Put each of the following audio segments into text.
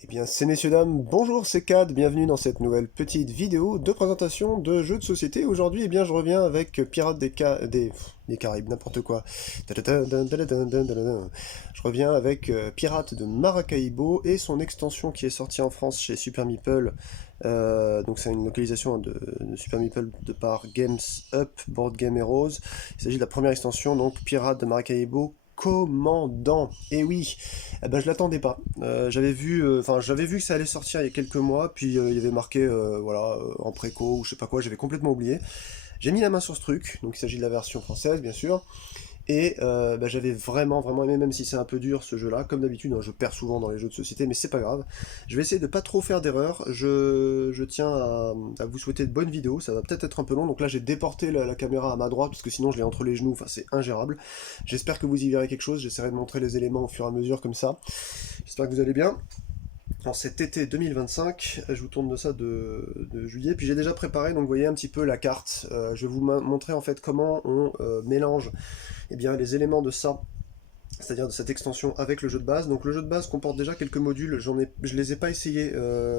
Eh bien, c'est messieurs, dames, bonjour, c'est Cad, bienvenue dans cette nouvelle petite vidéo de présentation de jeux de société. Aujourd'hui, eh bien, je reviens avec Pirates des Caraïbes, n'importe quoi. Je reviens avec Pirates de Maracaibo et son extension qui est sortie en France chez Super Meeple. Donc c'est une localisation de Super Meeple de par Games Up, Board Game Heroes. Il s'agit de la première extension, donc Pirates de Maracaibo Commandant. Et oui, eh ben, je l'attendais pas. J'avais vu que ça allait sortir il y a quelques mois, puis il y avait marqué voilà en préco ou je sais pas quoi, j'avais complètement oublié. J'ai mis la main sur ce truc, donc il s'agit de la version française bien sûr, et bah, j'avais vraiment aimé, même si c'est un peu dur ce jeu-là. Comme d'habitude, hein, je perds souvent dans les jeux de société, mais c'est pas grave. Je vais essayer de pas trop faire d'erreurs. Je tiens à vous souhaiter de bonnes vidéos. Ça va peut-être être un peu long, donc là j'ai déporté la caméra à ma droite parce que sinon je l'ai entre les genoux. Enfin, c'est ingérable. J'espère que vous y verrez quelque chose. J'essaierai de montrer les éléments au fur et à mesure comme ça. J'espère que vous allez bien. En cet été 2025, je vous tourne de ça de juillet, puis j'ai déjà préparé, donc vous voyez un petit peu la carte. Je vais vous montrer en fait comment on mélange eh bien, les éléments de ça, c'est-à-dire de cette extension avec le jeu de base. Donc le jeu de base comporte déjà quelques modules, je les ai pas essayés,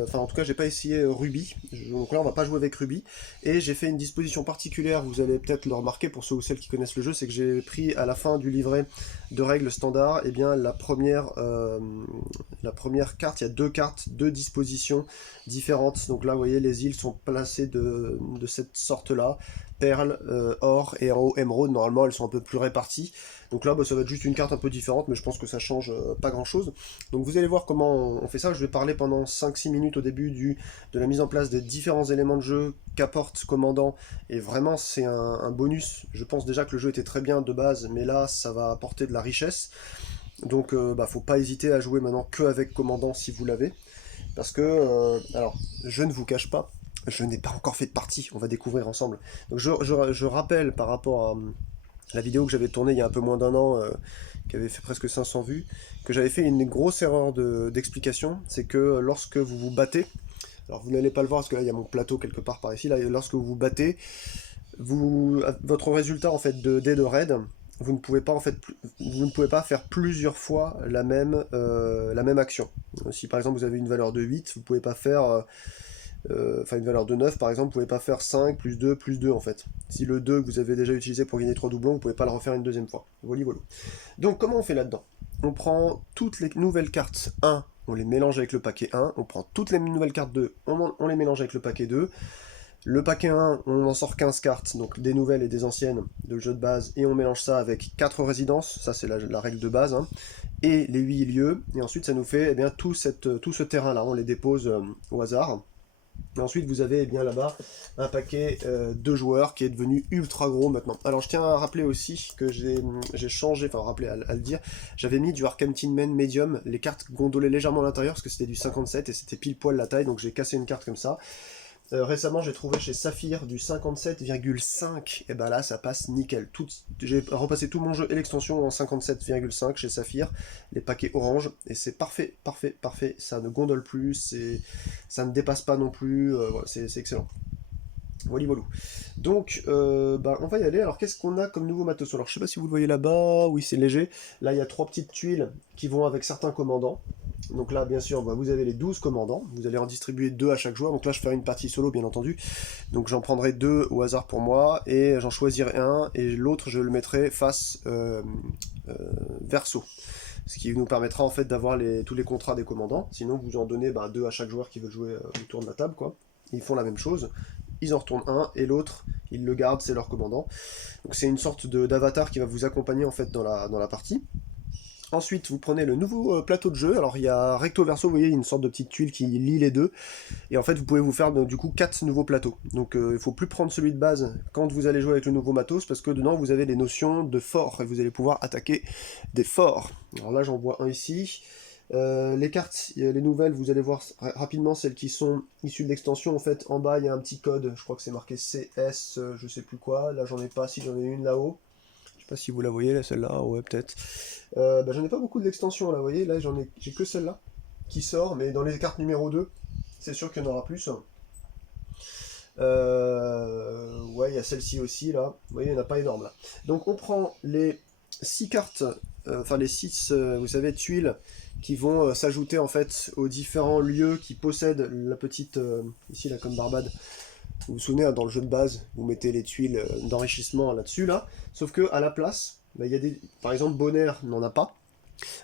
enfin en tout cas j'ai pas essayé Ruby, donc là on va pas jouer avec Ruby, et j'ai fait une disposition particulière, vous allez peut-être le remarquer pour ceux ou celles qui connaissent le jeu, c'est que j'ai pris à la fin du livret de règles standard, eh bien la première carte, il y a deux cartes, deux dispositions différentes, donc là vous voyez les îles sont placées de cette sorte-là, perles, or et en haut émeraude, normalement elles sont un peu plus réparties. Donc là, bah, ça va être juste une carte un peu différente, mais je pense que ça change pas grand chose. Donc vous allez voir comment on fait ça. Je vais parler pendant 5-6 minutes au début de la mise en place des différents éléments de jeu qu'apporte Commandant. Et vraiment, c'est un bonus. Je pense déjà que le jeu était très bien de base, mais là, ça va apporter de la richesse. Donc bah, faut pas hésiter à jouer maintenant que avec Commandant si vous l'avez. Parce que, alors, je ne vous cache pas, je n'ai pas encore fait de partie, on va découvrir ensemble. Donc je rappelle par rapport à la vidéo que j'avais tournée il y a un peu moins d'un an, qui avait fait presque 500 vues, que j'avais fait une grosse erreur d'explication, c'est que lorsque vous vous battez, alors vous n'allez pas le voir parce que là il y a mon plateau quelque part par ici, là, lorsque vous vous battez, votre résultat en fait de dés de raid, vous ne pouvez pas en fait, vous ne pouvez pas faire plusieurs fois la même action. Si par exemple vous avez une valeur de 8, vous ne pouvez pas faire enfin une valeur de 9 par exemple, vous pouvez pas faire 5 plus 2 en fait. Si le 2 que vous avez déjà utilisé pour gagner 3 doublons, vous pouvez pas le refaire une deuxième fois. Voilà, voilà. Donc comment on fait là-dedans? On prend toutes les nouvelles cartes 1, on les mélange avec le paquet 1, on prend toutes les nouvelles cartes 2, on les mélange avec le paquet 2. Le paquet 1, on en sort 15 cartes, donc des nouvelles et des anciennes de jeu de base, et on mélange ça avec 4 résidences, ça c'est la règle de base, hein, et les 8 lieux, et ensuite ça nous fait eh bien, tout ce terrain-là, on les dépose au hasard. Et ensuite, vous avez eh bien là-bas un paquet de joueurs qui est devenu ultra gros maintenant. Alors, je tiens à rappeler aussi que j'ai changé, enfin, rappeler à le dire, j'avais mis du Arkham Tin Man Medium, les cartes gondolaient légèrement à l'intérieur parce que c'était du 57 et c'était pile poil la taille, donc j'ai cassé une carte comme ça. Récemment, j'ai trouvé chez Saphir du 57,5. Et ben là, ça passe nickel. J'ai repassé tout mon jeu et l'extension en 57,5 chez Saphir, les paquets orange, et c'est parfait. Ça ne gondole plus, ça ne dépasse pas non plus. Voilà, c'est excellent. Voilà, voilà. Donc, bah, on va y aller. Alors, qu'est-ce qu'on a comme nouveau matos? Alors, je sais pas si vous le voyez là-bas. Oui, c'est léger. Là, il y a trois petites tuiles qui vont avec certains commandants. Donc là, bien sûr, bah, vous avez les 12 commandants. Vous allez en distribuer 2 à chaque joueur. Donc là, je ferai une partie solo, bien entendu. Donc j'en prendrai 2 au hasard pour moi. Et j'en choisirai un. Et l'autre, je le mettrai face verso. Ce qui nous permettra en fait d'avoir tous les contrats des commandants. Sinon, vous en donnez bah, 2 à chaque joueur qui veut jouer autour de la table, quoi. Ils font la même chose. Ils en retournent un. Et l'autre, ils le gardent, c'est leur commandant. Donc c'est une sorte d'avatar qui va vous accompagner en fait dans la partie. Ensuite, vous prenez le nouveau plateau de jeu. Alors, il y a recto verso, vous voyez, une sorte de petite tuile qui lie les deux. Et en fait, vous pouvez vous faire du coup 4 nouveaux plateaux. Donc, il ne faut plus prendre celui de base quand vous allez jouer avec le nouveau matos, parce que dedans, vous avez les notions de fort, et vous allez pouvoir attaquer des forts. Alors là, j'en vois un ici. Les cartes, les nouvelles, vous allez voir rapidement celles qui sont issues de l'extension. En fait, en bas, il y a un petit code. Je crois que c'est marqué CS, je sais plus quoi. Là, j'en ai pas. Si, j'en ai une là-haut. Je sais pas si vous la voyez, là, celle-là. Ouais, peut-être. Bah, j'en ai pas beaucoup de l'extension là, vous voyez, là j'ai que celle-là qui sort, mais dans les cartes numéro 2, c'est sûr qu'il y en aura plus. Ouais, il y a celle-ci aussi là, vous voyez, il n'y en a pas énorme là. Donc on prend les 6 cartes, enfin les 6, vous savez, tuiles qui vont s'ajouter en fait aux différents lieux qui possèdent la petite, ici là comme Barbade, vous vous souvenez, hein, dans le jeu de base, vous mettez les tuiles d'enrichissement là-dessus, là, sauf que à la place, bah, y a des, par exemple Bonaire n'en a pas,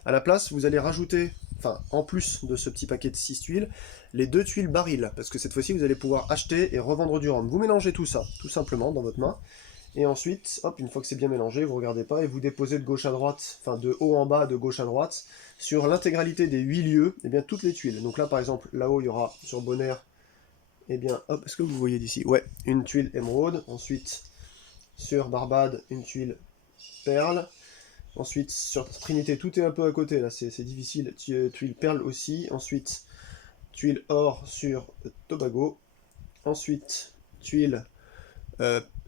à la place vous allez rajouter, enfin en plus de ce petit paquet de 6 tuiles, les 2 tuiles barils, parce que cette fois-ci vous allez pouvoir acheter et revendre du rhum. Vous mélangez tout ça, tout simplement, dans votre main, et ensuite, hop, une fois que c'est bien mélangé, vous regardez pas, et vous déposez de gauche à droite, enfin de haut en bas, de gauche à droite, sur l'intégralité des 8 lieux, et bien toutes les tuiles. Donc là par exemple, là-haut il y aura sur Bonaire, et bien hop, est-ce que vous voyez d'ici? Ouais, une tuile émeraude, ensuite sur Barbade, une tuile perle, ensuite sur Trinité, tout est un peu à côté, là c'est difficile, tuile perle aussi, ensuite tuile or sur Tobago, ensuite tuile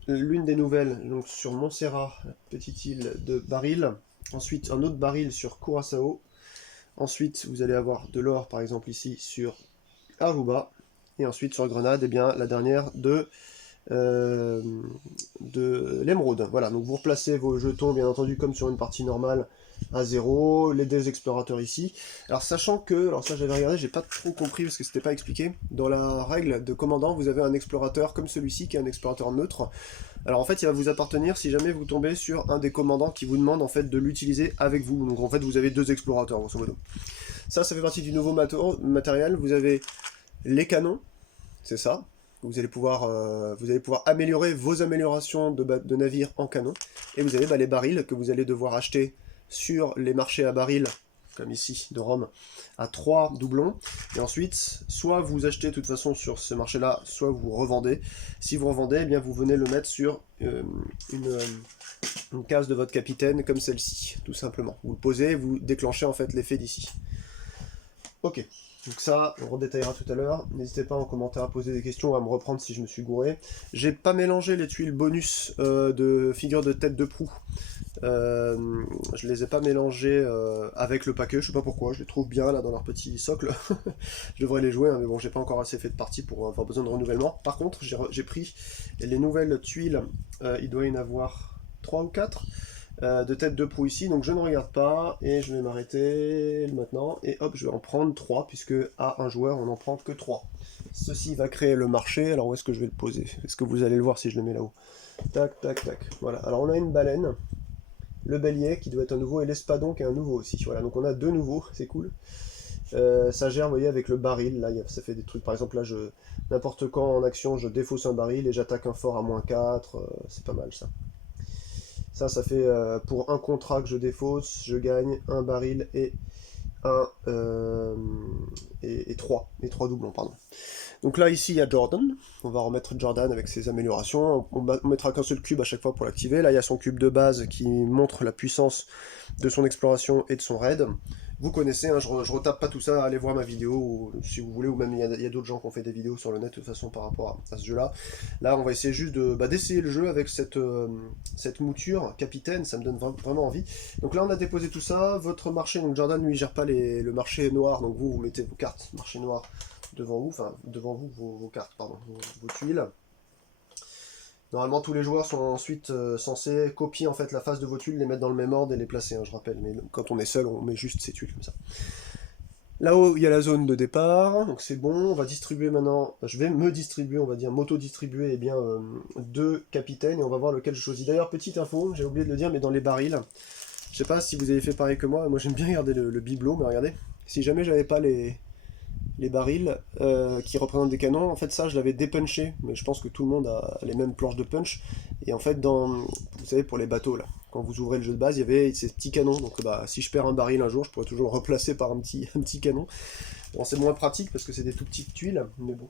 l'une des nouvelles, donc sur Montserrat, la petite île de Baril. Ensuite, un autre baril sur Curaçao. Ensuite, vous allez avoir de l'or, par exemple, ici, sur Aruba. Et ensuite, sur Grenade, eh bien, la dernière de l'émeraude. Voilà, donc vous replacez vos jetons, bien entendu, comme sur une partie normale, à 0, les deux explorateurs ici. Alors sachant que, alors ça j'avais regardé, j'ai pas trop compris parce que c'était pas expliqué, dans la règle de commandant, vous avez un explorateur comme celui-ci, qui est un explorateur neutre. Alors en fait, il va vous appartenir si jamais vous tombez sur un des commandants qui vous demande en fait de l'utiliser avec vous. Donc en fait, vous avez 2 explorateurs, grosso modo. Ça fait partie du nouveau matériel. Vous avez les canons, c'est ça. Vous allez pouvoir améliorer vos améliorations de navires en canon. Et vous avez les barils que vous allez devoir acheter sur les marchés à barils, comme ici, de Rome, à 3 doublons. Et ensuite, soit vous achetez de toute façon sur ce marché-là, soit vous revendez. Si vous revendez, eh bien vous venez le mettre sur une case de votre capitaine, comme celle-ci, tout simplement. Vous le posez, vous déclenchez en fait l'effet d'ici. Ok. Donc ça, on redétaillera tout à l'heure. N'hésitez pas en commentaire à poser des questions, à me reprendre si je me suis gouré. J'ai pas mélangé les tuiles bonus de figures de tête de proue. Je les ai pas mélangées avec le paquet, je sais pas pourquoi, je les trouve bien là dans leur petit socle. Je devrais les jouer, hein, mais bon, j'ai pas encore assez fait de partie pour avoir besoin de renouvellement. Par contre, j'ai pris les nouvelles tuiles, il doit y en avoir 3 ou 4. De tête de proue ici, donc je ne regarde pas, et je vais m'arrêter maintenant, et hop, je vais en prendre 3, puisque à un joueur, on n'en prend que 3. Ceci va créer le marché, alors où est-ce que je vais le poser? Est-ce que vous allez le voir si je le mets là-haut? Tac, tac, tac, voilà. Alors on a une baleine, le bélier qui doit être un nouveau, et l'espadon qui est un nouveau aussi, voilà, donc on a 2 nouveaux, c'est cool. Ça gère, vous voyez, avec le baril, là, ça fait des trucs, par exemple, là, n'importe quand en action, je défausse un baril, et j'attaque un fort à -4, c'est pas mal ça. Ça fait pour un contrat que je défausse, je gagne un baril et et 3 doublons, pardon. Donc là, ici, il y a Jordan. On va remettre Jordan avec ses améliorations. On mettra qu'un seul cube à chaque fois pour l'activer. Là, il y a son cube de base qui montre la puissance de son exploration et de son raid. Vous connaissez, hein, je retape pas tout ça, allez voir ma vidéo, si vous voulez, ou même il y a d'autres gens qui ont fait des vidéos sur le net de toute façon par rapport à ce jeu-là. Là, on va essayer juste d'essayer le jeu avec cette mouture capitaine, ça me donne vraiment envie. Donc là, on a déposé tout ça, votre marché, donc Jordan, lui, il gère pas le marché noir, donc vous mettez vos cartes marché noir devant vous, enfin, devant vous, vos cartes, pardon, vos tuiles. Normalement, tous les joueurs sont ensuite censés copier en fait la face de vos tuiles, les mettre dans le même ordre et les placer, hein, je rappelle. Mais quand on est seul, on met juste ces tuiles comme ça. Là-haut, il y a la zone de départ, donc c'est bon. On va distribuer maintenant, je vais me distribuer, on va dire, m'auto-distribuer eh bien 2 capitaines, et on va voir lequel je choisis. D'ailleurs, petite info, j'ai oublié de le dire, mais dans les barils, je sais pas si vous avez fait pareil que moi j'aime bien regarder le bibelot, mais regardez, si jamais j'avais pas les barils qui représentent des canons, en fait ça je l'avais dépunché, mais je pense que tout le monde a les mêmes planches de punch, et en fait vous savez pour les bateaux là, quand vous ouvrez le jeu de base, il y avait ces petits canons, donc si je perds un baril un jour, je pourrais toujours le replacer par un petit canon. Bon, c'est moins pratique parce que c'est des tout petites tuiles, mais bon.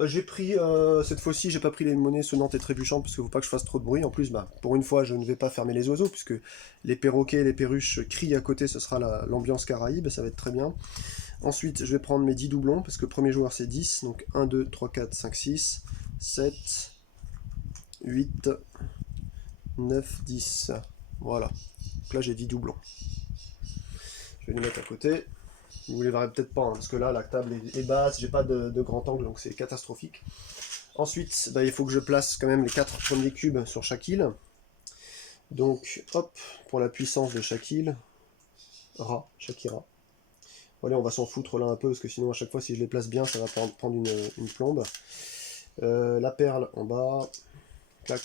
J'ai pris, cette fois-ci, j'ai pas pris les monnaies sonnantes et trébuchantes parce qu'il ne faut pas que je fasse trop de bruit. En plus, pour une fois, je ne vais pas fermer les oiseaux puisque les perroquets et les perruches crient à côté, ce sera l'ambiance Caraïbe, ça va être très bien. Ensuite, je vais prendre mes 10 doublons parce que le premier joueur c'est 10, donc 1, 2, 3, 4, 5, 6, 7, 8, 9, 10. Voilà. Donc là, j'ai 10 doublons. Je vais les mettre à côté. Vous les verrez peut-être pas, hein, parce que là, la table est basse, j'ai pas de grand angle, donc c'est catastrophique. Ensuite, il faut que je place quand même les 4 premiers cubes sur chaque île. Donc, hop, pour la puissance de chaque île. Shakira. Bon, allez, on va s'en foutre là un peu, parce que sinon à chaque fois si je les place bien, ça va prendre une plombe. La perle en bas. Clac.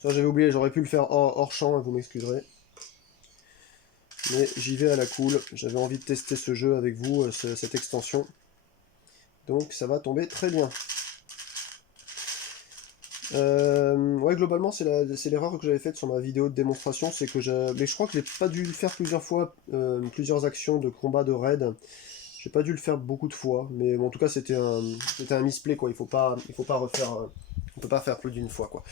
Ça j'avais oublié, j'aurais pu le faire hors champ, vous m'excuserez. Mais j'y vais à la cool, j'avais envie de tester ce jeu avec vous, cette extension. Donc ça va tomber très bien. Ouais, globalement, c'est l'erreur que j'avais faite sur ma vidéo de démonstration, c'est que mais je crois que j'ai pas dû le faire plusieurs fois, plusieurs actions de combat de raid. J'ai pas dû le faire beaucoup de fois, mais bon, en tout cas, c'était un misplay, quoi. Il faut pas refaire, on peut pas faire plus d'une fois, quoi.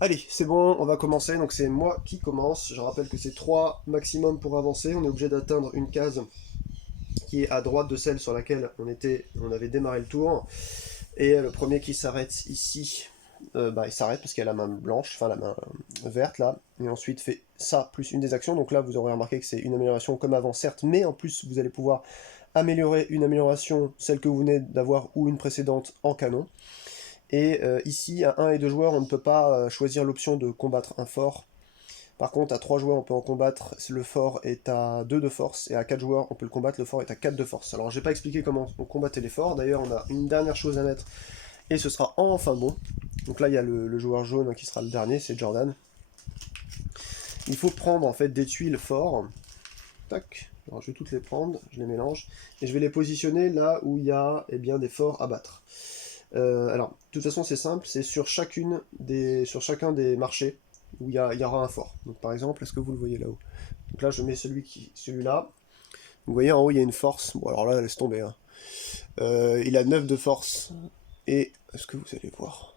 Allez, c'est bon, on va commencer. Donc c'est moi qui commence. Je rappelle que c'est 3 maximum pour avancer. On est obligé d'atteindre une case qui est à droite de celle sur laquelle on avait démarré le tour. Et le premier qui s'arrête ici, il s'arrête parce qu'il a la main blanche, enfin la main verte là, et ensuite fait ça plus une des actions. Donc là vous aurez remarqué que c'est une amélioration comme avant certes, mais en plus vous allez pouvoir améliorer une amélioration, celle que vous venez d'avoir ou une précédente en canon. Et ici à 1 et 2 joueurs on ne peut pas choisir l'option de combattre un fort. Par contre à 3 joueurs on peut en combattre, le fort est à 2 de force, et à 4 joueurs on peut le combattre, le fort est à 4 de force. Alors j'ai pas expliqué comment on combattait les forts, d'ailleurs on a une dernière chose à mettre, et ce sera enfin bon. Donc là il y a le joueur jaune qui sera le dernier, c'est Jordan. Il faut prendre en fait des tuiles forts. Tac. Alors je vais toutes les prendre, je les mélange, et je vais les positionner là où il y a des forts à battre. Alors, de toute façon c'est simple, c'est sur chacun des marchés où il y aura un fort. Donc par exemple, est-ce que vous le voyez là-haut? Donc là je mets celui-là. Vous voyez en haut il y a une force, bon alors là laisse tomber. Hein. Il a 9 de force, et est-ce que vous allez voir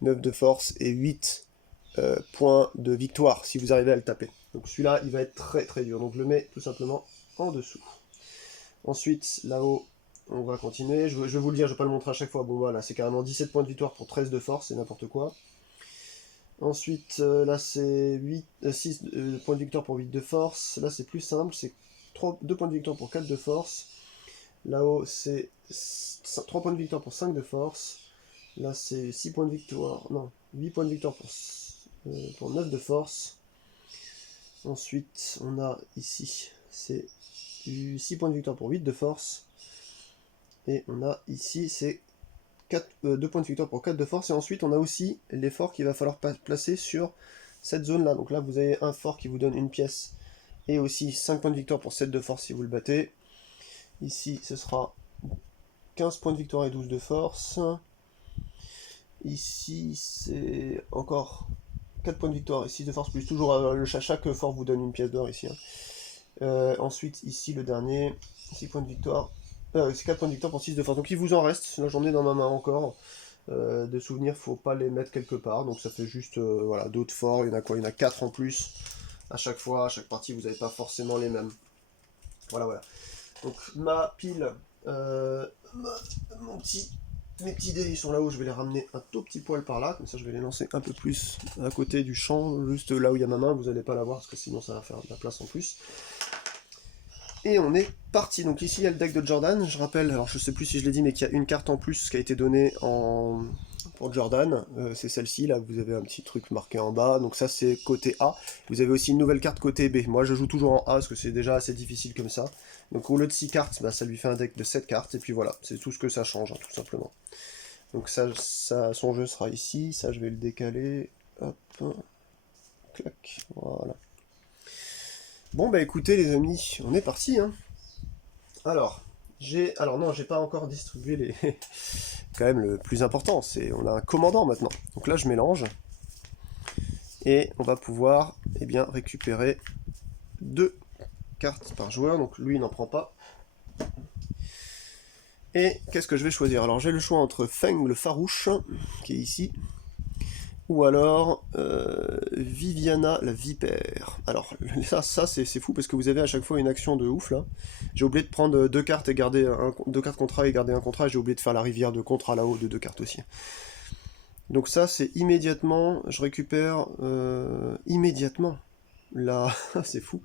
9 de force et 8 points de victoire si vous arrivez à le taper. Donc celui-là il va être très très dur, donc je le mets tout simplement en dessous. Ensuite là-haut on va continuer, je vais vous le dire, je vais pas le montrer à chaque fois, bon voilà, c'est carrément 17 points de victoire pour 13 de force, c'est n'importe quoi. Ensuite là c'est 6 points de victoire pour 8 de force, là c'est plus simple, c'est 2 points de victoire pour 4 de force, là-haut c'est 3 points de victoire pour 5 de force, là c'est 6 points de victoire, non, 8 points de victoire pour 9 de force. Ensuite on a ici, c'est 6 points de victoire pour 8 de force. Et on a ici, c'est 2 points de victoire pour 4 de force. Et ensuite on a aussi les forts qu'il va falloir placer sur cette zone là. Donc là vous avez un fort qui vous donne une pièce. Et aussi 5 points de victoire pour 7 de force si vous le battez. Ici ce sera 15 points de victoire et 12 de force. Ici c'est encore 4 points de victoire et 6 de force plus. Toujours chaque fort vous donne une pièce d'or ici. Hein. Ensuite ici le dernier, 6 points de victoire. C'est 4 points de victoire pour 6 de force. Donc il vous en reste, là j'en ai dans ma main encore. De souvenirs, faut pas les mettre quelque part. Donc ça fait juste voilà, d'autres forts. Il y en a quoi? Il y en a 4 en plus. À chaque fois, à chaque partie, vous n'avez pas forcément les mêmes. Voilà. Donc ma pile, mes petits dés ils sont là-haut, je vais les ramener un tout petit poil par là, comme ça je vais les lancer un peu plus à côté du champ, juste là où il y a ma main, vous n'allez pas la voir parce que sinon ça va faire de la place en plus. Et on est parti. Donc ici il y a le deck de Jordan, je rappelle, alors je sais plus si je l'ai dit, mais qu'il y a une carte en plus qui a été donnée pour Jordan, c'est celle-ci, là vous avez un petit truc marqué en bas, donc ça c'est côté A. Vous avez aussi une nouvelle carte côté B, moi je joue toujours en A parce que c'est déjà assez difficile comme ça. Donc au lieu de 6 cartes, ça lui fait un deck de 7 cartes, et puis voilà, c'est tout ce que ça change, hein, tout simplement. Donc ça, son jeu sera ici, ça je vais le décaler, hop, clac, voilà. Bon bah écoutez les amis, on est parti hein. Alors non, j'ai pas encore distribué les... quand même le plus important, c'est on a un commandant maintenant. Donc là je mélange. Et on va pouvoir récupérer 2 cartes par joueur, donc lui il n'en prend pas. Et qu'est-ce que je vais choisir? Alors j'ai le choix entre Feng le farouche, qui est ici, ou alors Viviana la vipère. Alors ça c'est fou parce que vous avez à chaque fois une action de ouf là. J'ai oublié de prendre 2 cartes et garder 2 cartes contrat et garder un contrat, j'ai oublié de faire la rivière de contrat là-haut de 2 cartes aussi. Donc ça c'est immédiatement, je récupère immédiatement c'est fou,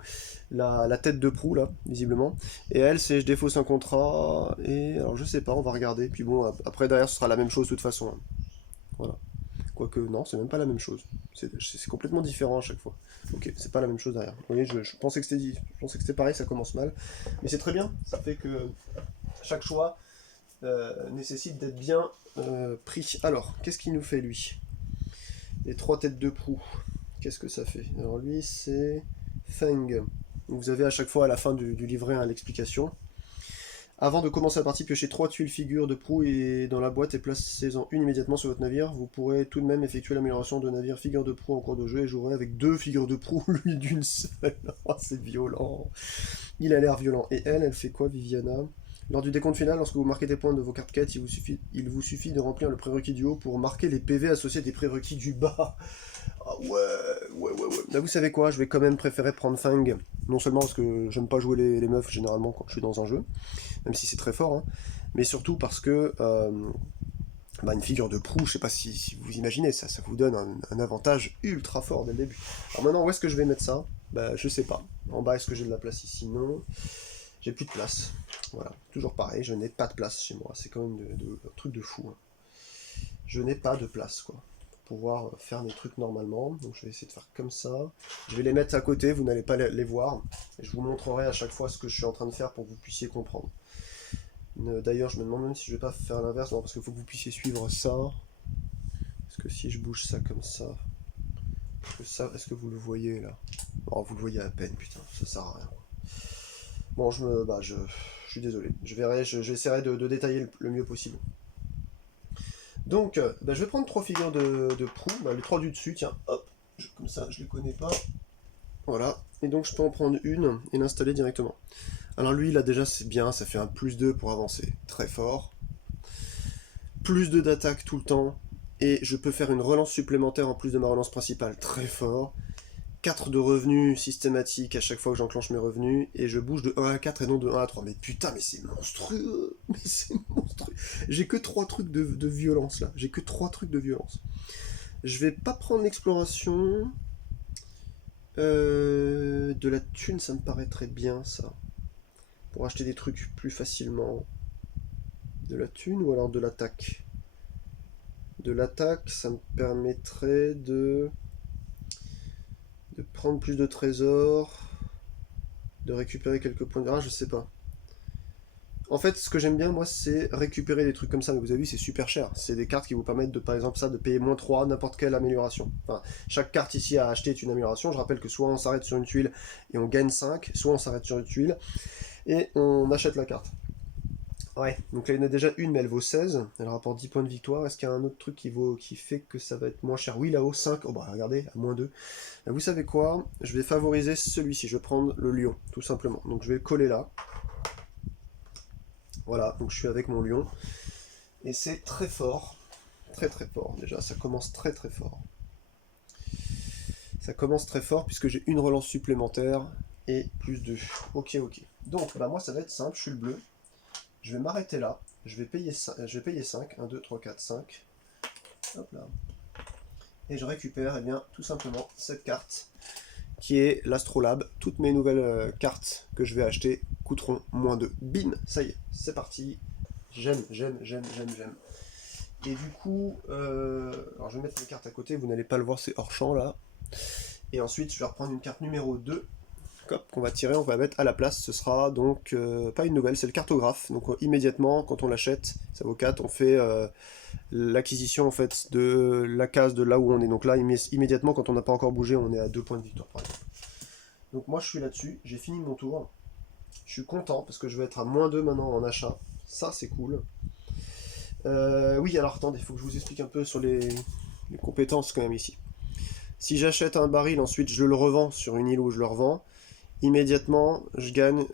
la tête de proue là, visiblement. Et elle c'est je défausse un contrat, et alors je sais pas, on va regarder. Puis bon, après derrière ce sera la même chose de toute façon. Hein. Voilà. Quoique non, c'est même pas la même chose. C'est complètement différent à chaque fois. Ok, c'est pas la même chose derrière. Vous voyez, je pensais que c'était pareil, ça commence mal. Mais c'est très bien, ça fait que chaque choix nécessite d'être bien pris. Alors, qu'est-ce qu'il nous fait lui? Les 3 têtes de proue. Qu'est-ce que ça fait? Alors lui, c'est Feng. Vous avez à chaque fois à la fin du livret l'explication. Avant de commencer la partie, piochez 3 tuiles figures de proue et dans la boîte et placez-en une immédiatement sur votre navire. Vous pourrez tout de même effectuer l'amélioration de navire figure de proue en cours de jeu et jouer avec 2 figures de proue, lui d'une seule. Oh, c'est violent. Il a l'air violent. Et elle fait quoi, Viviana? Lors du décompte final, lorsque vous marquez des points de vos cartes quêtes, il vous suffit de remplir le prérequis du haut pour marquer les PV associés des prérequis du bas. Ah ouais. Là, vous savez quoi, je vais quand même préférer prendre Fang. Non seulement parce que j'aime pas jouer les meufs généralement quand je suis dans un jeu, même si c'est très fort, hein, mais surtout parce que une figure de proue, je sais pas si vous imaginez, ça vous donne un avantage ultra fort dès le début. Alors maintenant, où est-ce que je vais mettre ça? Bah, je sais pas. En bas, est-ce que j'ai de la place ici? Non. J'ai plus de place. Voilà, toujours pareil, je n'ai pas de place chez moi. C'est quand même un truc de fou. Hein. Je n'ai pas de place, quoi. Pour pouvoir faire mes trucs normalement. Donc je vais essayer de faire comme ça. Je vais les mettre à côté, vous n'allez pas les voir. Et je vous montrerai à chaque fois ce que je suis en train de faire pour que vous puissiez comprendre. D'ailleurs, je me demande même si je vais pas faire l'inverse, parce qu'il faut que vous puissiez suivre ça. Parce que si je bouge ça comme ça... Est-ce que vous le voyez, là? Oh, vous le voyez à peine, putain, ça sert à rien. Bon, je suis désolé. J'essaierai de détailler le mieux possible. Donc, je vais prendre 3 figures de proue. Les 3 du dessus, tiens, hop. Comme ça, je les connais pas. Voilà. Et donc, je peux en prendre une et l'installer directement. Alors lui, là, déjà, c'est bien. Ça fait un +2 pour avancer. Très fort. +2 d'attaque tout le temps. Et je peux faire une relance supplémentaire en plus de ma relance principale. Très fort. 4 de revenus systématiques à chaque fois que j'enclenche mes revenus, et je bouge de 1 à 4 et non de 1 à 3. Mais putain, mais c'est monstrueux! Mais c'est monstrueux! J'ai que 3 trucs de violence là. J'ai que 3 trucs de violence. Je vais pas prendre l'exploration. De la thune, ça me paraîtrait bien ça. Pour acheter des trucs plus facilement. De la thune ou alors de l'attaque? De l'attaque, ça me permettrait de prendre plus de trésors, de récupérer quelques points de... Ah, je sais pas. En fait, ce que j'aime bien, moi, c'est récupérer des trucs comme ça. Mais vous avez vu, c'est super cher. C'est des cartes qui vous permettent, par exemple, de payer -3 n'importe quelle amélioration. Enfin, chaque carte ici à acheter est une amélioration. Je rappelle que soit on s'arrête sur une tuile et on gagne 5, soit on s'arrête sur une tuile et on achète la carte. Ouais, donc là il y en a déjà une, mais elle vaut 16, elle rapporte 10 points de victoire. Est-ce qu'il y a un autre truc qui fait que ça va être moins cher? Oui, là-haut, 5, oh bah regardez, à -2. Là, vous savez quoi? Je vais favoriser celui-ci, je vais prendre le lion, tout simplement. Donc je vais le coller là. Voilà, donc je suis avec mon lion. Et c'est très fort, très fort déjà, ça commence très fort. Ça commence très fort puisque j'ai une relance supplémentaire et +2. Ok. Donc moi ça va être simple, je suis le bleu. Je vais m'arrêter là, je vais payer 5, 1, 2, 3, 4, 5. Hop là. Et je récupère tout simplement cette carte qui est l'Astrolabe. Toutes mes nouvelles cartes que je vais acheter coûteront -2. Bim, ça y est, c'est parti. J'aime. Et du coup, alors je vais mettre mes cartes à côté, vous n'allez pas le voir, c'est hors champ là. Et ensuite, je vais reprendre une carte numéro 2. Qu'on va tirer, on va mettre à la place, ce sera donc pas une nouvelle, c'est le cartographe. Donc immédiatement, quand on l'achète, ça vaut 4, on fait l'acquisition en fait de la case de là où on est. Donc là, immédiatement, quand on n'a pas encore bougé, on est à 2 points de victoire par exemple. Donc moi je suis là-dessus, j'ai fini mon tour. Je suis content parce que je vais être à -2 maintenant en achat. Ça c'est cool. Oui, alors attendez, il faut que je vous explique un peu sur les compétences quand même ici. Si j'achète un baril, ensuite je le revends sur une île où je le revends, immédiatement je gagne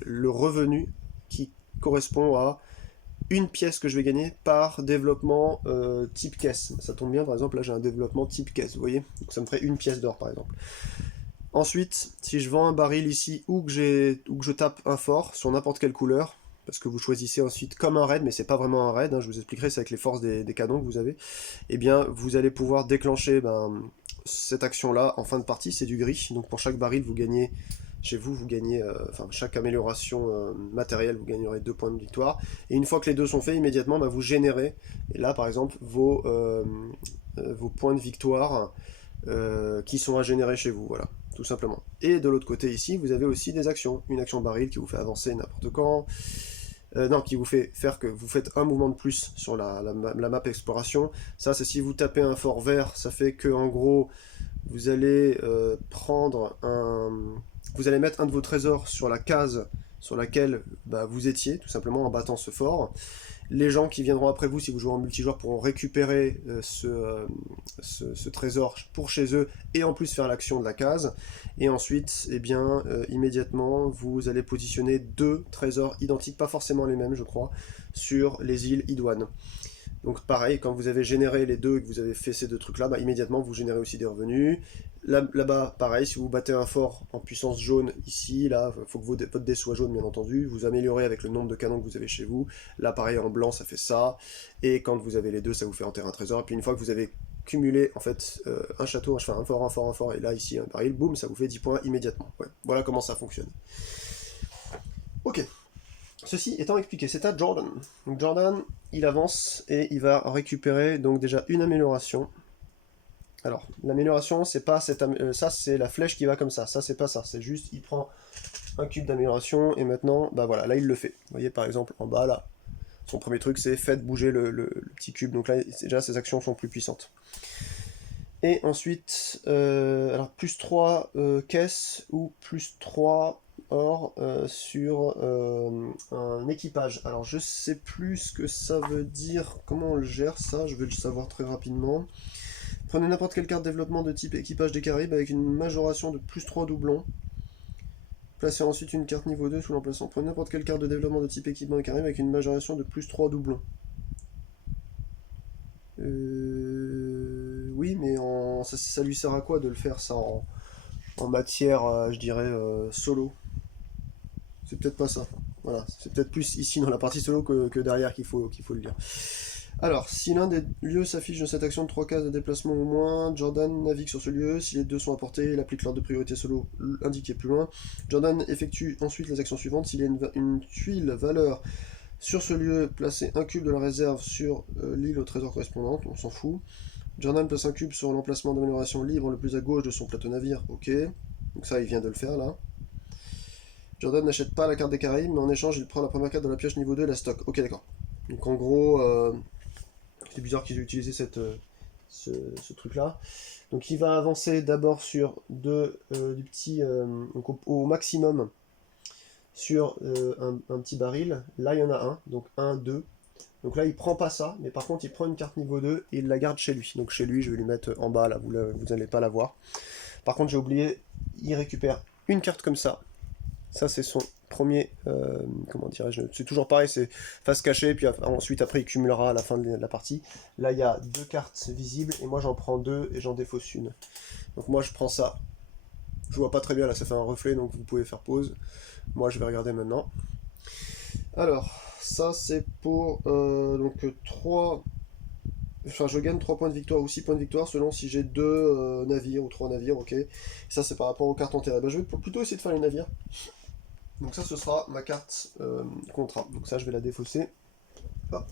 le revenu qui correspond à une pièce que je vais gagner par développement type caisse. Ça tombe bien, par exemple là j'ai un développement type caisse, vous voyez, donc ça me ferait une pièce d'or par exemple. Ensuite, si je vends un baril ici ou que je tape un fort sur n'importe quelle couleur, parce que vous choisissez ensuite comme un raid, mais c'est pas vraiment un raid, hein, je vous expliquerai, c'est avec les forces des canons que vous avez, et bien vous allez pouvoir déclencher cette action-là en fin de partie, c'est du gris, donc pour chaque baril vous gagnez, chez vous, chaque amélioration matérielle, vous gagnerez 2 points de victoire, et une fois que les deux sont faits, immédiatement vous générez, et là par exemple, vos vos points de victoire qui sont à générer chez vous, voilà, tout simplement. Et de l'autre côté ici, vous avez aussi des actions. Une action baril qui vous fait avancer n'importe quand, non, qui vous fait faire que vous faites un mouvement de plus sur la map exploration. Ça, c'est si vous tapez un fort vert, ça fait que en gros, vous allez vous allez mettre un de vos trésors sur la case sur laquelle vous étiez, tout simplement en battant ce fort. Les gens qui viendront après vous, si vous jouez en multijoueur, pourront récupérer ce trésor pour chez eux et en plus faire l'action de la case. Et ensuite, eh bien, immédiatement, vous allez positionner 2 trésors identiques, pas forcément les mêmes, je crois, sur les îles Idouane. Donc pareil, quand vous avez généré les deux et que vous avez fait ces 2 trucs-là, immédiatement vous générez aussi des revenus. Là-bas, pareil, si vous battez un fort en puissance jaune ici, là, il faut que votre dé soit jaune bien entendu, vous améliorez avec le nombre de canons que vous avez chez vous. Là pareil, en blanc ça fait ça, et quand vous avez les 2, ça vous fait enterrer un trésor. Et puis une fois que vous avez cumulé en fait un château, un fort, et là ici un baril, boum, ça vous fait 10 points immédiatement. Ouais. Voilà comment ça fonctionne. Ok. Ceci étant expliqué, c'est à Jordan. Donc Jordan, il avance et il va récupérer donc déjà une amélioration. Alors, l'amélioration, c'est pas ça, c'est la flèche qui va comme ça c'est pas ça, c'est juste, il prend un cube d'amélioration et maintenant, voilà, là il le fait. Vous voyez par exemple en bas là, son premier truc c'est faites bouger le petit cube, donc là déjà ses actions sont plus puissantes. Et ensuite, alors plus 3 caisses ou plus 3 or sur un équipage. Alors je sais plus ce que ça veut dire, comment on le gère ça, je vais le savoir très rapidement. Prenez n'importe quelle carte développement de type équipage des Caraïbes avec une majoration de plus 3 doublons. Placez ensuite une carte niveau 2 sous l'emplacement. Prenez n'importe quelle carte de développement de type équipement des Caraïbes avec une majoration de plus 3 doublons. Oui, mais ça lui sert à quoi de le faire ça en matière, je dirais, solo? C'est peut-être pas ça. Voilà, c'est peut-être plus ici dans la partie solo que derrière qu'il faut le lire. Alors, si l'un des lieux s'affiche dans cette action de 3 cases de déplacement au moins, Jordan navigue sur ce lieu. Si les 2 sont apportés, il applique l'ordre de priorité solo indiqué plus loin. Jordan effectue ensuite les actions suivantes. S'il y a une tuile valeur sur ce lieu, placez un cube de la réserve sur l'île au trésor correspondante, on s'en fout. Jordan place un cube sur l'emplacement d'amélioration libre le plus à gauche de son plateau navire, ok. Donc ça, il vient de le faire là. Jordan n'achète pas la carte des Caraïbes, mais en échange, il prend la première carte de la pioche niveau 2 et la stock. Ok, d'accord. Donc en gros, c'est bizarre qu'ils aient utilisé ce truc-là. Donc il va avancer d'abord sur du petit, donc au maximum, sur un petit baril. Là, il y en a un, donc 1, 2. Donc là, il prend pas ça, mais par contre, il prend une carte niveau 2 et il la garde chez lui. Donc chez lui, je vais lui mettre en bas, là, vous n'allez pas la voir. Par contre, j'ai oublié, il récupère une carte comme ça. Ça, c'est son premier, comment dirais-je, c'est toujours pareil, c'est face cachée, puis ensuite, après, il cumulera à la fin de la partie. Là, il y a 2 cartes visibles, et moi, j'en prends 2 et j'en défausse une. Donc moi, je prends ça. Je vois pas très bien, là, ça fait un reflet, donc vous pouvez faire pause. Moi, je vais regarder maintenant. Alors, ça, c'est pour, donc, 3... Enfin, je gagne 3 points de victoire ou 6 points de victoire selon si j'ai 2 navires ou 3 navires, ok. Ça, c'est par rapport aux cartes enterrées. Je vais plutôt essayer de faire les navires. Donc ça, ce sera ma carte contrat. Donc ça, je vais la défausser. Hop.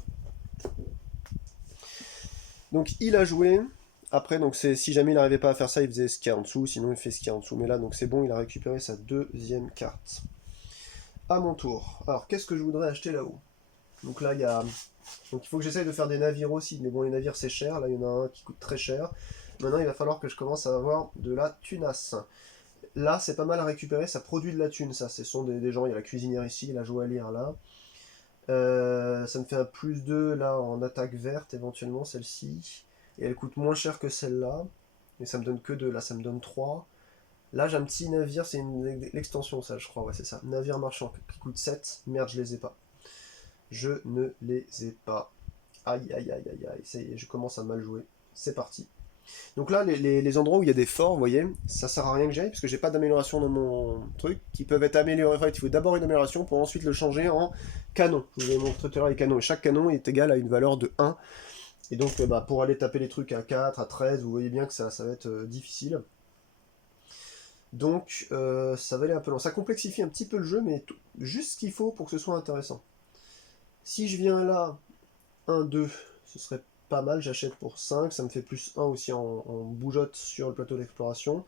Donc il a joué. Après, donc si jamais il n'arrivait pas à faire ça, il faisait ce qu'il y a en dessous. Sinon, il fait ce qu'il y a en dessous. Mais là, donc c'est bon, il a récupéré sa 2e carte. À mon tour. Alors, qu'est-ce que je voudrais acheter là-haut? Donc là, il y a... Donc il faut que j'essaye de faire des navires aussi. Mais bon, les navires, c'est cher. Là, il y en a un qui coûte très cher. Maintenant, il va falloir que je commence à avoir de la tunasse. Là, c'est pas mal à récupérer, ça produit de la thune, ça. Ce sont des gens, il y a la cuisinière ici, la joaillière là. Ça me fait un plus 2 là en attaque verte, éventuellement celle-ci. Et elle coûte moins cher que celle-là. Et ça me donne que 2, là ça me donne 3. Là j'ai un petit navire, c'est l'extension ça, je crois, ouais c'est ça. Navire marchand qui coûte 7. Merde, je les ai pas. Je ne les ai pas. Aïe aïe aïe aïe aïe, ça y est, je commence à mal jouer. C'est parti. Donc là, les endroits où il y a des forts, vous voyez, ça sert à rien que j'aille, parce que j'ai pas d'amélioration dans mon truc, qui peuvent être améliorés. En fait, il faut d'abord une amélioration pour ensuite le changer en canon. Je vous ai montré tout à l'heure les canons, et chaque canon est égal à une valeur de 1. Et donc, pour aller taper les trucs à 4, à 13, vous voyez bien que ça va être difficile. Donc, ça va aller un peu loin. Ça complexifie un petit peu le jeu, mais juste ce qu'il faut pour que ce soit intéressant. Si je viens là, 1, 2, ce serait pas mal, j'achète pour 5, ça me fait plus 1 aussi en bougeotte sur le plateau d'exploration.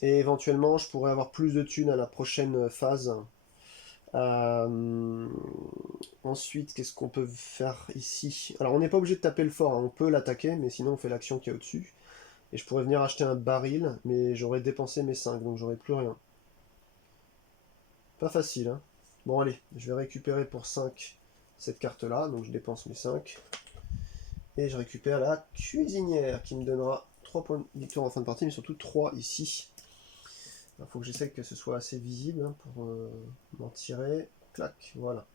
Et éventuellement, je pourrais avoir plus de thunes à la prochaine phase. Euh, Ensuite, qu'est-ce qu'on peut faire ici? Alors, on n'est pas obligé de taper le fort, hein, on peut l'attaquer, mais sinon on fait l'action qui est au-dessus. Et je pourrais venir acheter un baril, mais j'aurais dépensé mes 5, donc j'aurais plus rien. Pas facile, hein. Bon, allez, je vais récupérer pour 5 cette carte-là, donc je dépense mes 5. Et je récupère la cuisinière, qui me donnera 3 points de victoire en fin de partie, mais surtout 3 ici. Il faut que j'essaie que ce soit assez visible hein, pour m'en tirer. Clac, voilà.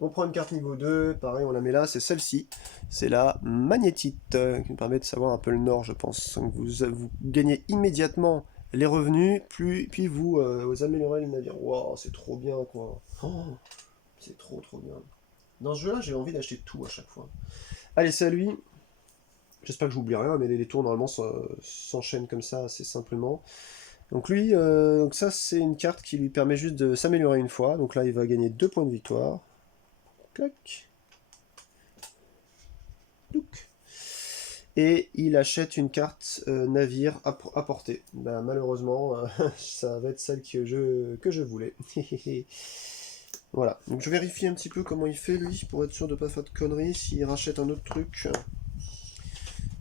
On prend une carte niveau 2, pareil, on la met là, c'est celle-ci. C'est la magnétite, qui me permet de savoir un peu le nord, je pense. Donc vous gagnez immédiatement les revenus, puis vous améliorez le navire. Waouh, c'est trop bien, quoi. Oh, c'est trop bien. Dans ce jeu-là, j'ai envie d'acheter tout à chaque fois. Allez, c'est à lui. J'espère que j'oublie rien, mais les tours normalement s'enchaînent comme ça assez simplement. Donc lui, donc ça c'est une carte qui lui permet juste de s'améliorer une fois. Donc là, il va gagner 2 points de victoire. Clac. Touc. Et il achète une carte navire à portée. Ben, malheureusement, ça va être celle que je voulais. Voilà. Donc je vérifie un petit peu comment il fait lui, pour être sûr de ne pas faire de conneries, s'il rachète un autre truc.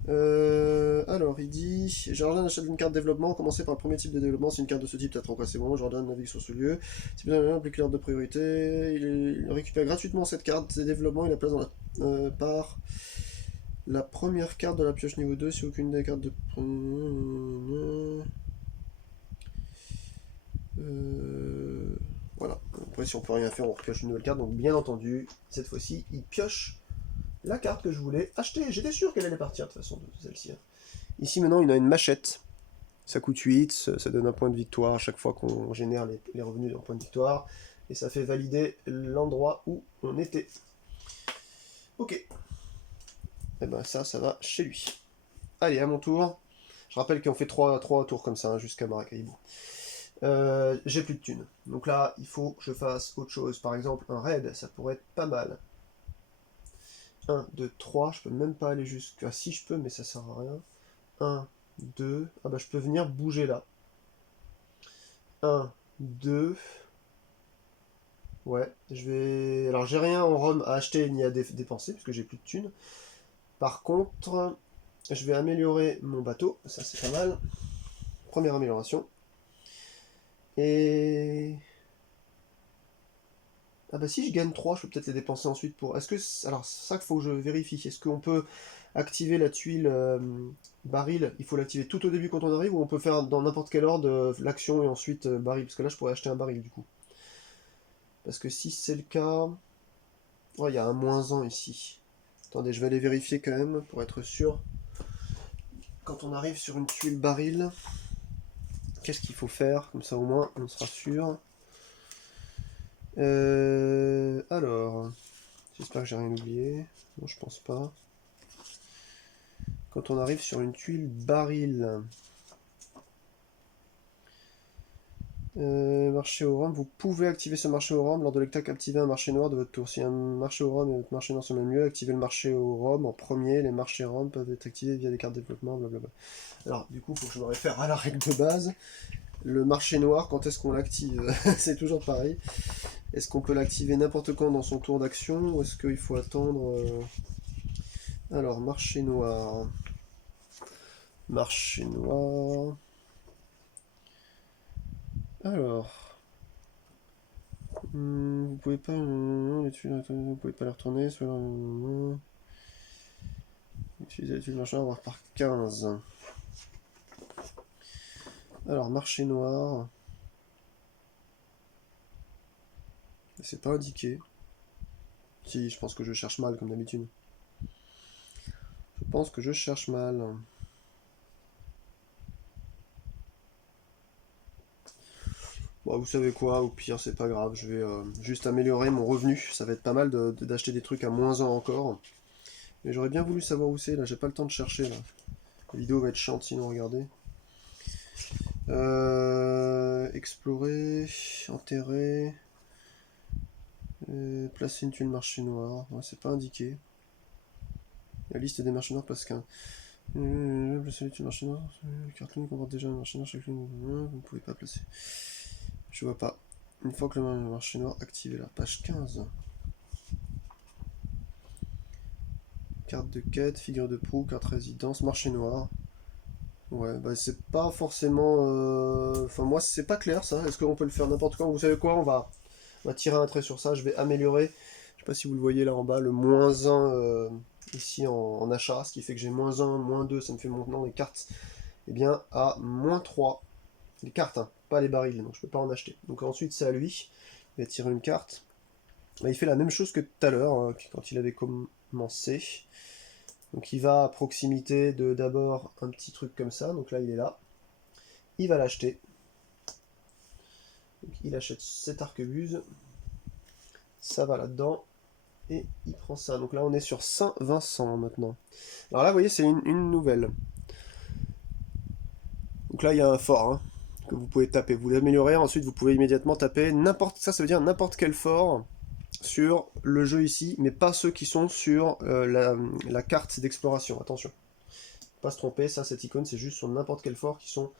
Alors, il dit Jordan achète une carte développement. Commencez par le premier type de développement. Si une carte de ce type t'attrape, c'est bon. Jordan navigue sur ce lieu. Si vous avez un plus clair de priorité, il récupère gratuitement cette carte de développement. Il la place par la première carte de la pioche niveau 2. Si aucune des cartes de. Voilà. Après, si on peut rien faire, on repioche une nouvelle carte. Donc, bien entendu, cette fois-ci, il pioche la carte que je voulais acheter. J'étais sûr qu'elle allait partir de toute façon de celle-ci. Ici maintenant il a une machette. Ça coûte 8, ça donne un point de victoire à chaque fois qu'on génère les revenus d'un point de victoire. Et ça fait valider l'endroit où on était. Ok. Et ben ça va chez lui. Allez, à mon tour. Je rappelle qu'on fait 3 tours comme ça hein, jusqu'à Maracaibo. J'ai plus de thunes. Donc là, il faut que je fasse autre chose. Par exemple, un raid, ça pourrait être pas mal. 1, 2, 3, je peux même pas aller jusqu'à... Si je peux, mais ça sert à rien. 1, 2, ah bah je peux venir bouger là. 1, 2, ouais, je vais... Alors j'ai rien en Rome à acheter ni à dépenser, puisque j'ai plus de thunes. Par contre, je vais améliorer mon bateau, ça c'est pas mal. Première amélioration. Et... Ah bah si je gagne 3, je peux peut-être les dépenser ensuite pour... Est-ce que... Alors c'est ça qu'il faut que je vérifie. Est-ce qu'on peut activer la tuile baril? Il faut l'activer tout au début quand on arrive, ou on peut faire dans n'importe quel ordre l'action et ensuite baril? Parce que là je pourrais acheter un baril du coup. Parce que si c'est le cas... Oh, il y a un -1 ici. Attendez, je vais aller vérifier quand même pour être sûr. Quand on arrive sur une tuile baril, qu'est-ce qu'il faut faire? Comme ça au moins on sera sûr. Alors, j'espère que j'ai rien oublié. Non, je pense pas. Quand on arrive sur une tuile baril, marché au rhum, vous pouvez activer ce marché au rhum lors de l'acte activer un marché noir de votre tour. Si un marché au rhum et votre marché noir sont le même lieu, activez le marché au rhum en premier. Les marchés rhum peuvent être activés via des cartes de développement, blablabla. Alors, du coup, il faut que je me réfère à la règle de base. Le marché noir, quand est-ce qu'on l'active? C'est toujours pareil. Est-ce qu'on peut l'activer n'importe quand dans son tour d'action ou est-ce qu'il faut attendre Alors, marché noir. Marché noir. Alors. Vous pouvez pas. Vous pouvez pas les retourner. Soit utilisez l'étude marché noir par 15. Alors, marché noir. C'est pas indiqué. Si, je pense que je cherche mal comme d'habitude. Je pense que je cherche mal. Bon, vous savez quoi, au pire, c'est pas grave. Je vais juste améliorer mon revenu. Ça va être pas mal d'acheter des trucs à -1 encore. Mais j'aurais bien voulu savoir où c'est, là. J'ai pas le temps de chercher, là. La vidéo va être chiante sinon, regardez. Explorer, enterrer, placer une tuile marché noir. Ouais, c'est pas indiqué. La liste des marchés noirs passe qu'un. Placer les marchés noirs. Carte lune comporte déjà un marché noir chaque lune. Vous ne pouvez pas placer. Je vois pas. Une fois que le marché noir activé là. Page 15. Carte de quête, figure de proue, carte résidence, marché noir. Ouais, bah c'est pas forcément. Enfin, moi, c'est pas clair ça. Est-ce qu'on peut le faire n'importe quand? Vous savez quoi? On va tirer un trait sur ça. Je vais améliorer. Je sais pas si vous le voyez là en bas, le -1 ici en achat, ce qui fait que j'ai -1, -2, ça me fait maintenant les cartes. Eh bien, à -3. Les cartes, hein, pas les barils, donc je peux pas en acheter. Donc ensuite, c'est à lui. Il va tirer une carte. Bah, il fait la même chose que tout à l'heure, quand il avait commencé. Donc il va à proximité de d'abord un petit truc comme ça, donc là il est là. Il va l'acheter. Donc il achète cette arquebuse. Ça va là-dedans. Et il prend ça. Donc là on est sur Saint-Vincent maintenant. Alors là vous voyez c'est une nouvelle. Donc là il y a un fort hein, que vous pouvez taper. Vous l'améliorez, ensuite vous pouvez immédiatement taper n'importe. Ça veut dire n'importe quel fort sur le jeu ici, mais pas ceux qui sont sur la carte d'exploration. Attention. Pas se tromper, ça cette icône c'est juste sur n'importe quel fort qui sont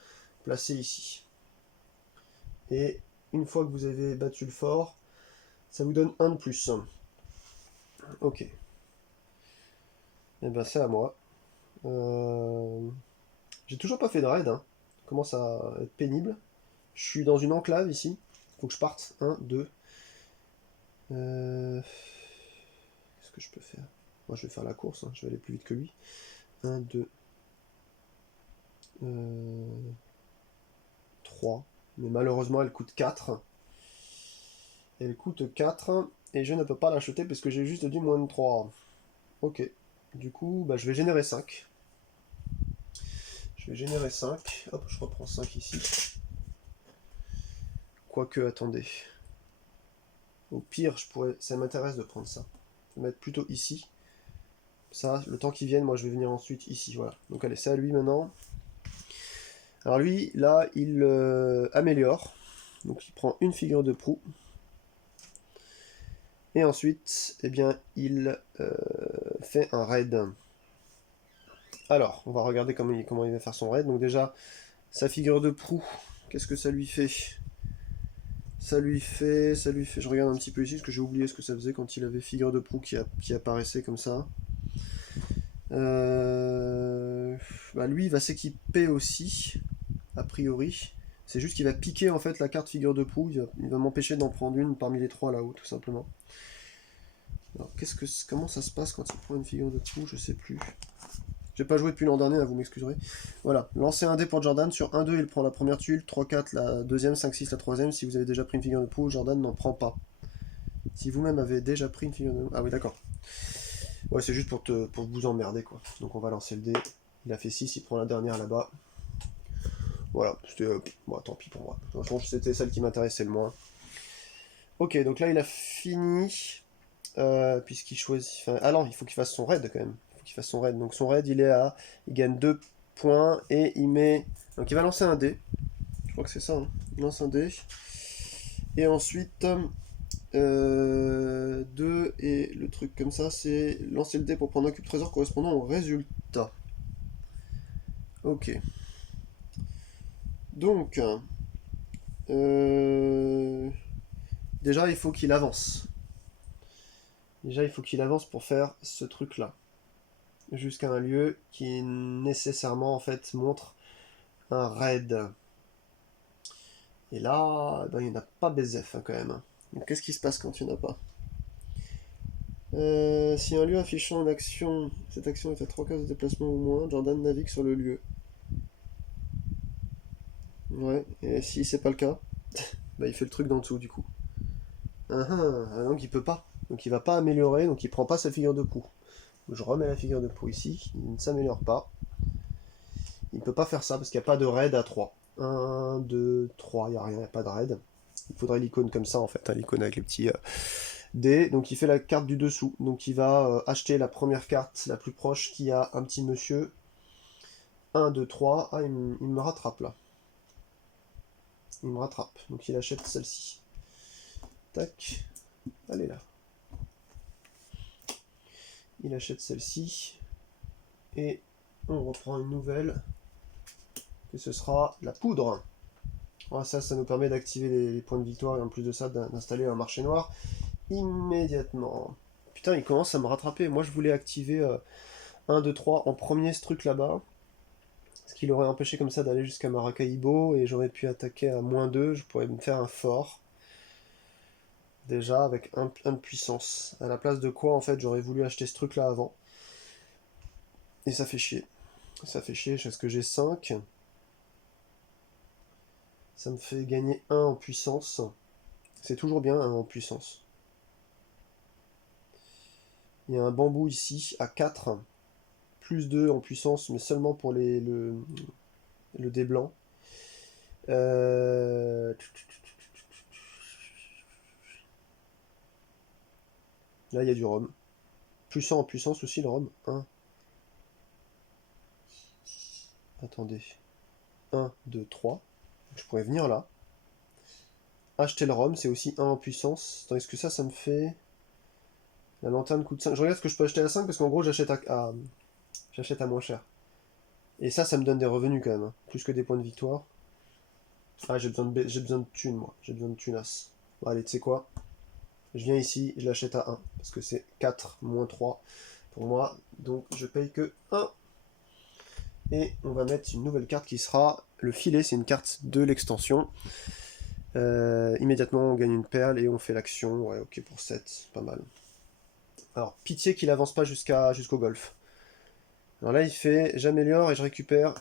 placés ici. Et une fois que vous avez battu le fort, ça vous donne 1 de plus. Ok. Et ben c'est à moi. J'ai toujours pas fait de raid, hein. Ça commence à être pénible. Je suis dans une enclave ici. Faut que je parte. 1, 2. Qu'est-ce que je peux faire? Moi je vais faire la course, hein. Je vais aller plus vite que lui. 1, 2. 3. Mais malheureusement elle coûte 4. Elle coûte 4. Et je ne peux pas l'acheter parce que j'ai juste dit -3. Ok. Du coup, bah, je vais générer 5. Je vais générer 5. Hop, je reprends 5 ici. Quoique, attendez. Au pire, ça m'intéresse de prendre ça. Je vais mettre plutôt ici. Ça, le temps qu'il vienne, moi je vais venir ensuite ici. Voilà. Donc allez, c'est à lui maintenant. Alors lui, là, il améliore. Donc il prend une figure de proue. Et ensuite, eh bien, il fait un raid. Alors, on va regarder comment il va faire son raid. Donc déjà, sa figure de proue, qu'est-ce que ça lui fait? Ça lui fait, je regarde un petit peu ici parce que j'ai oublié ce que ça faisait quand il avait figure de proue qui apparaissait comme ça. Bah lui il va s'équiper aussi, a priori. C'est juste qu'il va piquer en fait la carte figure de proue, il va m'empêcher d'en prendre une parmi les 3 là-haut tout simplement. Alors comment ça se passe quand il prend une figure de proue? Je sais plus. J'ai pas joué depuis l'an dernier, vous m'excuserez. Voilà, lancez un dé pour Jordan. Sur 1-2, il prend la première tuile, 3-4 la deuxième, 5-6 la troisième. Si vous avez déjà pris une figure de proue, Jordan n'en prend pas. Si vous-même avez déjà pris une figure de proue... Ah oui, d'accord. Ouais, c'est juste pour vous emmerder, quoi. Donc on va lancer le dé. Il a fait 6, il prend la dernière là-bas. Voilà, c'était... bon, tant pis pour moi. De toute façon, c'était celle qui m'intéressait le moins. Ok, donc là, il a fini. Puisqu'il choisit... Enfin, ah non, il faut qu'il fasse son raid, quand même. Qu'il fasse son raid. Donc son raid il est à. Il gagne 2 points et il met. Donc il va lancer un dé. Je crois que c'est ça. Hein. Il lance un dé. Et ensuite. 2 et le truc comme ça, c'est lancer le dé pour prendre un cube trésor correspondant au résultat. Ok. Donc. Déjà il faut qu'il avance. Déjà il faut qu'il avance pour faire ce truc là. Jusqu'à un lieu qui nécessairement en fait montre un raid. Et là, ben, il n'y en a pas BZF hein, quand même. Donc qu'est-ce qui se passe quand il n'y en a pas? Si un lieu affichant une action, cette action est à 3 cases de déplacement ou moins, Jordan navigue sur le lieu. Ouais, et si c'est pas le cas, bah il fait le truc d'en dessous du coup. Donc il peut pas. Donc il va pas améliorer, donc il prend pas sa figure de proue. Je remets la figure de proue ici, il ne s'améliore pas. Il ne peut pas faire ça parce qu'il n'y a pas de raid à 3. 1, 2, 3, il n'y a rien, il n'y a pas de raid. Il faudrait l'icône comme ça en fait, hein, l'icône avec les petits dés. Donc il fait la carte du dessous. Donc il va acheter la première carte la plus proche qui a un petit monsieur. 1, 2, 3. Ah, il me rattrape là. Il me rattrape. Donc il achète celle-ci. Tac. Elle est là. Il achète celle-ci. Et on reprend une nouvelle, que ce sera la poudre. Voilà, ça nous permet d'activer les points de victoire et en plus de ça d'installer un marché noir immédiatement. Putain, il commence à me rattraper. Moi je voulais activer 1, 2, 3 en premier ce truc là-bas. Ce qui l'aurait empêché comme ça d'aller jusqu'à Maracaibo et j'aurais pu attaquer à -2, je pourrais me faire un fort. Déjà avec 1 de puissance. À la place de quoi en fait j'aurais voulu acheter ce truc là avant. Et ça fait chier. Ça fait chier parce que j'ai 5. Ça me fait gagner 1 en puissance. C'est toujours bien 1 en puissance. Il y a un bambou ici à 4. Plus 2 en puissance, mais seulement pour le dé blanc. Là, il y a du rhum. Plus 1 en puissance aussi, le rhum. 1. Attendez. 1, 2, 3. Je pourrais venir là. Acheter le rhum, c'est aussi 1 en puissance. Tandis que ça me fait... La lanterne coûte 5. Je regarde ce que je peux acheter à 5 parce qu'en gros, j'achète à moins cher. Et ça me donne des revenus quand même. Hein. Plus que des points de victoire. Ah, j'ai besoin de thunes, moi. J'ai besoin de tunas. Bon, allez, tu sais quoi? Je viens ici, je l'achète à 1. Parce que c'est 4 moins 3 pour moi. Donc, je paye que 1. Et on va mettre une nouvelle carte qui sera le filet. C'est une carte de l'extension. Immédiatement, on gagne une perle et on fait l'action. Ouais, ok, pour 7. Pas mal. Alors, pitié qu'il avance pas jusqu'au golf. Alors là, il fait j'améliore et je récupère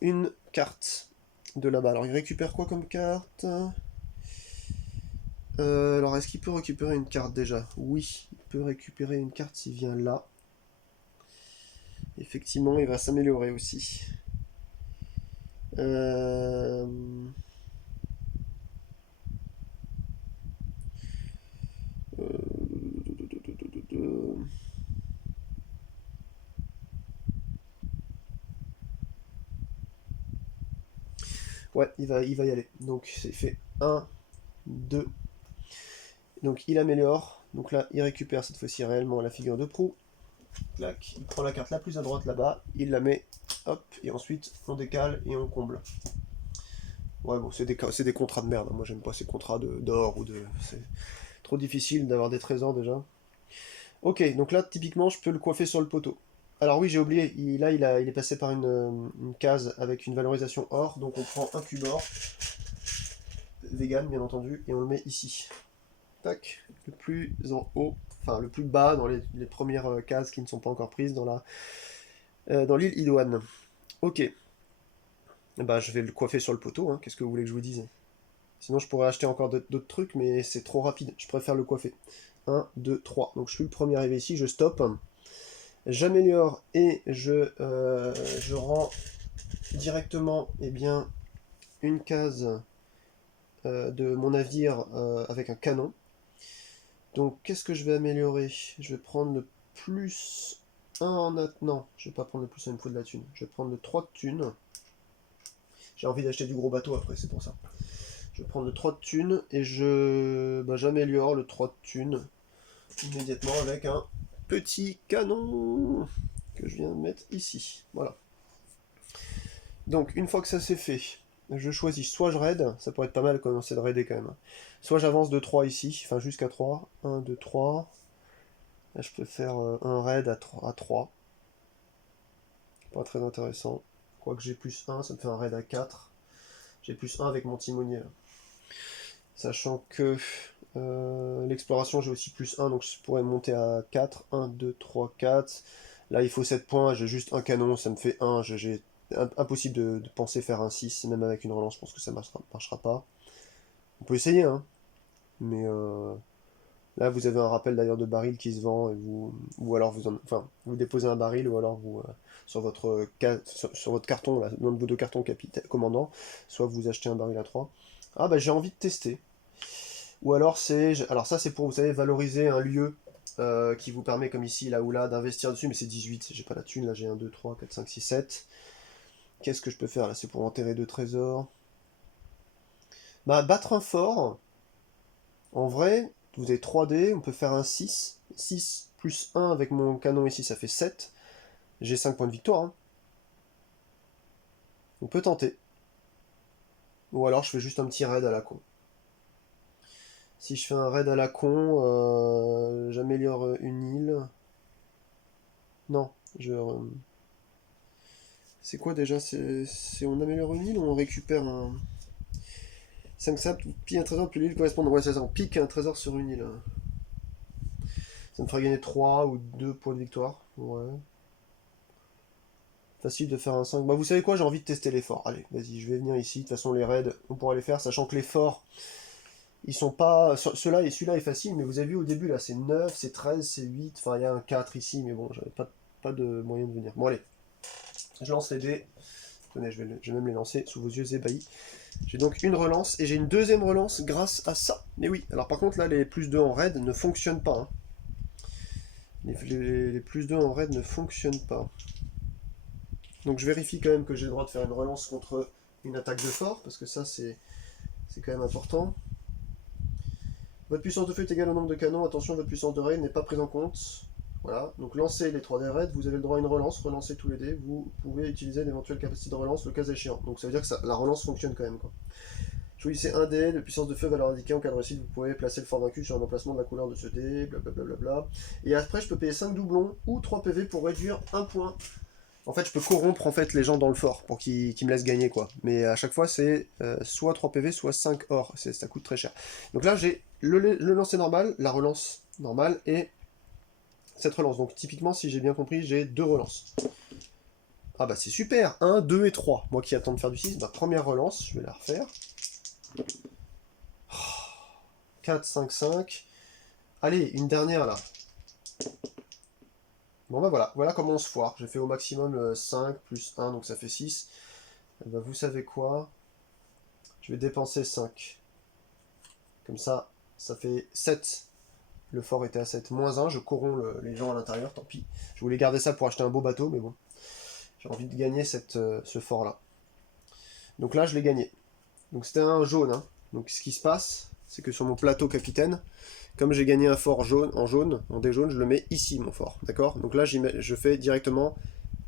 une carte de là-bas. Alors, il récupère quoi comme carte? Alors, est-ce qu'il peut récupérer une carte déjà? Oui, il peut récupérer une carte s'il vient là. Effectivement, il va s'améliorer aussi. Euh... Ouais, il va y aller. Donc, c'est fait 1, 2. Donc, il améliore. Donc là, il récupère cette fois-ci réellement la figure de proue. Clac, il prend la carte la plus à droite là-bas, il la met, hop, et ensuite on décale et on comble. Ouais, bon, c'est des contrats de merde. Hein. Moi, j'aime pas ces contrats d'or ou de. C'est trop difficile d'avoir des trésors déjà. Ok, donc là, typiquement, je peux le coiffer sur le poteau. Alors oui, j'ai oublié, il est passé par une case avec une valorisation or, donc on prend un cube or, vegan bien entendu, et on le met ici. Tac, le plus en haut, enfin le plus bas dans les premières cases qui ne sont pas encore prises dans l'île Idoine. Ok, bah je vais le coiffer sur le poteau, hein. Qu'est-ce que vous voulez que je vous dise? Sinon je pourrais acheter encore d'autres trucs, mais c'est trop rapide, je préfère le coiffer. 1, 2, 3. Donc je suis le premier arrivé ici, je stoppe. J'améliore et je rends directement une case de mon navire avec un canon. Donc qu'est-ce que je vais améliorer? Je vais prendre le plus 1 en non, je vais pas prendre le plus 1, il me faut de la thune. Je vais prendre le 3 de thune. J'ai envie d'acheter du gros bateau après, c'est pour ça. Je vais prendre le 3 de thune et j'améliore le 3 de thune immédiatement avec un petit canon que je viens de mettre ici. Voilà. Donc une fois que ça c'est fait, je choisis soit je raid, ça pourrait être pas mal de commencer de raider quand même. Soit j'avance de 3 ici, enfin jusqu'à 3. 1, 2, 3. Là je peux faire un raid à 3. Pas très intéressant. Quoique j'ai plus 1, ça me fait un raid à 4. J'ai plus 1 avec mon timonier. Sachant que l'exploration j'ai aussi plus 1, donc je pourrais monter à 4. 1, 2, 3, 4. Là il faut 7 points, j'ai juste un canon, ça me fait 1. J'ai impossible de penser faire un 6, même avec une relance, je pense que ça marchera pas. On peut essayer, hein. Mais là vous avez un rappel d'ailleurs de baril qui se vend, et ou alors vous déposez un baril, ou alors sur votre carton, là, l'un de vos deux cartons commandant, soit vous achetez un baril à 3. Ah bah j'ai envie de tester. Ou alors alors ça c'est pour, vous savez, valoriser un lieu qui vous permet, comme ici, là ou là, d'investir dessus, mais c'est 18, j'ai pas la thune, là j'ai 1, 2, 3, 4, 5, 6, 7. Qu'est-ce que je peux faire là? C'est pour enterrer 2 trésors. Bah battre un fort, en vrai, vous avez 3 dés, on peut faire un 6. 6 plus 1 avec mon canon ici, ça fait 7. J'ai 5 points de victoire. Hein. On peut tenter. Ou alors je fais juste un petit raid à la con. Si je fais un raid à la con, j'améliore une île. Non, c'est quoi déjà? On améliore une île ou on récupère un... 5 sables, pille un trésor, puis l'île correspondante. Ouais, c'est ça, on pique un trésor sur une île. Ça me fera gagner 3 ou 2 points de victoire. Ouais. Facile de faire un 5. Bah vous savez quoi, j'ai envie de tester les forts. Allez, vas-y, je vais venir ici. De toute façon, les raids, on pourra les faire, sachant que les forts, ils sont pas... Celui-là est facile, mais vous avez vu au début, là, c'est 9, c'est 13, c'est 8. Enfin, il y a un 4 ici, mais bon, j'avais pas de moyen de venir. Bon, allez. Je lance les dés. Tenez, je vais même les lancer sous vos yeux ébahis. J'ai donc une relance, et j'ai une deuxième relance grâce à ça. Mais oui, alors par contre, là, les plus 2 en raid ne fonctionnent pas. Hein. Les plus 2 en raid ne fonctionnent pas. Donc je vérifie quand même que j'ai le droit de faire une relance contre une attaque de fort, parce que ça c'est quand même important. Votre puissance de feu est égale au nombre de canons, attention, votre puissance de raid n'est pas prise en compte. Voilà, donc lancez les 3 dés raid, vous avez le droit à une relance, relancez tous les dés, vous pouvez utiliser d'éventuelles capacités de relance le cas échéant. Donc ça veut dire que la relance fonctionne quand même. Quoi. Choisissez un dé de puissance de feu valeur indiquée, en cas de réussite, vous pouvez placer le fort vaincu sur un emplacement de la couleur de ce dé, blablabla. Et après je peux payer 5 doublons ou 3 PV pour réduire 1 point. En fait, je peux corrompre en fait les gens dans le fort pour qu'ils me laissent gagner quoi. Mais à chaque fois, c'est soit 3 PV, soit 5 or. Ça coûte très cher. Donc là, j'ai le lancer normal, la relance normale et cette relance. Donc typiquement, si j'ai bien compris, j'ai 2 relances. Ah bah c'est super, 1, 2 et 3. Moi qui attends de faire du 6, bah première relance, je vais la refaire. 4, 5, 5. Allez, une dernière là. Bon bah voilà comment on se foire. J'ai fait au maximum 5 plus 1, donc ça fait 6. Et bah vous savez quoi? Je vais dépenser 5. Comme ça fait 7. Le fort était à 7. Moins 1, je corromps les gens à l'intérieur, tant pis. Je voulais garder ça pour acheter un beau bateau, mais bon. J'ai envie de gagner ce fort-là. Donc là, je l'ai gagné. Donc c'était un jaune. Hein. Donc ce qui se passe, c'est que sur mon plateau capitaine, comme j'ai gagné un fort jaune, en dé jaune, je le mets ici, mon fort. D'accord? Donc là, je fais directement,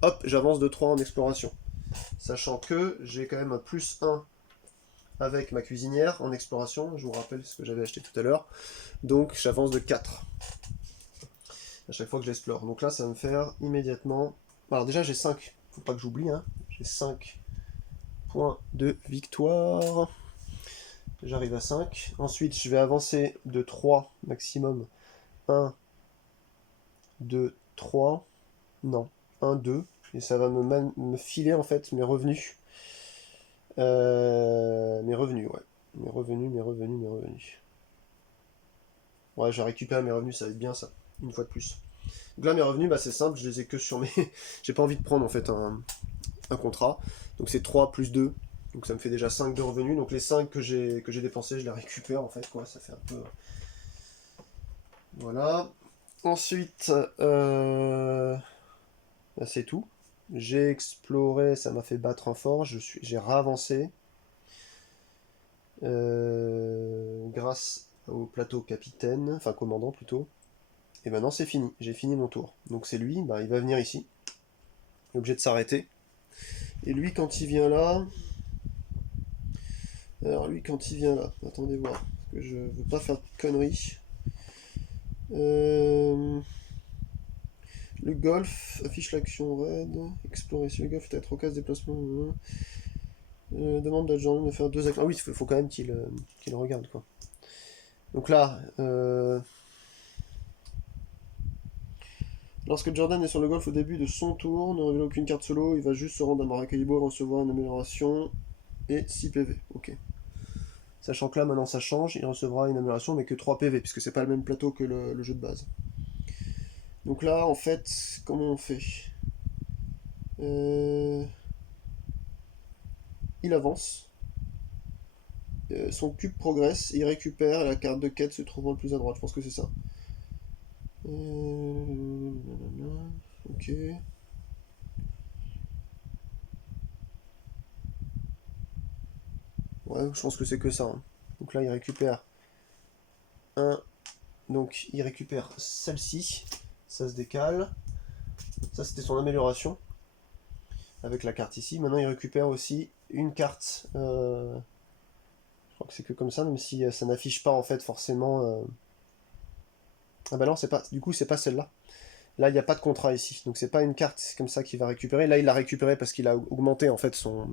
hop, j'avance de 3 en exploration. Sachant que j'ai quand même un plus 1 avec ma cuisinière en exploration. Je vous rappelle ce que j'avais acheté tout à l'heure. Donc j'avance de 4 à chaque fois que j'explore. Donc là, ça va me faire immédiatement... Alors déjà, j'ai 5. Faut pas que j'oublie. Hein. J'ai 5 points de victoire. J'arrive à 5. Ensuite, je vais avancer de 3 maximum. 1, 2, 3. Non, 1, 2. Et ça va me filer en fait mes revenus. Mes revenus, ouais. Mes revenus. Ouais, j'ai récupéré mes revenus, ça va être bien ça. Une fois de plus. Donc là, mes revenus, bah, c'est simple, je les ai que sur mes... J'ai pas envie de prendre en fait un contrat. Donc c'est 3 plus 2. Donc ça me fait déjà 5 de revenus. Donc les 5 que j'ai dépensés, je les récupère en fait. Quoi. Ça fait un peu... Voilà. Ensuite, bah, c'est tout. J'ai exploré, ça m'a fait battre un fort. J'ai réavancé. Grâce au plateau capitaine, enfin commandant plutôt. Et maintenant c'est fini, j'ai fini mon tour. Donc c'est lui, bah, il va venir ici. Il est obligé de s'arrêter. Et lui quand il vient là... Alors lui quand il vient là, attendez voir, parce que je veux pas faire de conneries. Le golf affiche l'action raid, explorer si le golf est à 3 cases déplacement. Demande d'agent de faire 2 actions. Ah oui, il faut quand même qu'il regarde quoi. Donc là, lorsque Jordan est sur le golf au début de son tour, ne révèle aucune carte solo, il va juste se rendre à Maracaibo et recevoir une amélioration et 6 PV. Ok. Sachant que là, maintenant ça change, il recevra une amélioration mais que 3 PV, puisque c'est pas le même plateau que le jeu de base. Donc là, en fait, comment on fait? Il avance. Son cube progresse, et il récupère la carte de quête se trouvant le plus à droite. Je pense que c'est ça. Ok. Ouais, je pense que c'est que ça. Hein. Donc là, il récupère un. Donc il récupère celle-ci. Ça se décale. Ça c'était son amélioration avec la carte ici. Maintenant il récupère aussi une carte. Je crois que c'est que comme ça, même si ça n'affiche pas en fait forcément. Ah bah non, c'est pas. Du coup, c'est pas celle-là. Là, il n'y a pas de contrat ici, donc c'est pas une carte comme ça qu'il va récupérer. Là, il l'a récupéré parce qu'il a augmenté en fait son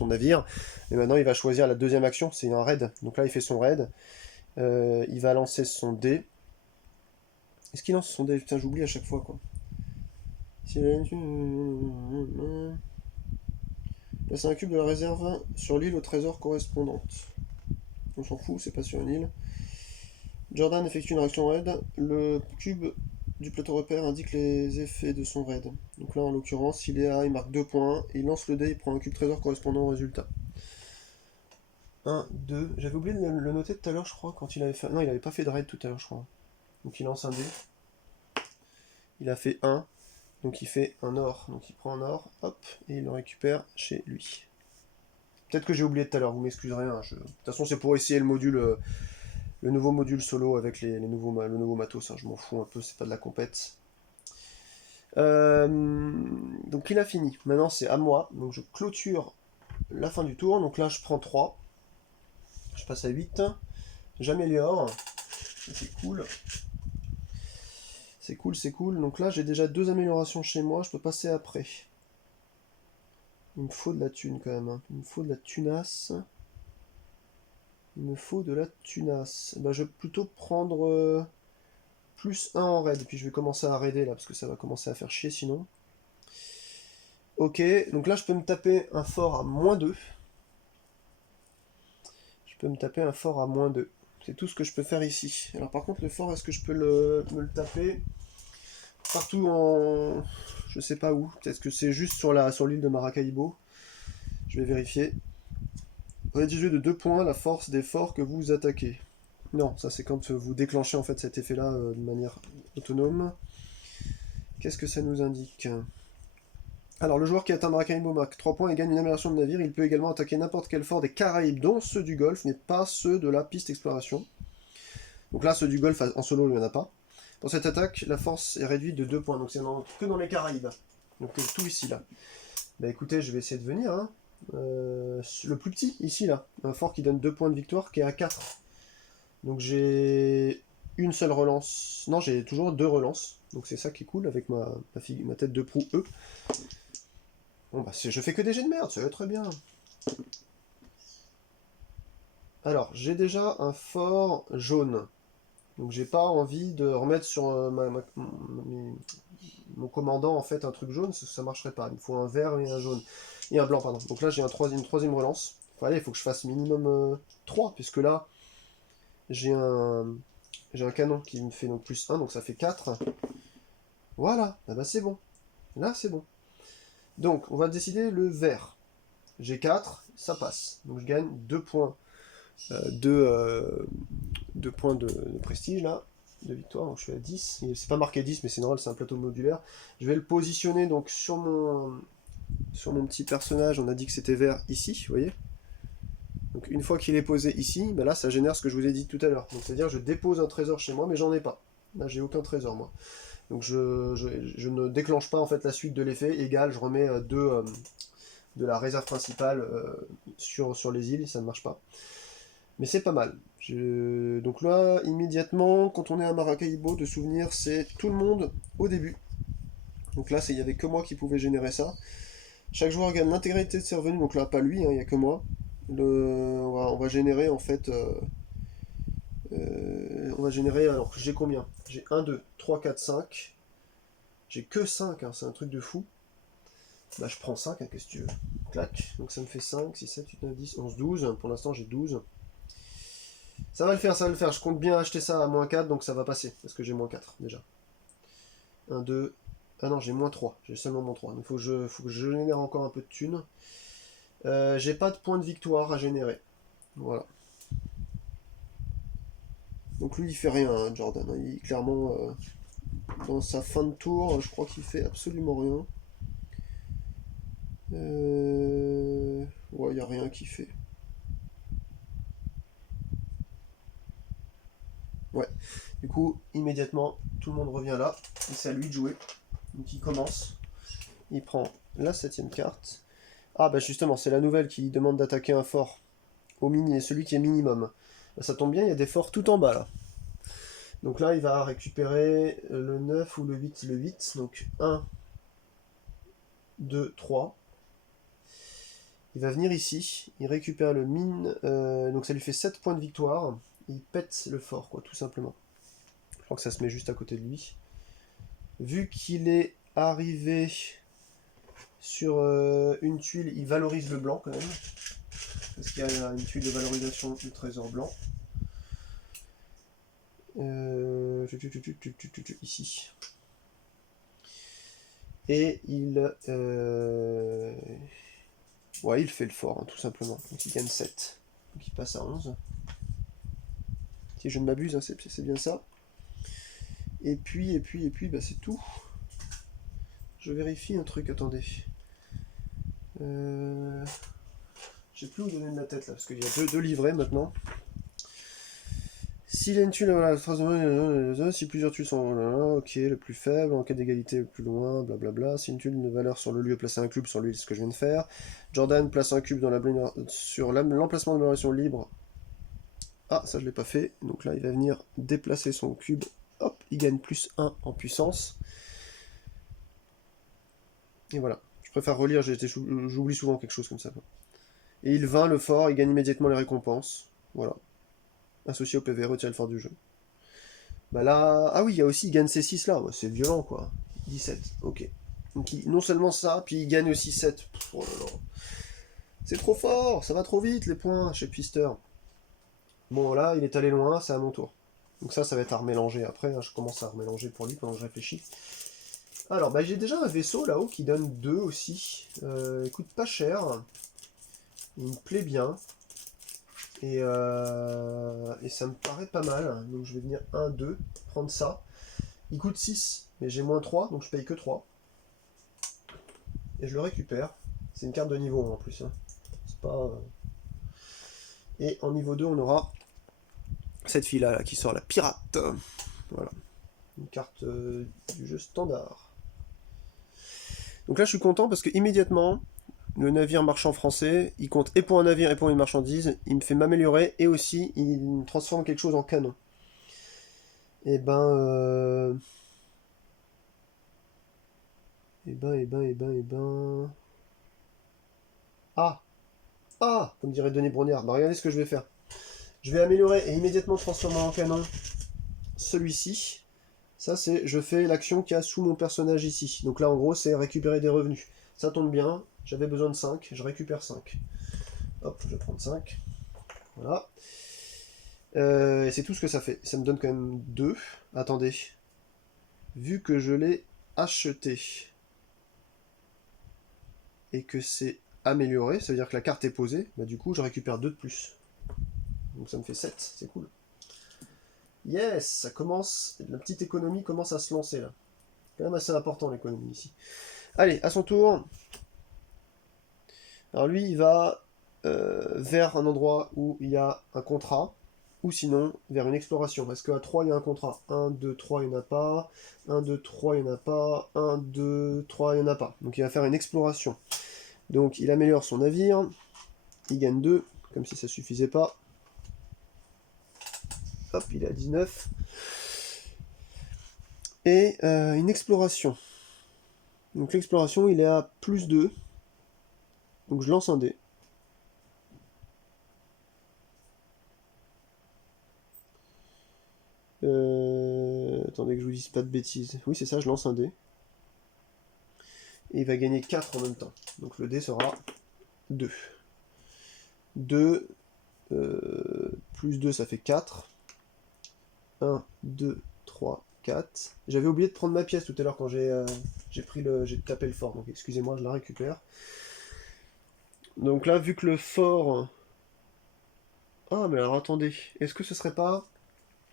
navire. Et maintenant, il va choisir la deuxième action, c'est un raid. Donc là, il fait son raid. Il va lancer son dé. Est-ce qu'il lance son dé? Putain, j'oublie à chaque fois quoi. Là, c'est un cube de la réserve sur l'île au trésor correspondante. On s'en fout, c'est pas sur une île. Jordan effectue une réaction raid. Le cube du plateau repère indique les effets de son raid. Donc là, en l'occurrence, il est à, il marque 2 points, il lance le dé, il prend un cube trésor correspondant au résultat. 1, 2. J'avais oublié de le noter tout à l'heure, je crois, quand il avait fait. Non, il avait pas fait de raid tout à l'heure, je crois. Donc il lance un dé. Il a fait 1. Donc il fait un or. Donc il prend un or, hop, et il le récupère chez lui. Peut-être que j'ai oublié tout à l'heure, vous m'excuserez. Hein, de toute façon, c'est pour essayer le module. Le nouveau module solo avec le nouveau matos, hein, je m'en fous un peu, c'est pas de la compète. Donc il a fini. Maintenant c'est à moi. Donc je clôture la fin du tour. Donc là je prends 3. Je passe à 8. J'améliore. C'est cool. C'est cool, c'est cool. Donc là j'ai déjà 2 améliorations chez moi. Je peux passer après. Il me faut de la thune quand même. Hein. Il me faut de la tunasse. Il me faut de la tunasse. Bah, je vais plutôt prendre plus 1 en raid. Puis je vais commencer à raider là parce que ça va commencer à faire chier sinon. Ok, donc là je peux me taper un fort à -2. Je peux me taper un fort à -2. C'est tout ce que je peux faire ici. Alors par contre le fort, est-ce que je peux me le taper partout en... Je sais pas où. Peut-être que c'est juste sur l'île de Maracaibo. Je vais vérifier. Réduisez de 2 points la force des forts que vous attaquez. Non, ça c'est quand vous déclenchez en fait cet effet-là de manière autonome. Qu'est-ce que ça nous indique? Alors, le joueur qui atteint Maracaibo marque 3 points et gagne une amélioration de navire. Il peut également attaquer n'importe quel fort des Caraïbes, dont ceux du Golfe, mais pas ceux de la piste exploration. Donc là, ceux du Golfe en solo, il n'y en a pas. Pour cette attaque, la force est réduite de 2 points, donc c'est que dans les Caraïbes. Donc tout ici, là. Bah écoutez, je vais essayer de venir. Hein. Le plus petit, ici, là. Un fort qui donne 2 points de victoire, qui est à 4. Donc j'ai une seule relance. Non, j'ai toujours 2 relances. Donc c'est ça qui est cool avec ma tête de proue E. Bon bah je fais que des jets de merde, ça va très bien. Alors, j'ai déjà un fort jaune. Donc j'ai pas envie de remettre sur mon commandant en fait un truc jaune, ça marcherait pas. Il me faut un vert et un jaune. Et un blanc, pardon. Donc là j'ai une troisième relance. Enfin, allez, il faut que je fasse minimum 3, puisque là j'ai un canon qui me fait donc plus 1, donc ça fait 4. Voilà, ah bah c'est bon. Là c'est bon. Donc on va décider le vert. J'ai 4, ça passe. Donc je gagne 2 points. 2 points de prestige là, de victoire, donc je suis à 10, c'est pas marqué 10 mais c'est normal, c'est un plateau modulaire. Je vais le positionner donc sur mon petit personnage, on a dit que c'était vert ici, vous voyez. Donc une fois qu'il est posé ici, ben là ça génère ce que je vous ai dit tout à l'heure. Donc c'est-à-dire je dépose un trésor chez moi mais j'en ai pas. Là j'ai aucun trésor moi. Donc je ne déclenche pas en fait la suite de l'effet, égal je remets de la réserve principale sur les îles, ça ne marche pas. Mais c'est pas mal. Donc là, immédiatement, quand on est à Maracaibo, de souvenir, c'est tout le monde au début. Donc là, il n'y avait que moi qui pouvais générer ça. Chaque joueur gagne l'intégralité de ses revenus, donc là, pas lui, il n'y a que moi. On va générer en fait... on va générer, alors j'ai combien? J'ai 1, 2, 3, 4, 5. J'ai que 5, hein, c'est un truc de fou. Bah je prends 5, hein, qu'est-ce que tu veux. Clac, donc ça me fait 5, 6, 7, 8, 9, 10, 11, 12. Pour l'instant j'ai 12. Ça va le faire, ça va le faire. Je compte bien acheter ça à -4, donc ça va passer. Parce que j'ai -4 déjà. 1, 2. Ah non, j'ai -3. J'ai seulement -3. Donc faut que je génère encore un peu de thunes. J'ai pas de points de victoire à générer. Voilà. Donc lui, il fait rien, hein, Jordan. Il, clairement, dans sa fin de tour, je crois qu'il fait absolument rien. Ouais, il n'y a rien qui fait. Ouais. Du coup, immédiatement, tout le monde revient là. Et c'est à lui de jouer. Donc il commence. Il prend la 7ème carte. Ah bah justement, c'est la nouvelle qui demande d'attaquer un fort. Celui qui est minimum. Bah, ça tombe bien, il y a des forts tout en bas là. Donc là, il va récupérer le 9 ou le 8. Le 8, donc 1, 2, 3. Il va venir ici, il récupère le mine, donc ça lui fait 7 points de victoire. Il pète le fort, quoi, tout simplement. Je crois que ça se met juste à côté de lui. Vu qu'il est arrivé sur une tuile, il valorise le blanc quand même. Parce qu'il y a une tuile de valorisation du trésor blanc. Ici. Et il... ouais, il fait le fort, hein, tout simplement. Donc il gagne 7. Donc il passe à 11. Si je ne m'abuse, hein, c'est bien ça. Et puis, bah, c'est tout. Je vérifie un truc, attendez. Je sais plus où donner de la tête là, parce qu'il y a deux livrets maintenant. S'il y a une tuile, voilà, si plusieurs tuiles sont, ok, le plus faible, en cas d'égalité, le plus loin, blablabla. Si une tuile de valeur sur le lieu, placer un cube sur lui, c'est ce que je viens de faire. Jordan place un cube dans sur l'emplacement de l'amélioration libre. Ah, ça je l'ai pas fait. Donc là, il va venir déplacer son cube. Hop, il gagne plus 1 en puissance. Et voilà. Je préfère relire, j'oublie souvent quelque chose comme ça. Et il vainc le fort, il gagne immédiatement les récompenses. Voilà. Associé au PV, retire le fort du jeu. Bah là... Ah oui, il y a aussi, il gagne ces 6 là. Ouais, c'est violent quoi. 17, ok. Donc non seulement ça, puis il gagne aussi 7. Oh là là. C'est trop fort, ça va trop vite les points chez Twister. Bon là, il est allé loin, c'est à mon tour. Donc ça va être à remélanger après, hein. Je commence à remélanger pour lui pendant que je réfléchis. Alors, bah, j'ai déjà un vaisseau là-haut qui donne 2 aussi. Il coûte pas cher. Il me plaît bien. Et ça me paraît pas mal. Donc je vais venir 1, 2, prendre ça. Il coûte 6, mais j'ai moins 3, donc je paye que 3. Et je le récupère. C'est une carte de niveau 1 en plus. Hein. C'est pas... Et en niveau 2, on aura cette fille-là là, qui sort, la pirate. Voilà. Une carte du jeu standard. Donc là, je suis content parce que immédiatement, le navire marchand français, il compte et pour un navire et pour une marchandise, il me fait m'améliorer et aussi il me transforme quelque chose en canon. Et ben... Ah! Ah! Comme dirait Denis Brognard. Bah regardez ce que je vais faire. Je vais améliorer et immédiatement transformer en canon celui-ci. Ça c'est, je fais l'action qu'il y a sous mon personnage ici. Donc là en gros c'est récupérer des revenus. Ça tombe bien, j'avais besoin de 5, je récupère 5. Hop, je vais prendre 5. Voilà. Et c'est tout ce que ça fait. Ça me donne quand même 2. Attendez. Vu que je l'ai acheté et que c'est amélioré, ça veut dire que la carte est posée, bah du coup je récupère 2 de plus. Donc ça me fait 7, c'est cool. Yes, ça commence, la petite économie commence à se lancer là. C'est quand même assez important l'économie ici. Allez, à son tour. Alors lui, il va vers un endroit où il y a un contrat, ou sinon vers une exploration. Parce qu'à 3, il y a un contrat. 1, 2, 3, il n'y en a pas. 1, 2, 3, il n'y en a pas. 1, 2, 3, il n'y en a pas. Donc il va faire une exploration. Donc il améliore son navire. Il gagne 2, comme si ça suffisait pas. Hop, il est à 19. Et une exploration. Donc l'exploration, il est à plus 2. Donc je lance un dé. Attendez que je vous dise pas de bêtises. Oui, c'est ça, je lance un dé. Et il va gagner 4 en même temps. Donc le dé sera 2. 2 plus 2, ça fait 4. 1, 2, 3, 4. J'avais oublié de prendre ma pièce tout à l'heure quand j'ai tapé le fort. Donc excusez-moi, je la récupère. Donc là, vu que le fort... Ah, mais alors attendez. Est-ce que ce serait pas...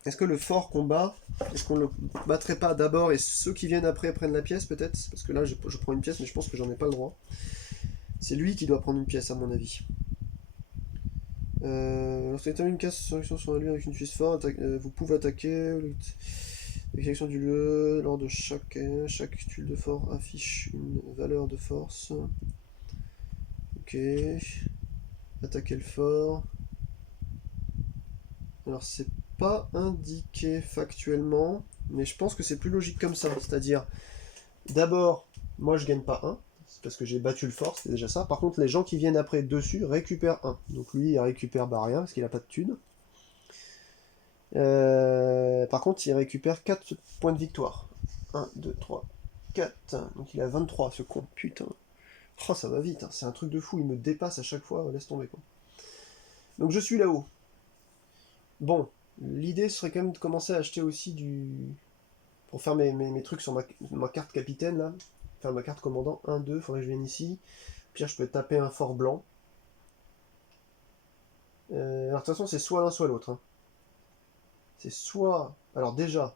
Est-ce que le fort combat, est-ce qu'on le battrait pas d'abord et ceux qui viennent après prennent la pièce peut-être? Parce que là je prends une pièce mais je pense que j'en ai pas le droit. C'est lui qui doit prendre une pièce à mon avis. Lorsqu'il termine une casse sur un lieu avec une pièce forte, vous pouvez attaquer. L'exécution du lieu, lors de chaque tuile de fort affiche une valeur de force. Ok. Attaquer le fort. Alors c'est pas indiqué factuellement, mais je pense que c'est plus logique comme ça. C'est-à-dire, d'abord, moi je gagne pas 1, c'est parce que j'ai battu le fort, c'est déjà ça. Par contre, les gens qui viennent après dessus récupèrent 1. Donc lui, il récupère rien parce qu'il a pas de thune. Par contre, il récupère 4 points de victoire. 1, 2, 3, 4. Donc il a 23, ce con. Putain. Oh, ça va vite, hein. C'est un truc de fou. Il me dépasse à chaque fois. Laisse tomber, quoi. Donc je suis là-haut. Bon, l'idée serait quand même de commencer à acheter aussi du... Pour faire mes trucs sur ma carte capitaine, là. Faire ma carte commandant. 1, 2, faudrait que je vienne ici. Puis je peux taper un fort blanc. Alors de toute façon, c'est soit l'un, soit l'autre. Hein. C'est soit... Alors déjà,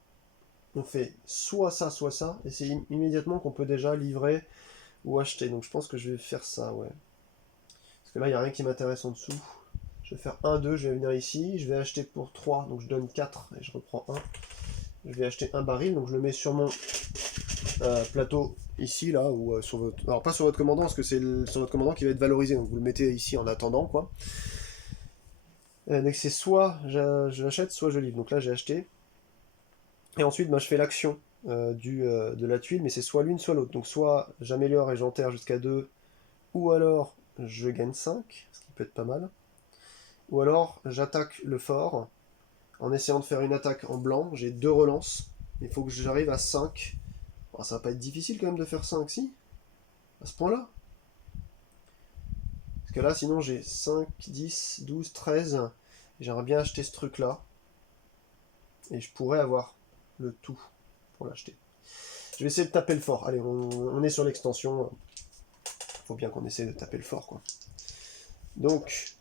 on fait soit ça, et c'est immédiatement qu'on peut déjà livrer ou acheter. Donc je pense que je vais faire ça, ouais. Parce que là, il n'y a rien qui m'intéresse en dessous. Je vais faire 1, 2, je vais venir ici, je vais acheter pour 3, donc je donne 4 et je reprends 1. Je vais acheter un baril, donc je le mets sur mon plateau ici, là, ou sur votre... Alors pas sur votre commandant, parce que c'est sur votre commandant qui va être valorisé, donc vous le mettez ici en attendant, quoi. Donc c'est soit je l'achète, soit je livre. Donc là, j'ai acheté. Et ensuite, je fais l'action de la tuile, mais c'est soit l'une, soit l'autre. Donc soit j'améliore et j'enterre jusqu'à 2, ou alors je gagne 5, ce qui peut être pas mal. Ou alors j'attaque le fort en essayant de faire une attaque en blanc. J'ai 2 relances. Il faut que j'arrive à 5. Bon, ça va pas être difficile quand même de faire 5, si? À ce point-là. Parce que là, sinon j'ai 5, 10, 12, 13. J'aimerais bien acheter ce truc-là. Et je pourrais avoir le tout pour l'acheter. Je vais essayer de taper le fort. Allez, on est sur l'extension. Faut bien qu'on essaie de taper le fort, quoi. Donc,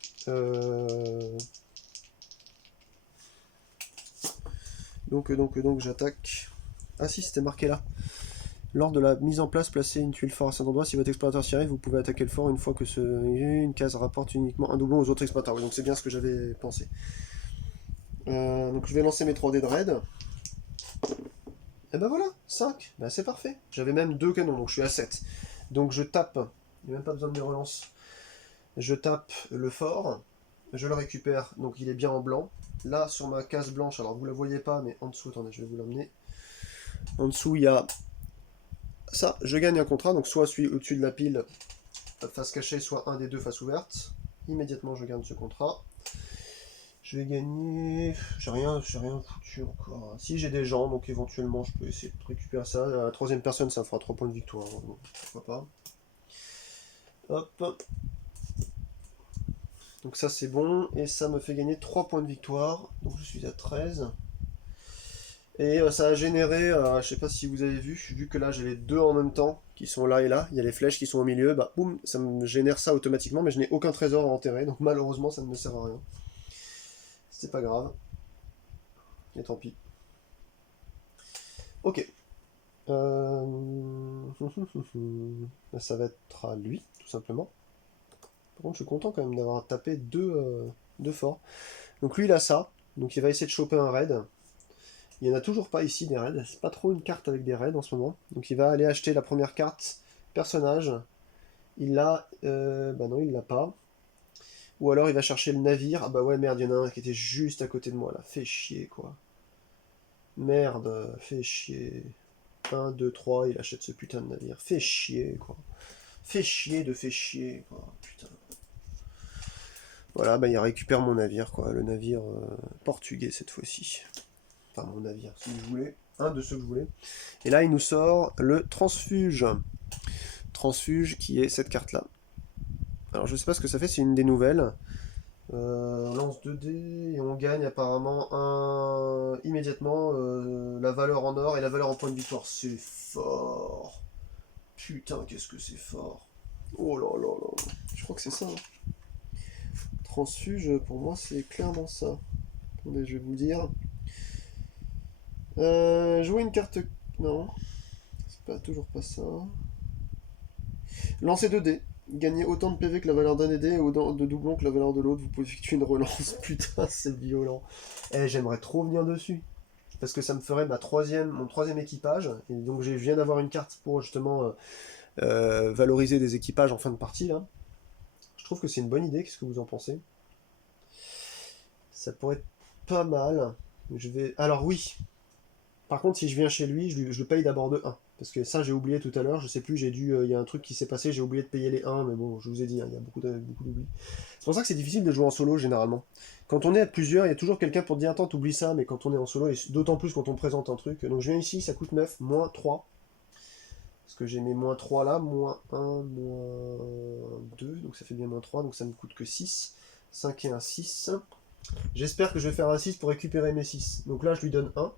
donc j'attaque. Ah si, c'était marqué là. Lors de la mise en place, placez une tuile fort à cet endroit. Si votre explorateur s'y arrive, vous pouvez attaquer le fort une fois que une case rapporte uniquement un doublon aux autres explorateurs. Oui, donc c'est bien ce que j'avais pensé. Donc je vais lancer mes 3 dés de raid. Et ben voilà, 5. Ben c'est parfait. J'avais même 2 canons, donc je suis à 7. Donc je tape. Il n'y a même pas besoin de mes relances. Je tape le fort. Je le récupère, donc il est bien en blanc. Là, sur ma case blanche, alors vous ne le voyez pas, mais en dessous, attendez, je vais vous l'emmener. En dessous, il y a ça. Je gagne un contrat, donc soit celui au-dessus de la pile, face cachée, soit un des deux face ouverte. Immédiatement, je gagne ce contrat. Je vais gagner... J'ai rien foutu encore. Si, j'ai des gens, donc éventuellement, je peux essayer de récupérer ça. La troisième personne, ça me fera 3 points de victoire. Donc, pourquoi pas. Hop. Donc ça c'est bon, et ça me fait gagner 3 points de victoire, donc je suis à 13. Et ça a généré, je sais pas si vous avez vu que là j'ai les deux en même temps, qui sont là et là, il y a les flèches qui sont au milieu, bah boum, ça me génère ça automatiquement, mais je n'ai aucun trésor à enterrer, donc malheureusement ça ne me sert à rien. C'est pas grave. Et tant pis. Ok. Ça va être à lui, tout simplement. Par contre, je suis content quand même d'avoir tapé deux forts. Donc lui, il a ça. Donc il va essayer de choper un raid. Il n'y en a toujours pas ici des raids. C'est pas trop une carte avec des raids en ce moment. Donc il va aller acheter la première carte personnage. Il l'a... bah non, il l'a pas. Ou alors il va chercher le navire. Ah bah ouais, merde, il y en a un qui était juste à côté de moi là. Fait chier, quoi. Merde, fait chier. 1, 2, 3, il achète ce putain de navire. Fait chier, quoi. Fait chier, quoi. Putain. Voilà, bah il récupère mon navire, quoi. Le navire portugais cette fois-ci. Enfin, mon navire, si vous voulez. Un de ceux que je voulais. Et là, il nous sort le transfuge. Transfuge qui est cette carte-là. Alors, je sais pas ce que ça fait, c'est une des nouvelles. On lance 2 dés et on gagne apparemment immédiatement la valeur en or et la valeur en point de victoire. C'est fort. Putain, qu'est-ce que c'est fort. Oh là là là. Je crois que c'est ça. Hein. Transfuge, pour moi, c'est clairement ça. Attendez, je vais vous le dire. Jouer une carte... Non. C'est pas toujours pas ça. Lancer 2 dés. Gagner autant de PV que la valeur d'un dé et autant de doublons que la valeur de l'autre. Vous pouvez effectuer une relance. Putain, c'est violent. Eh, j'aimerais trop venir dessus. parce que ça me ferait mon troisième équipage, et donc je viens d'avoir une carte pour justement valoriser des équipages en fin de partie, là. Je trouve que c'est une bonne idée, qu'est-ce que vous en pensez? Ça pourrait être pas mal. Alors oui, par contre, si je viens chez lui, je le paye d'abord de 1. Parce que ça, j'ai oublié tout à l'heure, je sais plus, il y a un truc qui s'est passé, j'ai oublié de payer les 1, mais bon, je vous ai dit, hein, il y a beaucoup d'oubli. C'est pour ça que c'est difficile de jouer en solo, généralement. Quand on est à plusieurs, il y a toujours quelqu'un pour te dire, attends, t'oublies ça, mais quand on est en solo, et d'autant plus quand on présente un truc. Donc je viens ici, ça coûte 9, moins 3. Parce que j'ai mes moins 3 là, moins 1, moins 2, donc ça fait bien moins 3, donc ça ne me coûte que 6. 5 et un 6. J'espère que je vais faire un 6 pour récupérer mes 6. Donc là, je lui donne 1.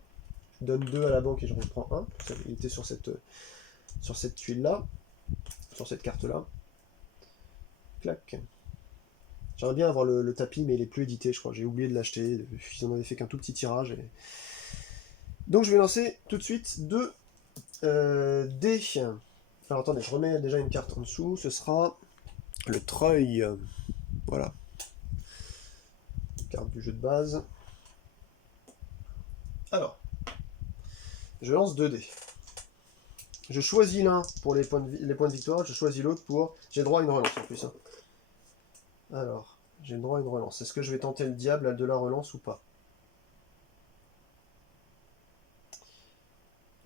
Je donne 2 à la banque et je reprends 1. Il était sur cette tuile-là, sur cette carte-là. Clac. J'aimerais bien avoir le tapis, mais il est plus édité, je crois. J'ai oublié de l'acheter. Ils en avaient fait qu'un tout petit tirage. Donc je vais lancer tout de suite 2 dés. Alors attendez, je remets déjà une carte en dessous. Ce sera le treuil. Voilà. Carte du jeu de base. Alors, je lance 2 dés. Je choisis l'un pour les points de victoire, je choisis l'autre pour... J'ai droit à une relance en plus. Hein. Alors, j'ai le droit à une relance. Est-ce que je vais tenter le diable de la relance ou pas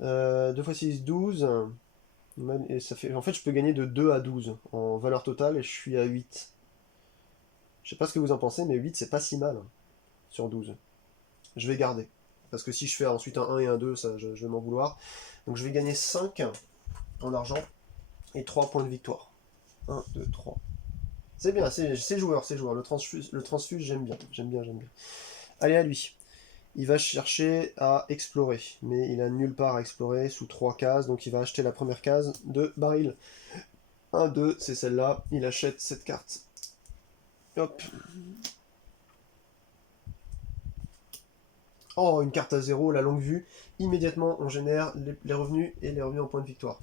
2 x 6, 12. Et ça fait... En fait, je peux gagner de 2 à 12 en valeur totale et je suis à 8. Je sais pas ce que vous en pensez, mais 8 c'est pas si mal hein, sur 12. Je vais garder. Parce que si je fais ensuite un 1 et un 2, ça, je vais m'en vouloir. Donc je vais gagner 5 en argent et 3 points de victoire. 1, 2, 3. C'est bien, c'est joueur, c'est joueur. Le transfuge, j'aime bien. J'aime bien. Allez, à lui. Il va chercher à explorer. Mais il a nulle part à explorer sous 3 cases. Donc il va acheter la première case de baril. 1, 2, c'est celle-là. Il achète cette carte. Hop. Oh, une carte à 0, la longue vue. Immédiatement, on génère les revenus et les revenus en points de victoire.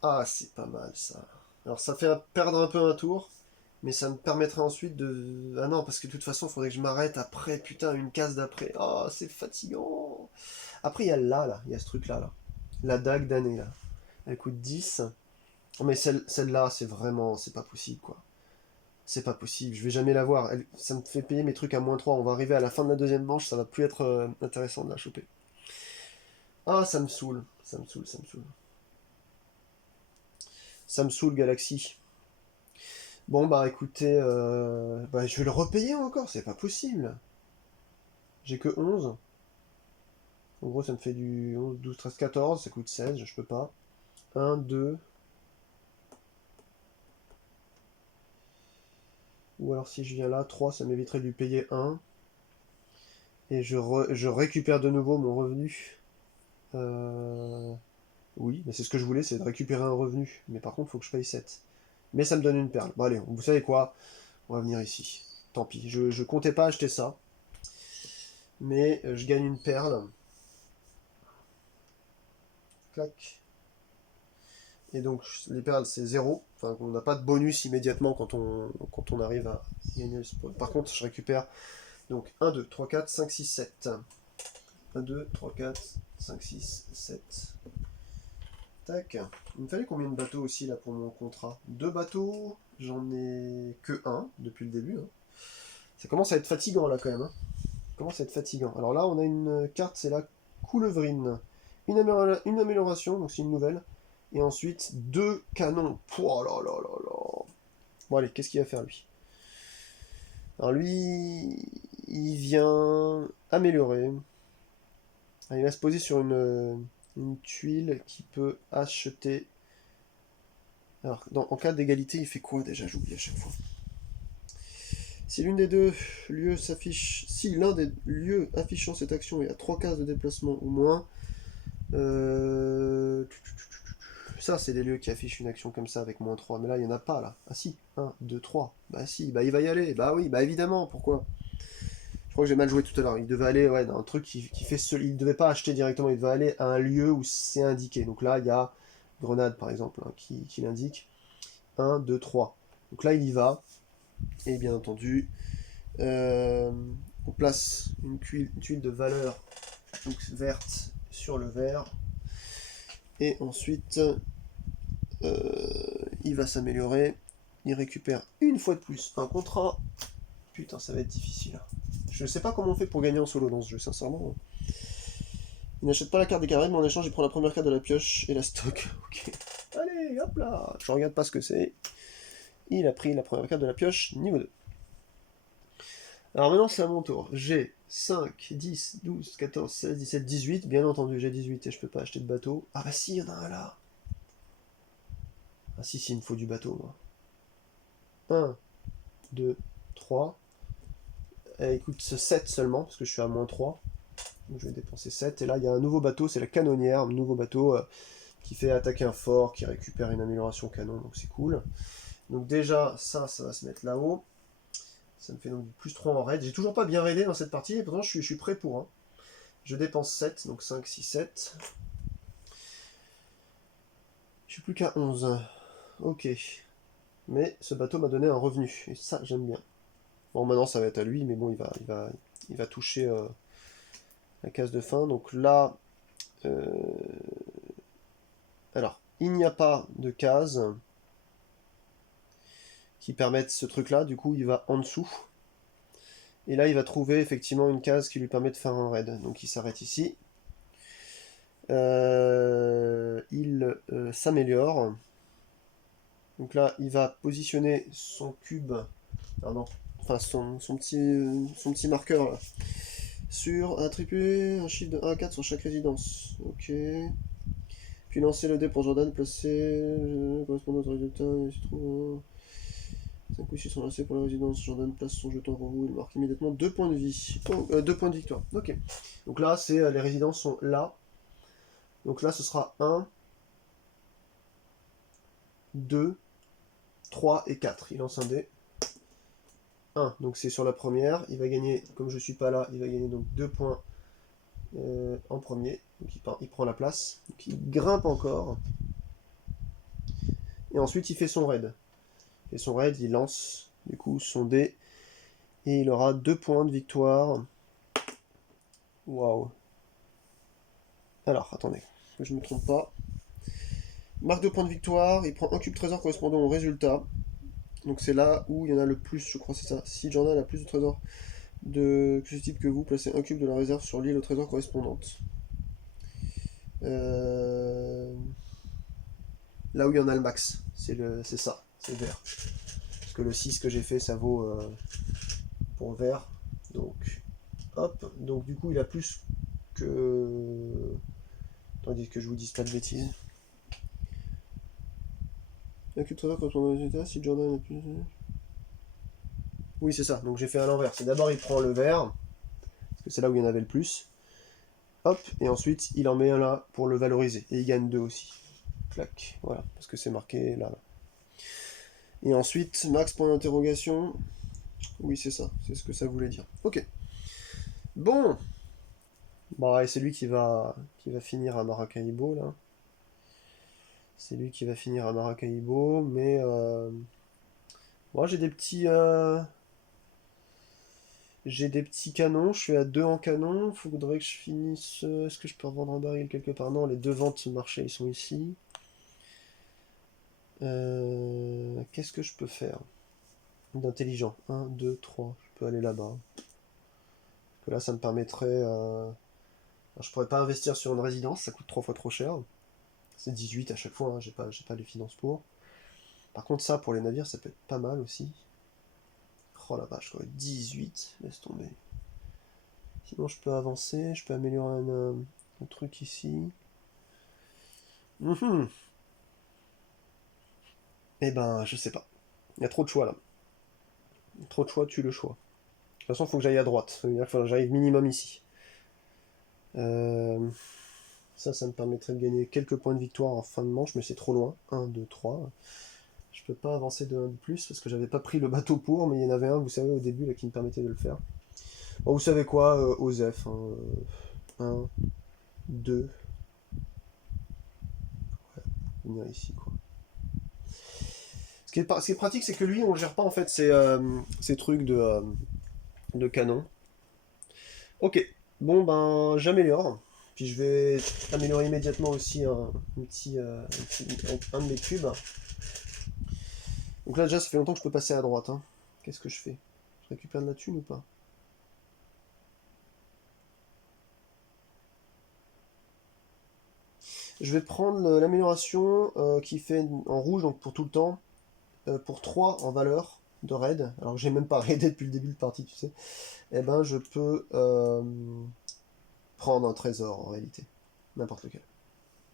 Ah, c'est pas mal ça. Alors ça fait perdre un peu un tour, mais ça me permettrait ensuite de... Ah non, parce que de toute façon, il faudrait que je m'arrête après, putain, une case d'après. Ah, c'est fatigant. Après, il y a là, il y a ce truc-là, là. La dague d'année, là. Elle coûte 10. Oh, mais celle-là, c'est vraiment... C'est pas possible, quoi. C'est pas possible, je vais jamais la voir. Ça me fait payer mes trucs à moins 3. On va arriver à la fin de la deuxième manche, ça va plus être intéressant de la choper. Ah, ça me saoule. Ça me saoule, Galaxy. Bon, bah écoutez, je vais le repayer encore, c'est pas possible. J'ai que 11. En gros, ça me fait du 11, 12, 13, 14, ça coûte 16, je peux pas. 1, 2. Ou alors si je viens là, 3, ça m'éviterait de lui payer 1. Et je récupère de nouveau mon revenu. Oui, mais c'est ce que je voulais, c'est de récupérer un revenu. Mais par contre, il faut que je paye 7. Mais ça me donne une perle. Bon allez, vous savez quoi? On va venir ici. Tant pis, je comptais pas acheter ça. Mais je gagne une perle. Clac. Et donc les perles c'est 0. Enfin, on n'a pas de bonus immédiatement quand on arrive à gagner ce point. Par contre, je récupère donc 1, 2, 3, 4, 5, 6, 7. 1, 2, 3, 4, 5, 6, 7. Tac. Il me fallait combien de bateaux aussi là pour mon contrat? 2 bateaux, j'en ai que 1 depuis le début. Hein. Ça commence à être fatigant là quand même. Hein. Ça commence à être fatigant. Alors là, on a une carte, c'est la coulevrine. Une amélioration, donc c'est une nouvelle. Et ensuite, 2 canons. Oh là là là là. Bon allez, qu'est-ce qu'il va faire lui? Alors lui, il vient améliorer. Alors, il va se poser sur une tuile qui peut acheter. Alors, en cas d'égalité, il fait quoi déjà? J'oublie à chaque fois. Si l'une des deux lieux s'affiche. Si l'un des lieux affichant cette action est à 3 cases de déplacement ou moins. Ça, c'est les lieux qui affichent une action comme ça avec moins 3. Mais là, il n'y en a pas là. Ah si, 1, 2, 3. Bah si, bah il va y aller. Bah oui, bah évidemment, pourquoi? Je crois que j'ai mal joué tout à l'heure. Il devait aller dans un truc qui fait seul. Il ne devait pas acheter directement, il devait aller à un lieu où c'est indiqué. Donc là, il y a Grenade par exemple hein, qui l'indique. 1, 2, 3. Donc là, il y va. Et bien entendu, on place une tuile de valeur Donc verte sur le vert. Et ensuite, il va s'améliorer. Il récupère une fois de plus un contrat. Putain, ça va être difficile. Je sais pas comment on fait pour gagner en solo dans ce jeu, sincèrement. Il n'achète pas la carte des Caraïbes, mais en échange, il prend la première carte de la pioche et la stock. Ok. Allez, hop là. Je regarde pas ce que c'est. Il a pris la première carte de la pioche, niveau 2. Alors maintenant, c'est à mon tour. J'ai 5, 10, 12, 14, 16, 17, 18. Bien entendu, j'ai 18 et je peux pas acheter de bateau. Ah bah si, il y en a un là. Ah si, il me faut du bateau, moi. 1, 2, 3. Écoute, ce 7 seulement, parce que je suis à moins 3. Donc je vais dépenser 7. Et là, il y a un nouveau bateau, c'est la canonnière. Un nouveau bateau qui fait attaquer un fort, qui récupère une amélioration canon, donc c'est cool. Donc déjà, ça va se mettre là-haut. Ça me fait donc du plus 3 en raid. J'ai toujours pas bien raidé dans cette partie, et pourtant je suis prêt pour. Hein. Je dépense 7, donc 5, 6, 7. Je suis plus qu'à 11. Ok. Mais ce bateau m'a donné un revenu, et ça j'aime bien. Bon, maintenant ça va être à lui, mais bon, il va toucher la case de fin. Donc là, alors, il n'y a pas de case qui permettent ce truc-là, du coup il va en dessous. Et là il va trouver effectivement une case qui lui permet de faire un raid. Donc il s'arrête ici. Il s'améliore. Donc là il va positionner son cube, pardon, enfin son petit marqueur là, sur attribuer un chiffre de 1 à 4 sur chaque résidence. Ok. Puis lancer le dé pour Jordan, placer correspondant au résultat, il se trouve 5 ou 6 sont lancés pour la résidence. Jordan place son jeton pour vous, il marque immédiatement 2 points de vie. 2 points de victoire. Ok. Donc là, c'est les résidences sont là. Donc là, ce sera 1, 2, 3 et 4. Il lance un dé. 1, donc c'est sur la première. Il va gagner, comme je suis pas là, il va gagner donc 2 points en premier. Donc il prend la place. Donc il grimpe encore. Et ensuite, il fait son raid. Il fait son raid, il lance du coup son dé. Et il aura 2 points de victoire. Waouh. Alors, attendez, que je ne me trompe pas. Il marque 2 points de victoire, il prend un cube trésor correspondant au résultat. Donc c'est là où il y en a le plus, je crois, c'est ça. Si Jordan a plus de trésors de ce type que vous, placez un cube de la réserve sur l'île au trésor correspondante. Là où il y en a le max, c'est ça, c'est vert. Parce que le 6 que j'ai fait, ça vaut pour vert. Donc, hop. Donc du coup, il a plus que... Attendez que je vous dise pas de bêtises. Un cube de trésor correspondant au résultat, si Jordan a plus... Oui, c'est ça. Donc j'ai fait à l'envers. C'est d'abord il prend le vert, parce que c'est là où il y en avait le plus. Hop, et ensuite il en met un là pour le valoriser. Et il gagne 2 aussi. Clac, voilà, parce que c'est marqué là. Et ensuite, max point d'interrogation. Oui, c'est ça, c'est ce que ça voulait dire. Ok. Bon. Bah, et c'est lui qui va finir à Maracaibo, là. C'est lui qui va finir à Maracaibo, mais... Moi, j'ai des petits... J'ai des petits canons, je suis à 2 en canon, faudrait que je finisse... Est-ce que je peux revendre un baril quelque part? Non, les deux ventes marché, ils sont ici. Qu'est-ce que je peux faire d'intelligent? 1, 2, 3, je peux aller là-bas. Que là, ça me permettrait... je pourrais pas investir sur une résidence, ça coûte 3 fois trop cher. C'est 18 à chaque fois, hein, j'ai pas les finances pour. Par contre, ça, pour les navires, ça peut être pas mal aussi. Oh la vache, quoi, 18, laisse tomber. Sinon, je peux avancer, je peux améliorer un truc ici. Eh ben, je sais pas. Il y a trop de choix là. Trop de choix tue le choix. De toute façon, il faut que j'aille à droite. Ça veut dire qu'il faut que j'arrive minimum ici. Ça me permettrait de gagner quelques points de victoire en fin de manche, mais c'est trop loin. 1, 2, 3. Je peux pas avancer de 1 de plus parce que j'avais pas pris le bateau pour, mais il y en avait un, vous savez, au début là, qui me permettait de le faire. Bon, vous savez quoi, Osef. 1, 2. Ouais, venir ici quoi. Ce qui est pratique, c'est que lui, on le gère pas en fait ces trucs de canon. Ok, Bon, ben, j'améliore. Puis je vais améliorer immédiatement aussi un de mes cubes. Donc là, déjà, ça fait longtemps que je peux passer à droite. Hein. Qu'est-ce que je fais? Je récupère de la thune ou pas? Je vais prendre l'amélioration qui fait en rouge, donc pour tout le temps, pour 3 en valeur de raid. Alors que j'ai même pas raidé depuis le début de partie, tu sais. Et ben, je peux prendre un trésor en réalité. N'importe lequel.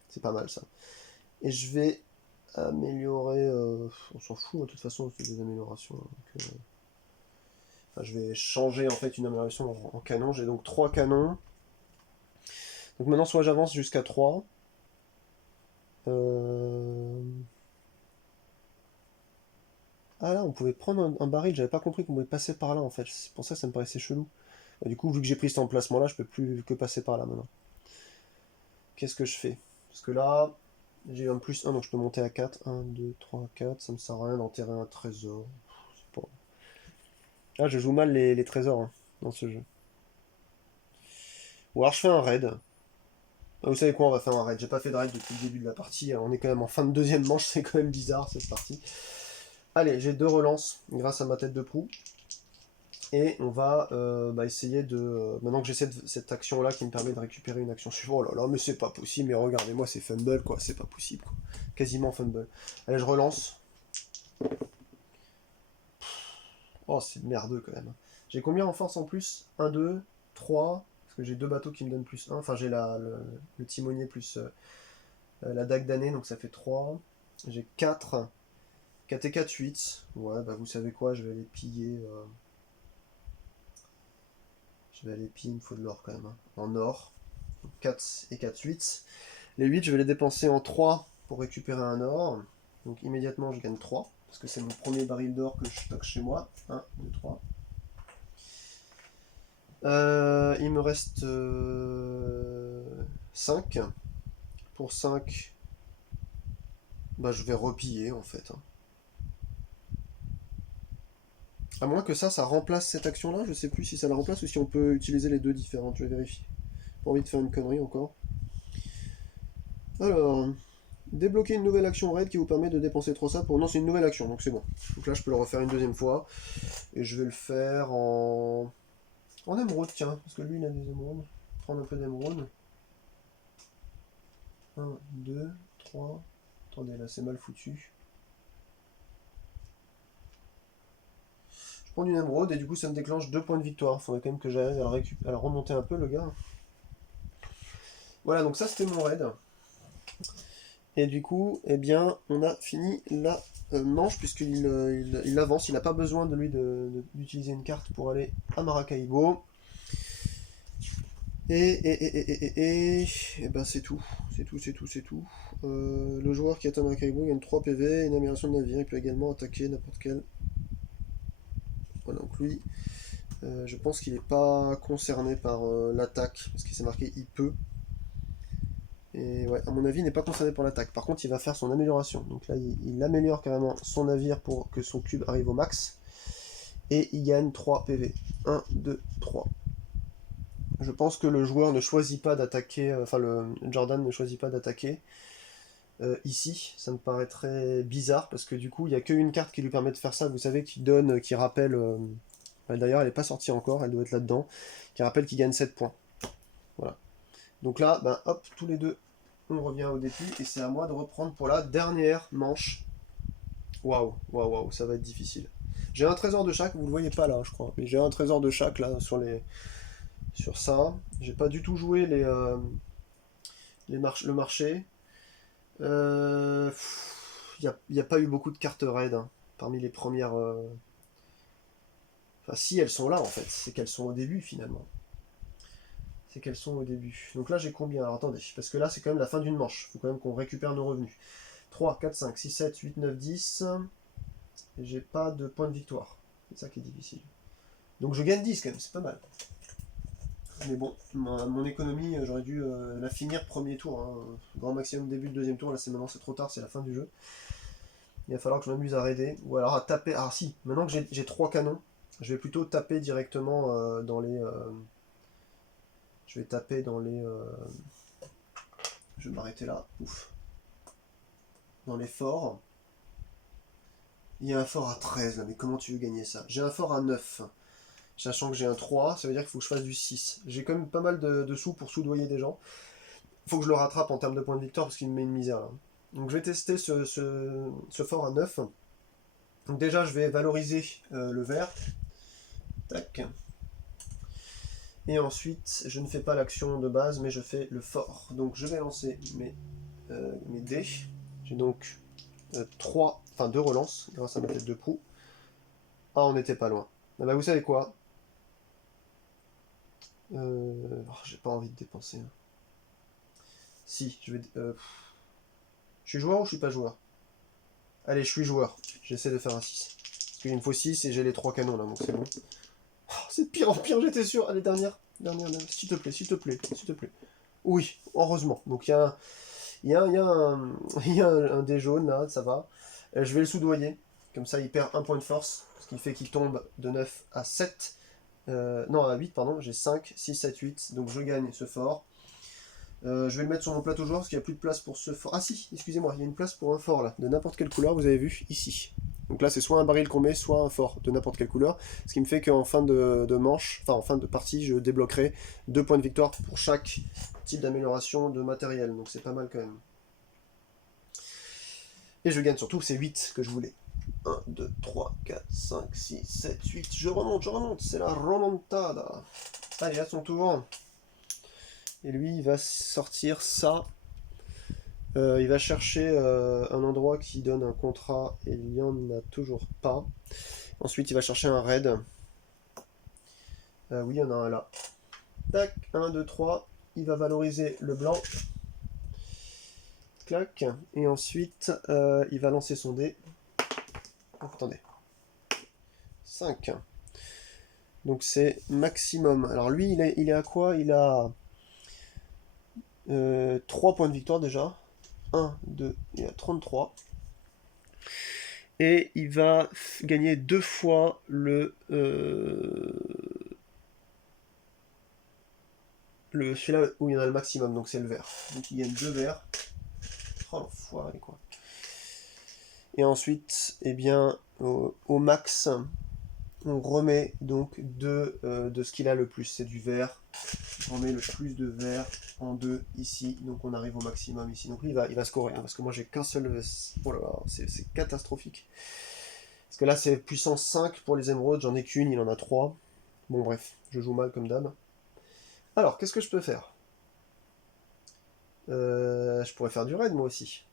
C'est pas mal ça. Et je vais améliorer. On s'en fout, de toute façon, c'est des améliorations. Donc, enfin, je vais changer en fait une amélioration en canon. J'ai donc 3 canons. Donc maintenant, soit j'avance jusqu'à 3. Euh... Ah là, on pouvait prendre un baril, j'avais pas compris qu'on pouvait passer par là en fait. C'est pour ça que ça me paraissait chelou. Et du coup, vu que j'ai pris cet emplacement là, je peux plus que passer par là maintenant. Qu'est-ce que je fais? Parce que là, j'ai un plus 1, donc je peux monter à 4. 1, 2, 3, 4. Ça me sert à rien d'enterrer un trésor. Pas... Ah, je joue mal les trésors hein, dans ce jeu. Ou alors je fais un raid. Ah, vous savez quoi, on va faire un raid. J'ai pas fait de raid depuis le début de la partie. On est quand même en fin de deuxième manche, c'est quand même bizarre cette partie. Allez, j'ai 2 relances grâce à ma tête de proue. Et on va essayer de... maintenant que j'ai cette action-là qui me permet de récupérer une action suivante. Oh là là, mais c'est pas possible, mais regardez-moi, c'est fumble, quoi. C'est pas possible, quoi. Quasiment fumble. Allez, je relance. Oh, c'est merdeux, quand même. J'ai combien en force en plus? 1, 2, 3. Parce que j'ai 2 bateaux qui me donnent plus 1. Enfin, j'ai le timonier plus la dague d'année, donc ça fait 3. J'ai 4. 4 et 4, 8. Ouais, bah vous savez quoi, je vais aller piller... Je vais aller piller, il me faut de l'or quand même. Hein. En or. 4 et 4, 8. Les 8, je vais les dépenser en 3 pour récupérer un or. Donc immédiatement, je gagne 3. Parce que c'est mon premier baril d'or que je stocke chez moi. 1, 2, 3. Il me reste 5. Pour 5, bah, je vais repiller en fait. Hein. À moins que ça remplace cette action-là. Je sais plus si ça la remplace ou si on peut utiliser les deux différentes. Je vais vérifier. Pas envie de faire une connerie encore. Alors, débloquer une nouvelle action raid qui vous permet de dépenser 3 ça pour... Non, c'est une nouvelle action, donc c'est bon. Donc là, je peux le refaire une deuxième fois. Et je vais le faire en émeraude, tiens. Parce que lui, il a des émeraudes. Prendre un peu d'émeraude. 1, 2, 3. Attendez, là, c'est mal foutu. Je prends une émeraude et du coup, ça me déclenche 2 points de victoire. Faudrait quand même que j'arrive à le remonter un peu, le gars. Voilà, donc ça, c'était mon raid. Et du coup, eh bien, on a fini la manche puisqu'il il avance. Il n'a pas besoin de lui d'utiliser une carte pour aller à Maracaibo. Et ben c'est tout. C'est tout, c'est tout, c'est tout. Le joueur qui atteint Maracaibo gagne 3 PV, une amélioration de navire. Il peut également attaquer n'importe quel. Voilà, donc lui, je pense qu'il n'est pas concerné par l'attaque parce qu'il s'est marqué il peut. Et ouais, à mon avis, il n'est pas concerné par l'attaque. Par contre, il va faire son amélioration. Donc là, il améliore carrément son navire pour que son cube arrive au max. Et il gagne 3 PV. 1, 2, 3. Je pense que le joueur ne choisit pas d'attaquer, enfin le Jordan ne choisit pas d'attaquer ici. Ça me paraît très bizarre parce que du coup, il n'y a qu'une carte qui lui permet de faire ça. Vous savez, qui donne, qui rappelle. D'ailleurs, elle n'est pas sortie encore, elle doit être là-dedans. Qui rappelle qu'il gagne 7 points. Voilà. Donc là, ben hop, tous les deux, on revient au début et c'est à moi de reprendre pour la dernière manche. Waouh, waouh, waouh, ça va être difficile. J'ai un trésor de chaque, vous le voyez pas là, je crois. Mais j'ai un trésor de chaque là sur ça. J'ai pas du tout joué le marché. Il n'y a pas eu beaucoup de cartes raid hein, parmi les premières. Enfin, si elles sont là en fait, c'est qu'elles sont au début finalement. C'est qu'elles sont au début. Donc là j'ai combien? Alors attendez, parce que là c'est quand même la fin d'une manche. Il faut quand même qu'on récupère nos revenus. 3, 4, 5, 6, 7, 8, 9, 10. Et j'ai pas de point de victoire. C'est ça qui est difficile. Donc je gagne 10 quand même, c'est pas mal. Mais bon, mon économie, j'aurais dû la finir premier tour. Hein. Grand maximum début de deuxième tour, là maintenant c'est trop tard, c'est la fin du jeu. Il va falloir que je m'amuse à raider. Ou alors à taper. Ah si, maintenant que j'ai 3 canons, je vais plutôt taper directement dans les. Je vais taper dans les... Je vais m'arrêter là. Ouf. Dans les forts. Il y a un fort à 13 là, mais comment tu veux gagner ça? J'ai un fort à 9. Sachant que j'ai un 3, ça veut dire qu'il faut que je fasse du 6. J'ai quand même pas mal de sous pour soudoyer des gens. Il faut que je le rattrape en termes de points de victoire parce qu'il me met une misère là. Donc je vais tester ce fort à 9. Donc déjà je vais valoriser le vert. Tac. Et ensuite je ne fais pas l'action de base mais je fais le fort. Donc je vais lancer mes dés. J'ai donc 2 relances grâce à ma tête de proue. Ah, on n'était pas loin. Ah bah vous savez quoi, j'ai pas envie de dépenser. Si, je vais... Je suis joueur ou je suis pas joueur? Allez, je suis joueur. J'essaie de faire un 6. Parce qu'il me faut 6 et j'ai les 3 canons là, donc c'est bon. Oh, c'est de pire en pire, j'étais sûr. Allez, dernière. S'il te plaît, s'il te plaît, s'il te plaît. Oui, heureusement. Donc il y a un dé jaune là, ça va. Je vais le soudoyer. Comme ça, il perd un point de force. Ce qui fait qu'il tombe de 9 à 7. Non, à 8, pardon. J'ai 5, 6, 7, 8. Donc je gagne ce fort. Je vais le mettre sur mon plateau joueur parce qu'il n'y a plus de place pour ce fort. Ah si, excusez-moi, il y a une place pour un fort là, de n'importe quelle couleur, vous avez vu, ici. Donc là c'est soit un baril qu'on met, soit un fort de n'importe quelle couleur. Ce qui me fait qu'en fin de manche, enfin en fin de partie, je débloquerai 2 points de victoire pour chaque type d'amélioration de matériel. Donc c'est pas mal quand même. Et je gagne surtout ces 8 que je voulais. 1, 2, 3, 4, 5, 6, 7, 8. Je remonte, c'est la remontada. Allez, à son tour. Et lui, il va sortir ça. Il va chercher un endroit qui donne un contrat et il n'y en a toujours pas. Ensuite, il va chercher un raid. Oui, il y en a un là. Tac, 1, 2, 3. Il va valoriser le blanc. Clac. Et ensuite, il va lancer son dé. Oh, attendez. 5. Donc c'est maximum. Alors lui, il est à quoi? Il a 3 points de victoire déjà. 1, 2, il a 33. Et il va gagner 2 fois celui-là où il y en a le maximum, donc c'est le vert. Donc il gagne 2 verts. Oh l'enfoiré quoi. Et ensuite, eh bien, au max, on remet donc de ce qu'il a le plus, c'est du vert. On met le plus de vert en 2 ici, donc on arrive au maximum ici. Donc lui il va scorer, hein, parce que moi j'ai qu'un seul... Oh là là, c'est catastrophique. Parce que là c'est puissance 5 pour les émeraudes, j'en ai qu'une, il en a 3. Bon bref, je joue mal comme dame. Alors, qu'est-ce que je peux faire? Je pourrais faire du raid moi aussi.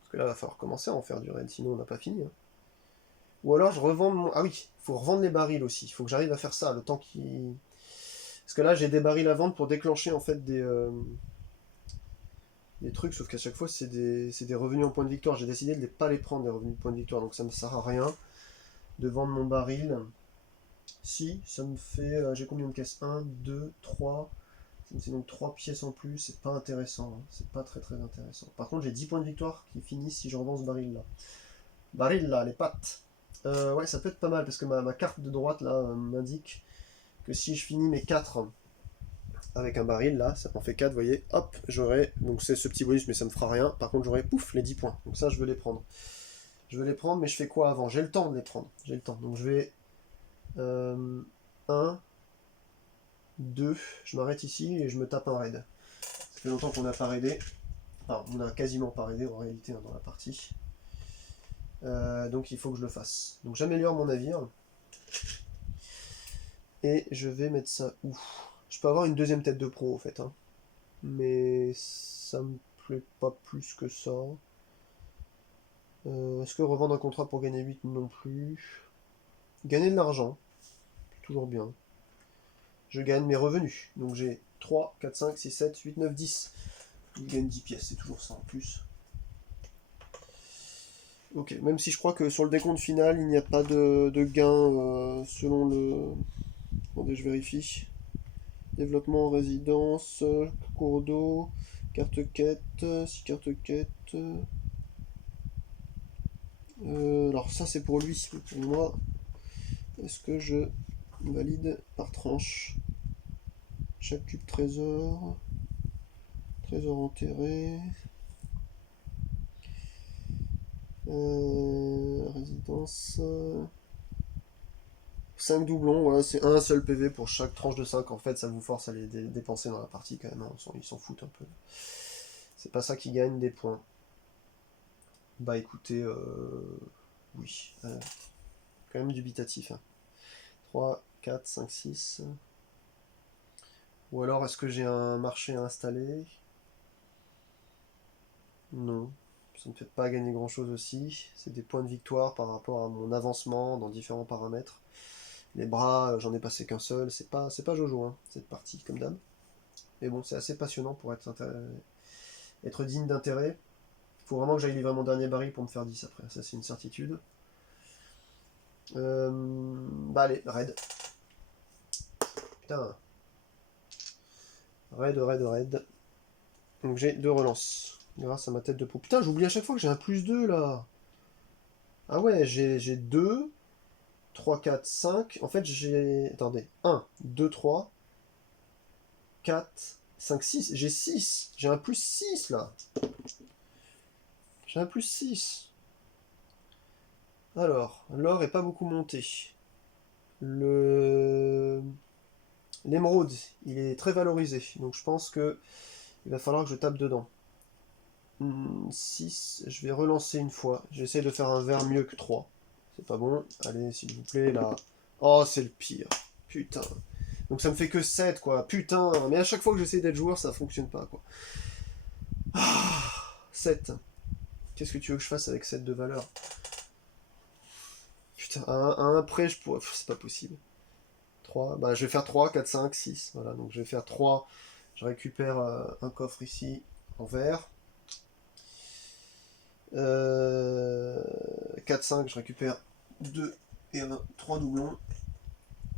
Parce que là il va falloir commencer à en faire du raid, sinon on n'a pas fini. Hein. Ou alors je revends mon... Ah oui, il faut revendre les barils aussi. Il faut que j'arrive à faire ça, le temps qui... Parce que là j'ai des barils à vendre pour déclencher en fait des trucs, sauf qu'à chaque fois c'est des revenus en points de victoire. J'ai décidé de ne pas les prendre, les revenus de points de victoire, donc ça me sert à rien de vendre mon baril. Si, ça me fait... j'ai combien de caisses? 1, 2, 3... Ça me fait donc 3 pièces en plus, c'est pas intéressant, hein. C'est pas très intéressant. Par contre j'ai 10 points de victoire qui finissent si je revends ce baril là. Baril là, les pattes. Ouais, ça peut être pas mal parce que ma carte de droite là m'indique que si je finis mes 4 avec un baril là, ça m'en fait 4, vous voyez, hop, j'aurai, donc c'est ce petit bonus mais ça me fera rien, par contre j'aurai, pouf, les 10 points, donc ça je veux les prendre. Je veux les prendre mais je fais quoi avant? J'ai le temps de les prendre, j'ai le temps, donc je vais 1, 2, je m'arrête ici et je me tape un raid. Ça fait longtemps qu'on n'a pas raidé, enfin on a quasiment pas raidé en réalité hein, dans la partie. Donc il faut que je le fasse. Donc j'améliore mon navire. Et je vais mettre ça où? Je peux avoir une deuxième tête de pro en fait. Hein. Mais ça me plaît pas plus que ça. Est-ce que revendre un contrat pour gagner 8 non plus? Gagner de l'argent. Toujours bien. Je gagne mes revenus. Donc j'ai 3, 4, 5, 6, 7, 8, 9, 10. Je gagne 10 pièces, c'est toujours ça en plus. Ok, même si je crois que sur le décompte final, il n'y a pas de gain selon le... Attendez, je vérifie. Développement, résidence, cours d'eau, carte quête, 6 cartes quête. Alors ça c'est pour lui, mais pour moi, est-ce que je valide par tranche? Chaque cube trésor. Trésor enterré. Résidence. 5 doublons, voilà, c'est un seul PV pour chaque tranche de 5. En fait, ça vous force à les dépenser dans la partie quand même. Hein. Ils s'en foutent un peu. C'est pas ça qui gagne des points. Bah écoutez, oui. Quand même dubitatif. Hein. 3, 4, 5, 6. Ou alors, est-ce que j'ai un marché à installer? Non. Ça ne me fait pas gagner grand-chose aussi. C'est des points de victoire par rapport à mon avancement dans différents paramètres. Les bras, j'en ai passé qu'un seul. C'est pas Jojo, hein, cette partie, comme d'hab. Mais bon, c'est assez passionnant pour être digne d'intérêt. Il faut vraiment que j'aille livrer mon dernier baril pour me faire 10 après. Ça, c'est une certitude. Bah allez, raid. Putain. Raid. Donc j'ai 2 relances. Grâce à ma tête de peau. Putain, j'oublie à chaque fois que j'ai un +2 là. Ah ouais, j'ai 2, 3, 4, 5. En fait, j'ai... Attendez. 1, 2, 3, 4, 5, 6. J'ai 6. J'ai un +6 là. J'ai un +6. Alors, l'or est pas beaucoup monté. L'émeraude, il est très valorisé. Donc je pense que il va falloir que je tape dedans. 6, je vais relancer une fois. J'essaie de faire un vert mieux que 3. C'est pas bon. Allez, s'il vous plaît, là. Oh, c'est le pire. Putain. Donc ça me fait que 7, quoi. Putain. Mais à chaque fois que j'essaie d'être joueur, ça fonctionne pas, quoi. 7. Qu'est-ce que tu veux que je fasse avec 7 de valeur? Putain, à un près, je pourrais... C'est pas possible. 3. Bah, je vais faire 3, 4, 5, 6. Voilà, donc je vais faire 3. Je récupère un coffre ici en vert. 4, 5, je récupère 2 et 3 doublons.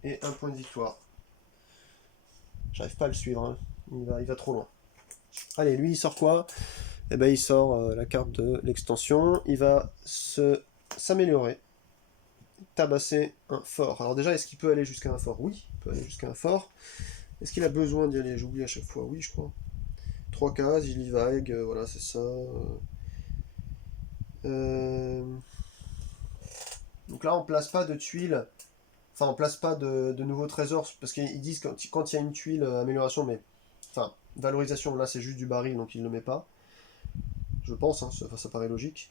Et un point de victoire. J'arrive pas à le suivre, hein. Il va trop loin. Allez, lui il sort quoi? Eh ben il sort la carte de l'extension. Il va s'améliorer. Tabasser un fort. Alors déjà, est-ce qu'il peut aller jusqu'à un fort? Oui, il peut aller jusqu'à un fort. Est-ce qu'il a besoin d'y aller? J'oublie à chaque fois. Oui, je crois. 3 cases, il y vague, voilà, c'est ça. Donc là, on place pas de tuiles. Enfin, on place pas de nouveaux trésors. Parce qu'ils disent que quand il y a une tuile amélioration, mais. Enfin, valorisation, là c'est juste du baril, donc il ne le met pas. Je pense, hein, ça paraît logique.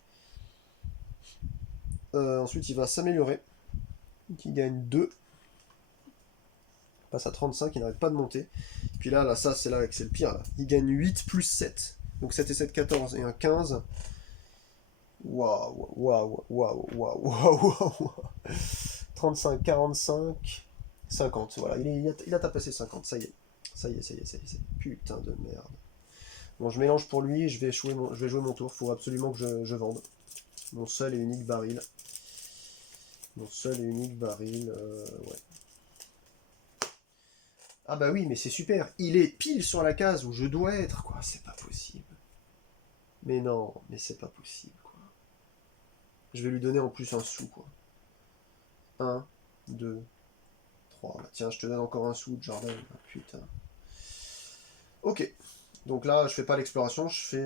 Ensuite, il va s'améliorer. Il gagne 2. Il passe à 35, il n'arrête pas de monter. Puis là, ça c'est là que c'est le pire. Là. Il gagne 8 plus 7. Donc 7 et 7, 14 et un 15. Waouh. 35, 45, 50. Voilà, il a tapassé 50. Ça y est. Ça y est. Putain de merde. Bon, je mélange pour lui, je vais jouer mon tour. Faut absolument que je vende. Mon seul et unique baril. Ouais. Ah bah oui, mais c'est super. Il est pile sur la case où je dois être, quoi. C'est pas possible. Mais non, mais c'est pas possible, quoi. Je vais lui donner en plus un sou, quoi. 1, 2, 3. Bah, tiens, je te donne encore un sou, Jordan. Ah, putain. Ok. Donc là, je fais pas l'exploration, je fais...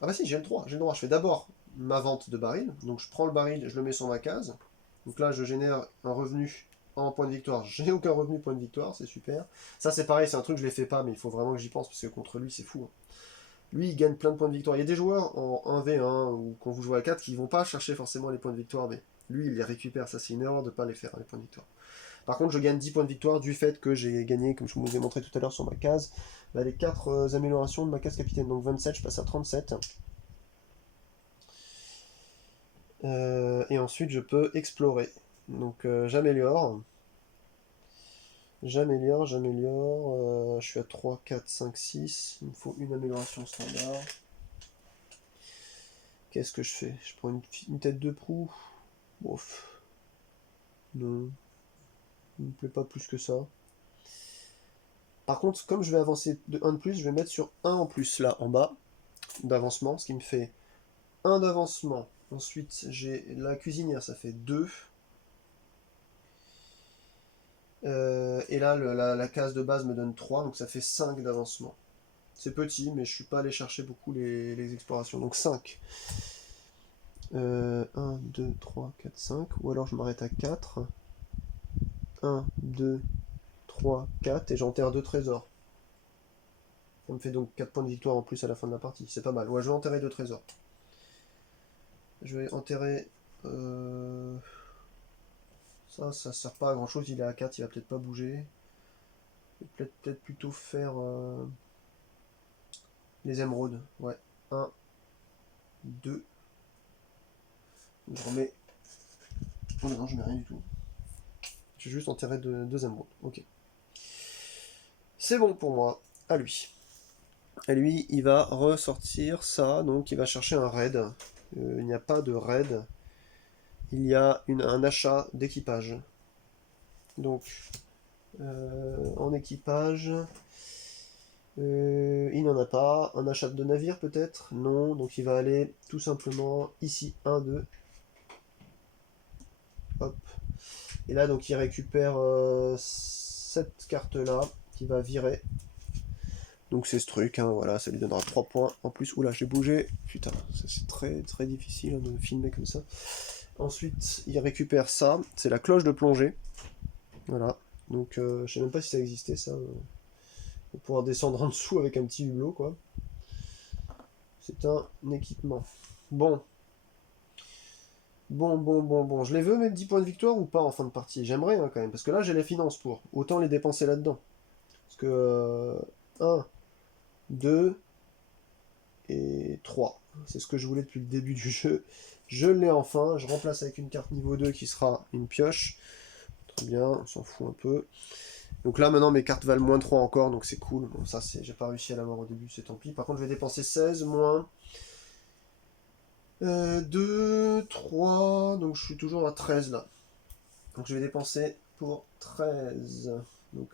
Ah bah si, j'ai le droit. Je fais d'abord ma vente de baril. Donc je prends le baril, je le mets sur ma case. Donc là, je génère un revenu en point de victoire. J'ai aucun revenu point de victoire, c'est super. Ça, c'est pareil, c'est un truc que je les fais pas, mais il faut vraiment que j'y pense, parce que contre lui, c'est fou. Hein. Lui, il gagne plein de points de victoire. Il y a des joueurs en 1v1 ou quand vous jouez à 4 qui vont pas chercher forcément les points de victoire, mais lui, il les récupère. Ça, c'est une erreur de pas les faire, les points de victoire. Par contre, je gagne 10 points de victoire du fait que j'ai gagné, comme je vous ai montré tout à l'heure sur ma case, les 4 améliorations de ma case capitaine. Donc 27, je passe à 37. Et ensuite, je peux explorer. Donc j'améliore. Je suis à 3, 4, 5, 6. Il me faut une amélioration standard. Qu'est-ce que je fais? Je prends une tête de proue. Bof. Non. Il me plaît pas plus que ça. Par contre, comme je vais avancer de 1 de plus, je vais mettre sur 1 en plus, là, en bas, d'avancement. Ce qui me fait 1 d'avancement. Ensuite, j'ai la cuisinière, ça fait 2. Et là, la case de base me donne 3, donc ça fait 5 d'avancement. C'est petit, mais je suis pas allé chercher beaucoup les explorations. Donc 5. 1, 2, 3, 4, 5. Ou alors je m'arrête à 4. 1, 2, 3, 4. Et j'enterre 2 trésors. Ça me fait donc 4 points de victoire en plus à la fin de la partie. C'est pas mal. Ouais, je vais enterrer 2 trésors. Je vais enterrer... Ça sert pas à grand chose. Il est à 4, il va peut-être pas bouger. Je vais peut-être plutôt faire... les émeraudes. Ouais. 1, 2. Je remets... Oh non, je mets rien du tout. J'ai juste enterré 2 émeraudes. Ok. C'est bon pour moi. À lui. Et lui, il va ressortir ça. Donc, il va chercher un raid. Il n'y a pas de raid. Il y a un achat d'équipage. Donc, en équipage, il n'en a pas. Un achat de navire peut-être? Non. Donc, il va aller tout simplement ici. 1, 2. Hop. Et là, donc, il récupère cette carte-là qui va virer. Donc c'est ce truc, hein, voilà, ça lui donnera 3 points en plus. Oula, j'ai bougé. Putain, c'est très très difficile hein, de filmer comme ça. Ensuite, il récupère ça. C'est la cloche de plongée. Voilà. Donc je sais même pas si ça existait ça. Pour pouvoir descendre en dessous avec un petit hublot, quoi. C'est un équipement. Bon. Bon. Je les veux mes 10 points de victoire ou pas en fin de partie? J'aimerais hein, quand même. Parce que là, j'ai les finances pour. Autant les dépenser là-dedans. Parce que 1, 2, et 3. C'est ce que je voulais depuis le début du jeu. Je l'ai enfin, je remplace avec une carte niveau 2 qui sera une pioche. Très bien, on s'en fout un peu. Donc là maintenant mes cartes valent moins 3 encore, donc c'est cool. Bon ça c'est, j'ai pas réussi à l'avoir au début, c'est tant pis. Par contre je vais dépenser 16 moins 2, 3, donc je suis toujours à 13 là. Donc je vais dépenser pour 13. Donc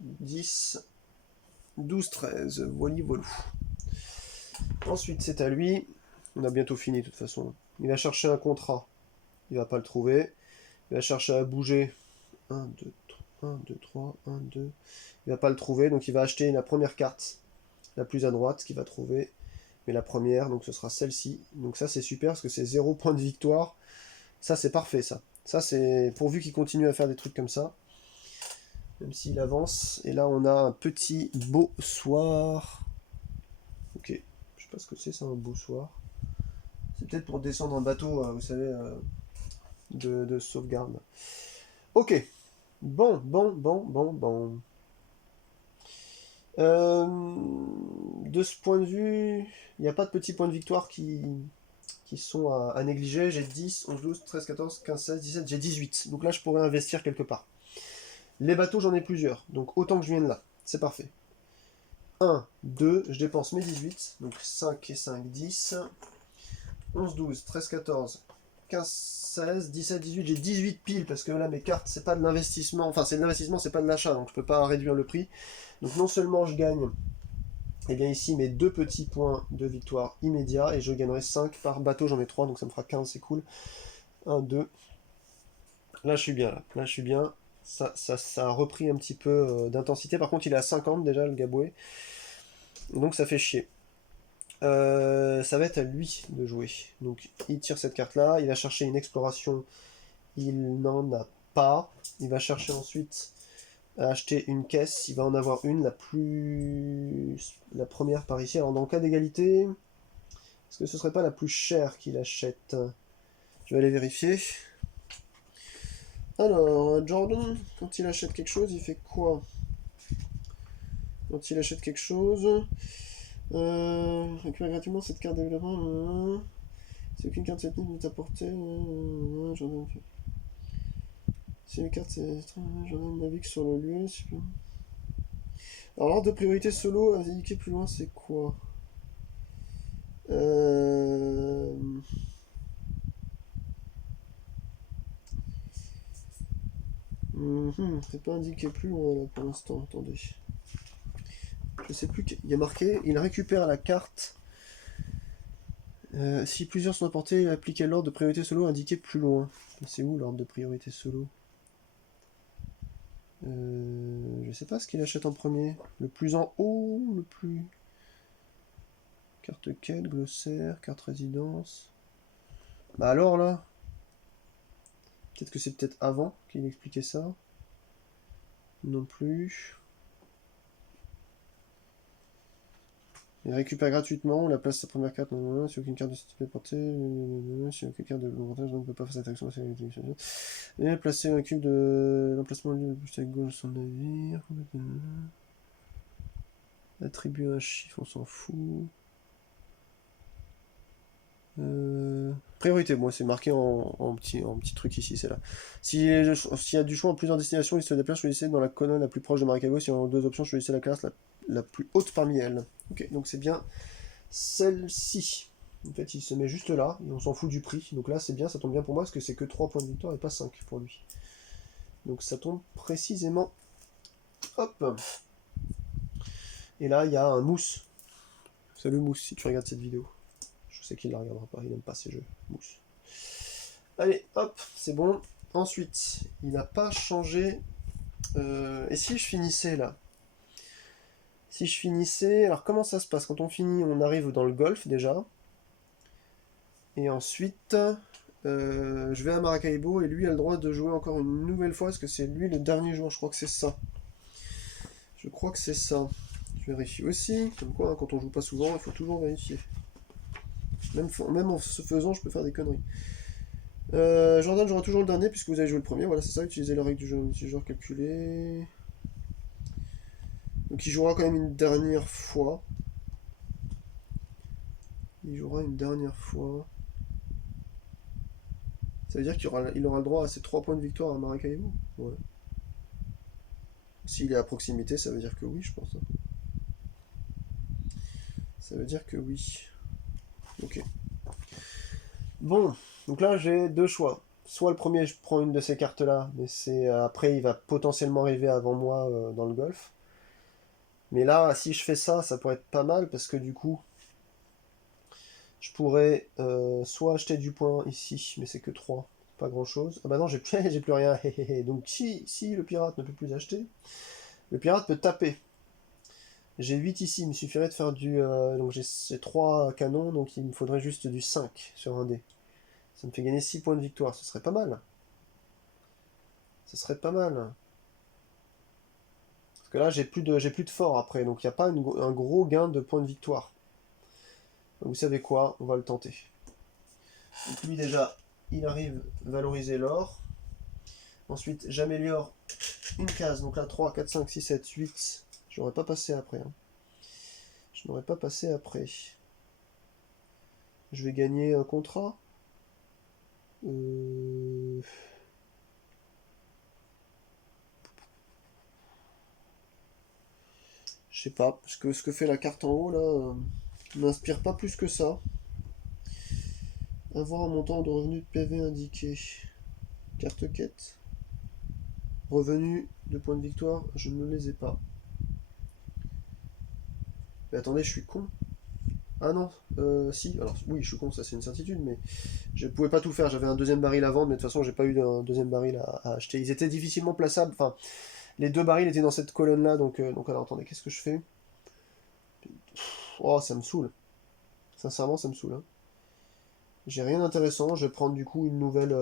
10, 12, 13. Voilà. Ensuite c'est à lui. On a bientôt fini de toute façon. Il va chercher un contrat. Il va pas le trouver. Il va chercher à bouger. 1, 2, 3, 1, 2, 3, 1, 2. Il va pas le trouver, donc il va acheter la première carte, la plus à droite, qu'il va trouver. Mais la première, donc ce sera celle-ci. Donc ça c'est super, parce que c'est 0 point de victoire. Ça c'est parfait, ça. Ça c'est pourvu qu'il continue à faire des trucs comme ça. Même s'il avance. Et là on a un petit beau soir. Ok. Je sais pas ce que c'est, ça, un beau soir. C'est peut-être pour descendre un bateau, vous savez, de sauvegarde. Ok. Bon. De ce point de vue, il n'y a pas de petits points de victoire qui sont à négliger. J'ai 10, 11, 12, 13, 14, 15, 16, 17, j'ai 18. Donc là, je pourrais investir quelque part. Les bateaux, j'en ai plusieurs. Donc autant que je vienne là. C'est parfait. 1, 2, je dépense mes 18. Donc 5 et 5, 10. 11, 12, 13, 14, 15, 16, 17, 18. J'ai 18 piles parce que là, mes cartes, c'est pas de l'investissement. Enfin, c'est de l'investissement, c'est pas de l'achat. Donc je peux pas réduire le prix. Donc non seulement je gagne et bien ici mes 2 petits points de victoire immédiat et je gagnerai 5 par bateau, j'en ai 3 donc ça me fera 15, c'est cool. 1, 2. Là je suis bien là. Là je suis bien. Ça a repris un petit peu d'intensité. Par contre il est à 50 déjà le Gaboué. Donc ça fait chier. Ça va être à lui de jouer. Donc il tire cette carte là. Il va chercher une exploration. Il n'en a pas. Il va chercher ensuite à acheter une caisse. Il va en avoir une, la première par ici. Alors dans le cas d'égalité, est-ce que ce serait pas la plus chère qu'il achète? Je vais aller vérifier. Alors, Jordan, quand il achète quelque chose, il fait quoi? Quand il achète quelque chose, récupère gratuitement cette carte de développement. C'est aucune carte cette ligne peut t'apporter. Si les cartes, Jordan navigue sur le lieu. Alors, l'ordre de priorité solo indiqué plus loin, c'est quoi? C'est pas indiqué plus loin là pour l'instant, attendez. Je sais plus, il y a marqué, il récupère la carte. Si plusieurs sont apportés, appliquez l'ordre de priorité solo indiqué plus loin. C'est où l'ordre de priorité solo? Je sais pas ce qu'il achète en premier. Le plus en haut, le plus... Carte quête, glossaire, carte résidence... Bah alors là... Peut-être que c'est peut-être avant qu'il expliquait ça. Non plus. Il récupère gratuitement, la place sa première carte, non, si aucune carte de ce type est portée, si aucune carte de l'avantage, on ne peut pas faire cette action. Et placer un cube de l'emplacement libre plus à gauche de son navire. Attribuer un chiffre, on s'en fout. Priorité, moi c'est marqué en petit truc ici, c'est là. S'il y a du choix en plusieurs destinations, il se déplace, choisissez dans la colonne la plus proche de Maracaibo. Si on a deux options, choisissez la classe la plus haute parmi elles. Ok, donc c'est bien celle-ci. En fait, il se met juste là, et on s'en fout du prix. Donc là, c'est bien, ça tombe bien pour moi, parce que c'est que 3 points de victoire et pas 5 pour lui. Donc ça tombe précisément. Hop. Et là, il y a un Mousse. Salut Mousse, si tu regardes cette vidéo. Je sais qu'il la regardera pas, il n'aime pas ces jeux. Mousse. Allez, hop, c'est bon. Ensuite, il n'a pas changé. Et si je finissais là? Si je finissais... Alors comment ça se passe? Quand on finit, on arrive dans le golf déjà. Et ensuite, je vais à Maracaibo et lui a le droit de jouer encore une nouvelle fois. Parce que c'est lui le dernier joueur? Je crois que c'est ça. Je crois que c'est ça. Je vérifie aussi. Comme quoi, hein, quand on joue pas souvent, il faut toujours vérifier. Même en se faisant, je peux faire des conneries. Jordan jouera toujours le dernier puisque vous avez joué le premier. Voilà, c'est ça. Utilisez la règle du jeu multijoueur calculé. Donc il jouera quand même une dernière fois. Il jouera une dernière fois. Ça veut dire qu'il aura le droit à ses 3 points de victoire à Maracaibo? Ouais. S'il est à proximité, ça veut dire que oui, je pense. Ça veut dire que oui. Ok. Bon, donc là j'ai deux choix. Soit le premier, je prends une de ces cartes-là, mais c'est après il va potentiellement arriver avant moi dans le golf. Mais là, si je fais ça, ça pourrait être pas mal parce que du coup, je pourrais soit acheter du point ici, mais c'est que 3, pas grand chose. Ah bah non, j'ai plus rien. Donc si le pirate ne peut plus acheter, le pirate peut taper. J'ai 8 ici, il me suffirait de faire du... donc j'ai 3 canons, donc il me faudrait juste du 5 sur un dé. Ça me fait gagner 6 points de victoire, ce serait pas mal. Ce serait pas mal. Parce que là, j'ai plus de fort après, donc il n'y a pas un gros gain de points de victoire. Donc, vous savez quoi? On va le tenter. Donc lui déjà, il arrive à valoriser l'or. Ensuite, j'améliore une case, donc là 3, 4, 5, 6, 7, 8. Je n'aurais pas passé après. Hein. Je n'aurais pas passé après. Je vais gagner un contrat. Je sais pas, parce que ce que fait la carte en haut là m'inspire pas plus que ça. Avoir un montant de revenu de PV indiqué. Carte quête. Revenu de points de victoire, je ne les ai pas. Mais attendez, je suis con. Ah non, si, alors oui, je suis con, ça c'est une certitude, mais je pouvais pas tout faire. J'avais un deuxième baril à vendre, mais de toute façon, j'ai pas eu un deuxième baril à acheter. Ils étaient difficilement plaçables, enfin, les deux barils étaient dans cette colonne-là, donc alors attendez, qu'est-ce que je fais? Oh, ça me saoule. Sincèrement, ça me saoule. Hein. J'ai rien d'intéressant, je vais prendre du coup une nouvelle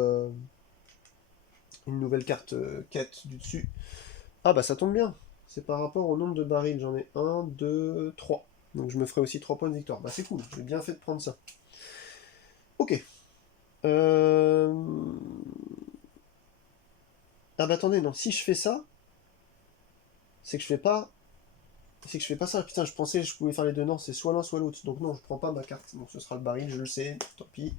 carte quête du dessus. Ah bah ça tombe bien, c'est par rapport au nombre de barils, j'en ai 1, 2, 3. Donc je me ferai aussi 3 points de victoire. Bah c'est cool, j'ai bien fait de prendre ça. Ok. Ah bah attendez, non, si je fais ça, c'est que je fais pas... C'est que je fais pas ça, putain, je pensais que je pouvais faire les deux, non, c'est soit l'un soit l'autre. Donc non, je prends pas ma carte, donc ce sera le baril, je le sais, tant pis.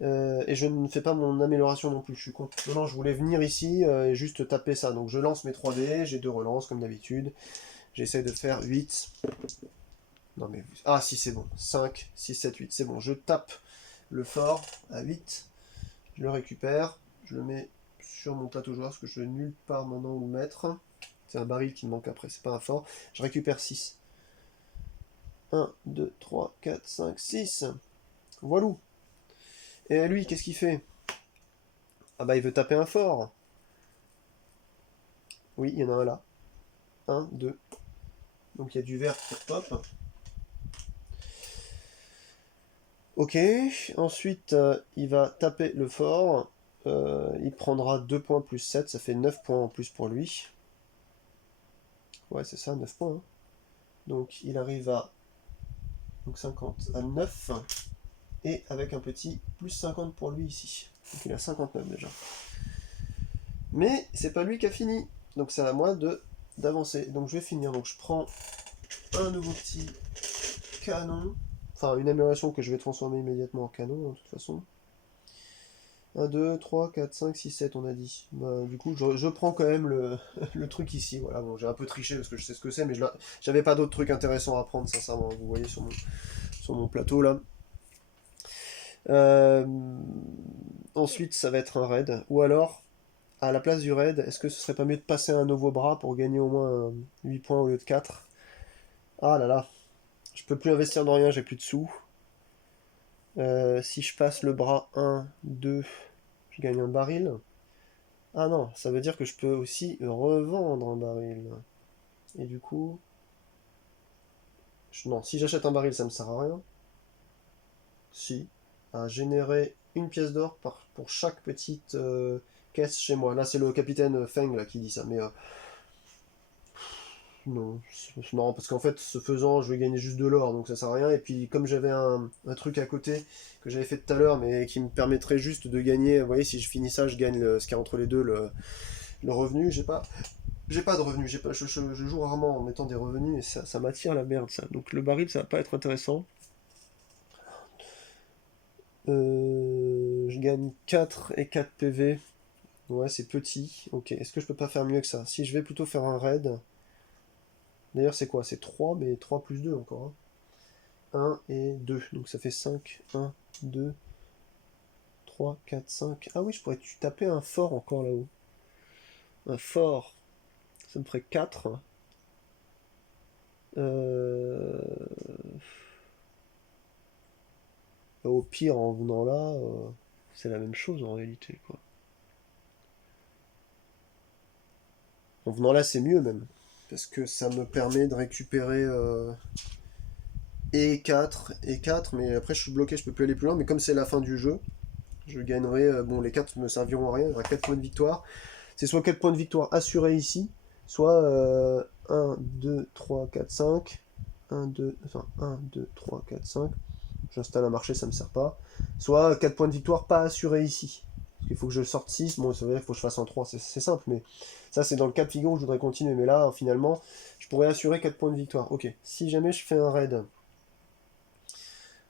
Et je ne fais pas mon amélioration non plus, je suis con. Non, non, je voulais venir ici et juste taper ça. Donc je lance mes 3D, j'ai 2 relances comme d'habitude. J'essaie de faire 8. Non mais... Ah si c'est bon, 5, 6, 7, 8, c'est bon. Je tape le fort à 8, je le récupère, je le mets sur mon plateau joueur parce que je n'ai nulle part maintenant où le mettre. C'est un baril qui me manque après, c'est pas un fort. Je récupère 6. 1, 2, 3, 4, 5, 6. Voilou. Et lui, qu'est-ce qu'il fait? Ah bah il veut taper un fort. Oui, il y en a un là. 1, 2. Donc il y a du vert qui pop. Ok, ensuite il va taper le fort. Il prendra 2 points plus 7, ça fait 9 points en plus pour lui. Ouais, c'est ça, 9 points. Hein. Donc il arrive à donc 50 à 9. Et avec un petit plus 50 pour lui ici. Donc il a 59 déjà. Mais c'est pas lui qui a fini. Donc c'est à moi d'avancer. Donc je vais finir. Donc je prends un nouveau petit canon. Enfin une amélioration que je vais transformer immédiatement en canon de toute façon. 1, 2, 3, 4, 5, 6, 7 on a dit. Bah, du coup je prends quand même le truc ici. Voilà, bon j'ai un peu triché parce que je sais ce que c'est, mais j'avais pas d'autres trucs intéressants à prendre sincèrement. Vous voyez sur mon plateau là. Euh, Ensuite ça va être un raid. Ou alors, à la place du raid, est-ce que ce serait pas mieux de passer un nouveau bras pour gagner au moins 8 points au lieu de 4? Ah là là, je peux plus investir dans rien, j'ai plus de sous. Si je passe le bras 1, 2, je gagne un baril. Ah non, ça veut dire que je peux aussi revendre un baril. Et du coup... Non, si j'achète un baril, ça me sert à rien. Si. À générer une pièce d'or pour chaque petite caisse chez moi. Là, c'est le capitaine Feng là, qui dit ça. Mais non, c'est marrant parce qu'en fait, ce faisant, je vais gagner juste de l'or, donc ça sert à rien. Et puis, comme j'avais un truc à côté que j'avais fait tout à l'heure, mais qui me permettrait juste de gagner, vous voyez, si je finis ça, je gagne ce qu'il y a entre les deux, le revenu. J'ai pas de revenus, je joue rarement en mettant des revenus et ça m'attire la merde, ça. Donc le baril, ça va pas être intéressant. Je gagne 4 et 4 PV. Ouais, c'est petit. Ok, est-ce que je peux pas faire mieux que ça? Si je vais plutôt faire un raid. D'ailleurs, c'est quoi? C'est 3, mais 3 plus 2 encore. Hein. 1 et 2. Donc ça fait 5. 1, 2, 3, 4, 5. Ah oui, je pourrais taper un fort encore là-haut. Un fort. Ça me ferait 4. Euh... Au pire, en venant là, c'est la même chose en réalité, quoi. En venant là, c'est mieux même. Parce que ça me permet de récupérer et 4 et 4, mais après je suis bloqué, je peux plus aller plus loin. Mais comme c'est la fin du jeu, je gagnerai. Bon, les 4 me serviront à rien, il y aura 4 points de victoire. C'est soit 4 points de victoire assurés ici, soit 1, 2, 3, 4, 5. 1, 2, enfin 1, 2, 3, 4, 5. J'installe un marché, ça me sert pas. Soit 4 points de victoire pas assurés ici. Parce qu'il faut que je sorte 6, bon ça veut dire qu'il faut que je fasse un 3, c'est simple, mais ça c'est dans le cas de figure où je voudrais continuer. Mais là, finalement, je pourrais assurer 4 points de victoire. Ok, si jamais je fais un raid,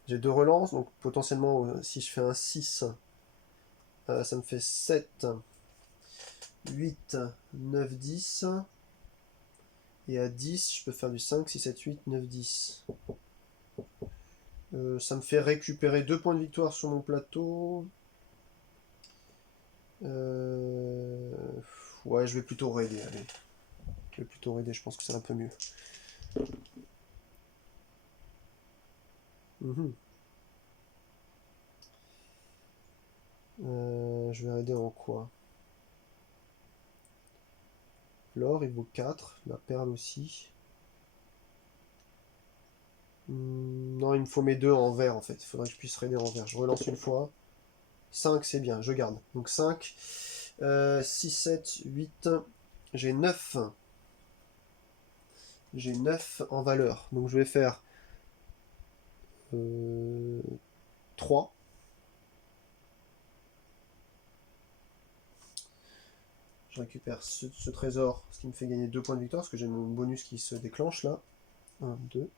j'ai 2 relances, donc potentiellement si je fais un 6, ça me fait 7, 8, 9, 10. Et à 10, je peux faire du 5, 6, 7, 8, 9, 10. Ça me fait récupérer 2 points de victoire sur mon plateau. Euh, Ouais, je vais plutôt raider, allez. Je vais plutôt raider, je pense que c'est un peu mieux. Mhm. Je vais raider en quoi? L'or, il vaut 4. La perle aussi. Non, il me faut mes 2 en vert, en fait. Il faudrait que je puisse raider en vert. Je relance une fois. 5, c'est bien, je garde. Donc 5, 6, 7, 8. J'ai 9. J'ai 9 en valeur. Donc je vais faire 3. Je récupère ce trésor, ce qui me fait gagner 2 points de victoire, parce que j'ai mon bonus qui se déclenche là. 1, 2.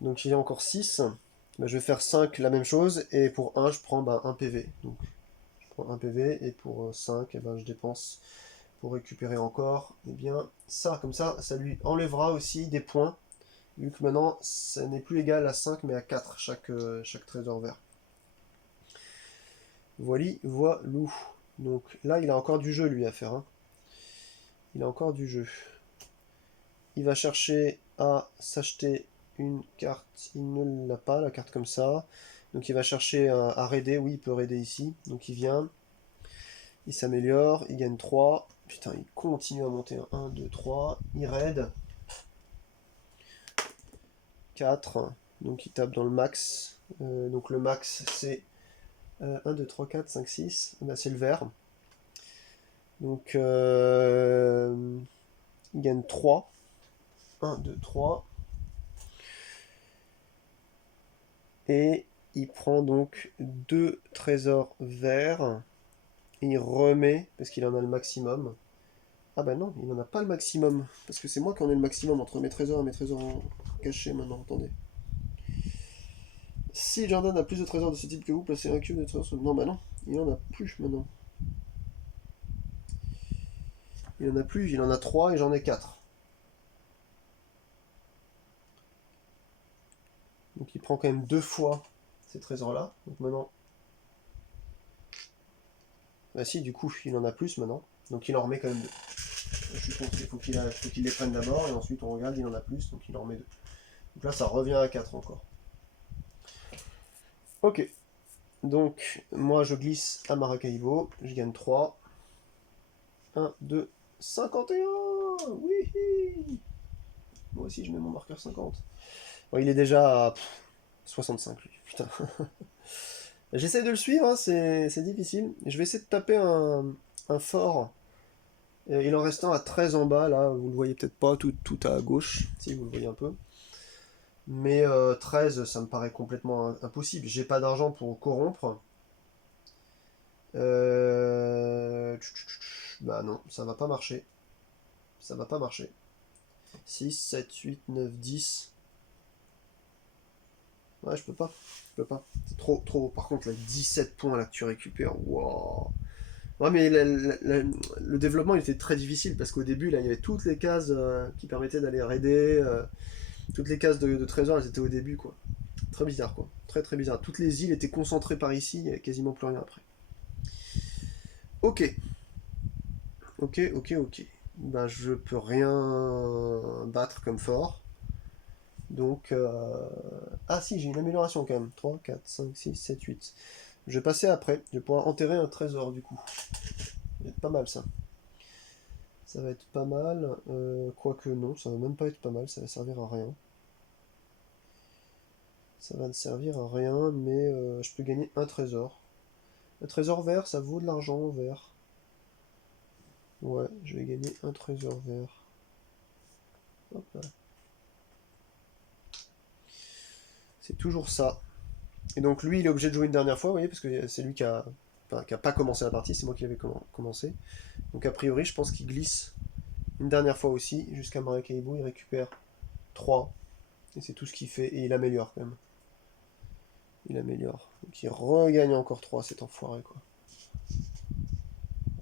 Donc il y a encore 6. Bah, je vais faire 5, la même chose, et pour 1, je prends 1 PV. Donc je prends 1 PV, et pour 5, eh ben, je dépense pour récupérer encore. Et bien ça, comme ça lui enlèvera aussi des points, vu que maintenant, ça n'est plus égal à 5, mais à 4 chaque trésor vert. Voilou. Donc là, il a encore du jeu, lui, à faire. Hein. Il a encore du jeu. Il va chercher à s'acheter une carte. Il ne l'a pas, la carte comme ça. Donc il va chercher à raider. Oui, il peut raider ici. Donc il vient. Il s'améliore. Il gagne 3. Putain, il continue à monter. 1, 2, 3. Il raid. 4. Donc il tape dans le max. Donc le max c'est 1, 2, 3, 4, 5, 6. Bah, c'est le vert. Donc il gagne 3. 1, 2, 3. Et il prend donc 2 trésors verts. Et il remet, parce qu'il en a le maximum. Ah bah non, il n'en a pas le maximum. Parce que c'est moi qui en ai le maximum entre mes trésors et mes trésors cachés maintenant. Attendez. Si Jordan a plus de trésors de ce type que vous, placez un cube de trésors sur... Non bah non, il en a plus maintenant. Il en a plus, il en a 3 et j'en ai 4. Donc il prend quand même 2 fois ces trésors-là. Donc maintenant... Bah si, du coup, il en a plus maintenant. Donc il en remet quand même 2. Je suis il faut qu'il les prenne d'abord et ensuite on regarde, il en a plus, donc il en remet 2. Donc là ça revient à 4 encore. Ok. Donc moi je glisse à Maracaibo, je gagne 3. 1, 2, 51. Oui. Moi aussi je mets mon marqueur 50. Bon, il est déjà à 65 lui. Putain. J'essaie de le suivre, hein, c'est difficile. Je vais essayer de taper un fort. Il en restant à 13 en bas, là, vous le voyez peut-être pas, tout à gauche, si vous le voyez un peu. Mais 13, ça me paraît complètement impossible. J'ai pas d'argent pour corrompre. Bah non, ça va pas marcher. Ça va pas marcher. 6, 7, 8, 9, 10. Ouais, je peux pas. Je peux pas. C'est trop. Par contre, là, 17 points là que tu récupères. Wow. Ouais, mais le développement il était très difficile parce qu'au début, là, il y avait toutes les cases qui permettaient d'aller raider. Toutes les cases de trésors, elles étaient au début, quoi. Très bizarre, quoi. Très très bizarre. Toutes les îles étaient concentrées par ici, il n'y avait quasiment plus rien après. Ok. Ok. Ben, je peux rien battre comme fort. Donc. Ah si, j'ai une amélioration quand même. 3, 4, 5, 6, 7, 8. Je vais passer après. Je vais pouvoir enterrer un trésor du coup. Ça va être pas mal ça. Ça va être pas mal. Quoique non, ça va même pas être pas mal. Ça va servir à rien. Ça va ne servir à rien, mais je peux gagner un trésor. Un trésor vert, ça vaut de l'argent vert. Ouais, je vais gagner un trésor vert. Hop là. C'est toujours ça. Et donc lui, il est obligé de jouer une dernière fois, vous voyez, parce que c'est lui qui a pas commencé la partie, c'est moi qui l'avais commencé. Donc a priori, je pense qu'il glisse une dernière fois aussi, jusqu'à Maracaibo, il récupère 3. Et c'est tout ce qu'il fait, et il améliore quand même. Il améliore. Donc il regagne encore 3, cet enfoiré, quoi.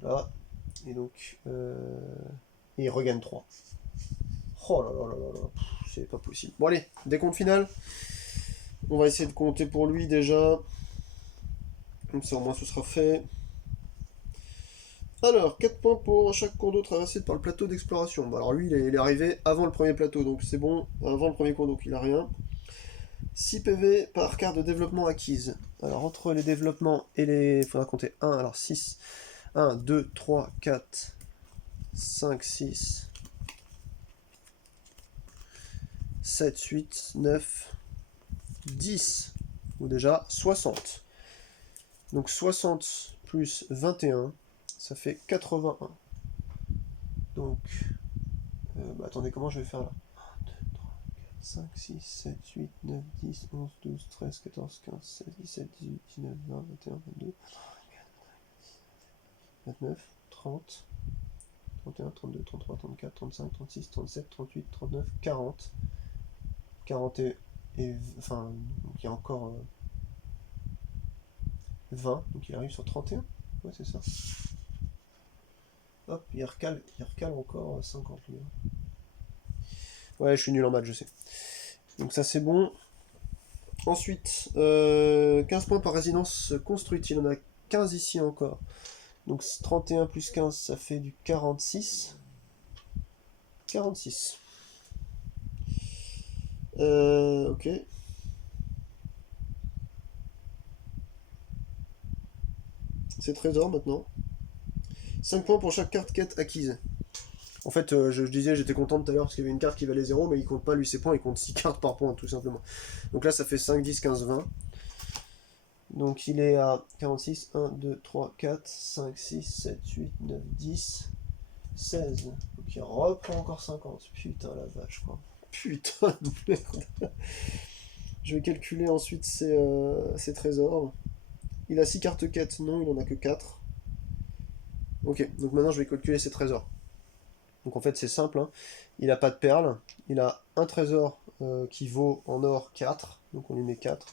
Voilà. Et donc, et il regagne 3. Oh là là là là là, c'est pas possible. Bon allez, décompte final. On va essayer de compter pour lui déjà. Comme ça au moins ce sera fait. Alors, 4 points pour chaque cours d'eau traversé par le plateau d'exploration. Bon, alors lui, il est arrivé avant le premier plateau, donc c'est bon. Avant le premier cours d'eau, il a rien. 6 PV par carte de développement acquise. Alors, entre les développements et les... Il faudra compter 1, alors 6. 1, 2, 3, 4, 5, 6, 7, 8, 9, 10. Ou déjà 60. Donc 60 plus 21, ça fait 81. Donc, attendez, comment je vais faire là? 1, 2, 3, 4, 5, 6, 7, 8, 9, 10, 11, 12, 13, 14, 15, 16, 17, 18, 19, 20, 21, 22, 29, 30, 31, 32, 33, 34, 35, 36, 37, 38, 39, 40. 40 enfin, donc il y a encore 20, donc il arrive sur 31. Ouais, c'est ça. Hop, il recale encore 50 lui. Ouais, je suis nul en maths, je sais. Donc ça c'est bon. Ensuite, 15 points par résidence construite. Il en a 15 ici encore. Donc 31 plus 15, ça fait du 46. 46. Ok. C'est trésor maintenant. 5 points pour chaque carte quête acquise. En fait, je disais, j'étais content tout à l'heure parce qu'il y avait une carte qui valait 0, mais il compte pas lui ses points, il compte 6 cartes par point, tout simplement. Donc là, ça fait 5, 10, 15, 20. Donc il est à 46, 1, 2, 3, 4, 5, 6, 7, 8, 9, 10, 16. Donc il reprend encore 50. Putain la vache, quoi. Putain de merde. Je vais calculer ensuite ses trésors. Il a 6 cartes quêtes, non, il en a que 4. Ok, donc maintenant je vais calculer ses trésors. Donc en fait c'est simple, hein. Il n'a pas de perles, il a un trésor qui vaut en or 4, donc on lui met 4.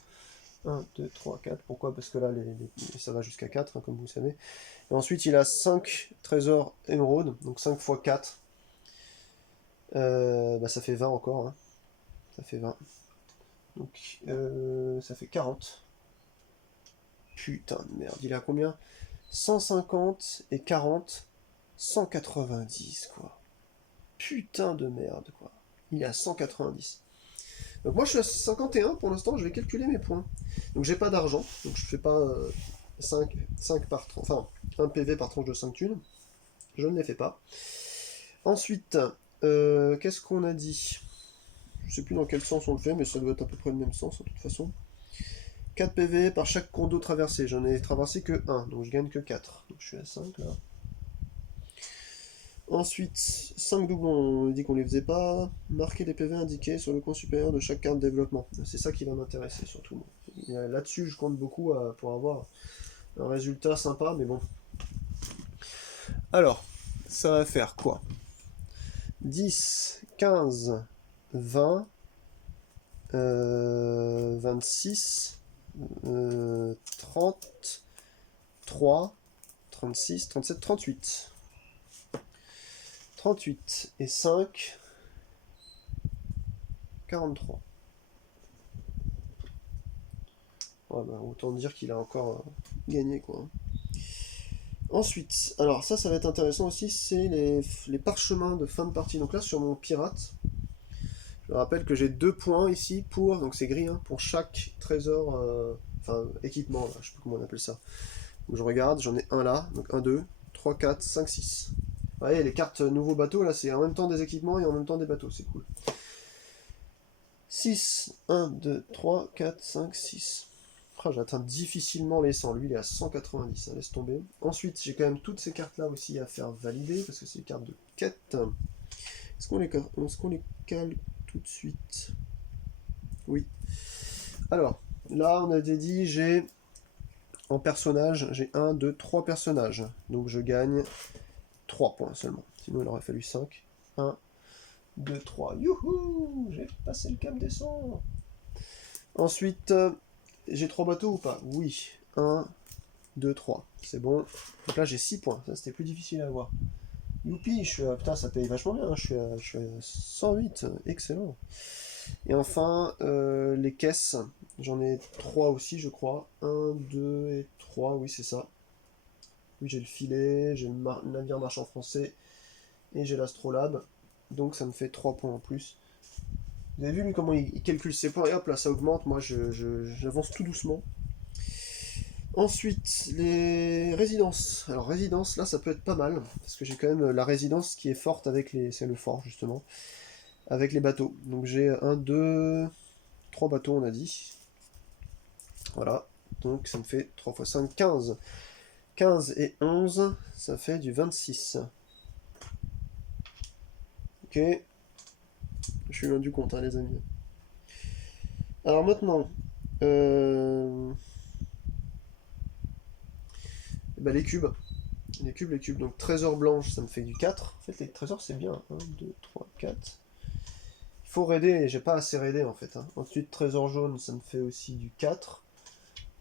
1, 2, 3, 4, pourquoi? Parce que là ça va jusqu'à 4, hein, comme vous savez. Et ensuite il a 5 trésors émeraude, donc 5 x 4. Bah, ça fait 20 encore, hein. Ça fait 20. Donc ça fait 40. Putain de merde, il a combien? 150 et 40, 190 quoi. Putain de merde quoi. Il est à 190. Donc moi je suis à 51 pour l'instant, je vais calculer mes points. Donc j'ai pas d'argent, donc je fais pas 5 par tranche, enfin 1 PV par tranche de 5 thunes. Je ne les fais pas. Ensuite, qu'est-ce qu'on a dit? Je sais plus dans quel sens on le fait, mais ça doit être à peu près le même sens de toute façon. 4 PV par chaque cours d'eau traversé. J'en ai traversé que 1, donc je gagne que 4. Donc je suis à 5 là. Ensuite, 5 doublons, on dit qu'on les faisait pas. Marquer les PV indiqués sur le coin supérieur de chaque carte de développement. C'est ça qui va m'intéresser surtout. Là-dessus, je compte beaucoup pour avoir un résultat sympa, mais bon. Alors, ça va faire quoi? 10, 15, 20, 26, 30, 3, 36, 37, 38. 38 et 5, 43. Ouais, bah, autant dire qu'il a encore gagné, quoi. Ensuite, alors ça va être intéressant aussi, c'est les parchemins de fin de partie. Donc là, sur mon pirate, je rappelle que j'ai 2 points ici pour, donc c'est gris, hein, pour chaque trésor, enfin équipement, là, je sais plus comment on appelle ça. Donc je regarde, j'en ai un là, donc 1, 2, 3, 4, 5, 6. Vous voyez, les cartes nouveaux bateaux, là, c'est en même temps des équipements et en même temps des bateaux, c'est cool. 6, 1, 2, 3, 4, 5, 6. J'atteins difficilement les 100. Lui, il est à 190, hein, laisse tomber. Ensuite, j'ai quand même toutes ces cartes-là aussi à faire valider, parce que c'est des cartes de quête. Est-ce qu'on les cale tout de suite? Oui. Alors, là, on avait dit, j'ai en personnage, j'ai 1, 2, 3 personnages. Donc je gagne 3 points seulement. Sinon, il aurait fallu 5. 1, 2, 3. Youhou! J'ai passé le cap des 100. Ensuite, j'ai 3 bateaux ou pas? Oui. 1, 2, 3. C'est bon. Donc là, j'ai 6 points. Ça, c'était plus difficile à avoir. Youpi, je suis à... Putain, ça paye vachement bien. Hein. Je suis à 108. Excellent. Et enfin, les caisses. J'en ai 3 aussi, je crois. 1, 2 et 3. Oui, c'est ça. Oui, j'ai le filet, j'ai le navire marchand français et j'ai l'astrolabe. Donc ça me fait 3 points en plus. Vous avez vu lui comment il calcule ses points et hop là ça augmente, moi j'avance tout doucement. Ensuite, les résidences. Alors résidence, là ça peut être pas mal, parce que j'ai quand même la résidence qui est forte avec les... C'est le fort justement. Avec les bateaux. Donc j'ai 1, 2, 3 bateaux on a dit. Voilà. Donc ça me fait 3 x 5, 15. 15 et 11, ça fait du 26. Ok. Je suis loin du compte, hein, les amis. Alors maintenant, bah, les cubes. Les cubes. Donc trésor blanche, ça me fait du 4. En fait, les trésors, c'est bien. 1, 2, 3, 4. Il faut raider, j'ai pas assez raidé en fait. Hein. Ensuite, trésor jaune, ça me fait aussi du 4.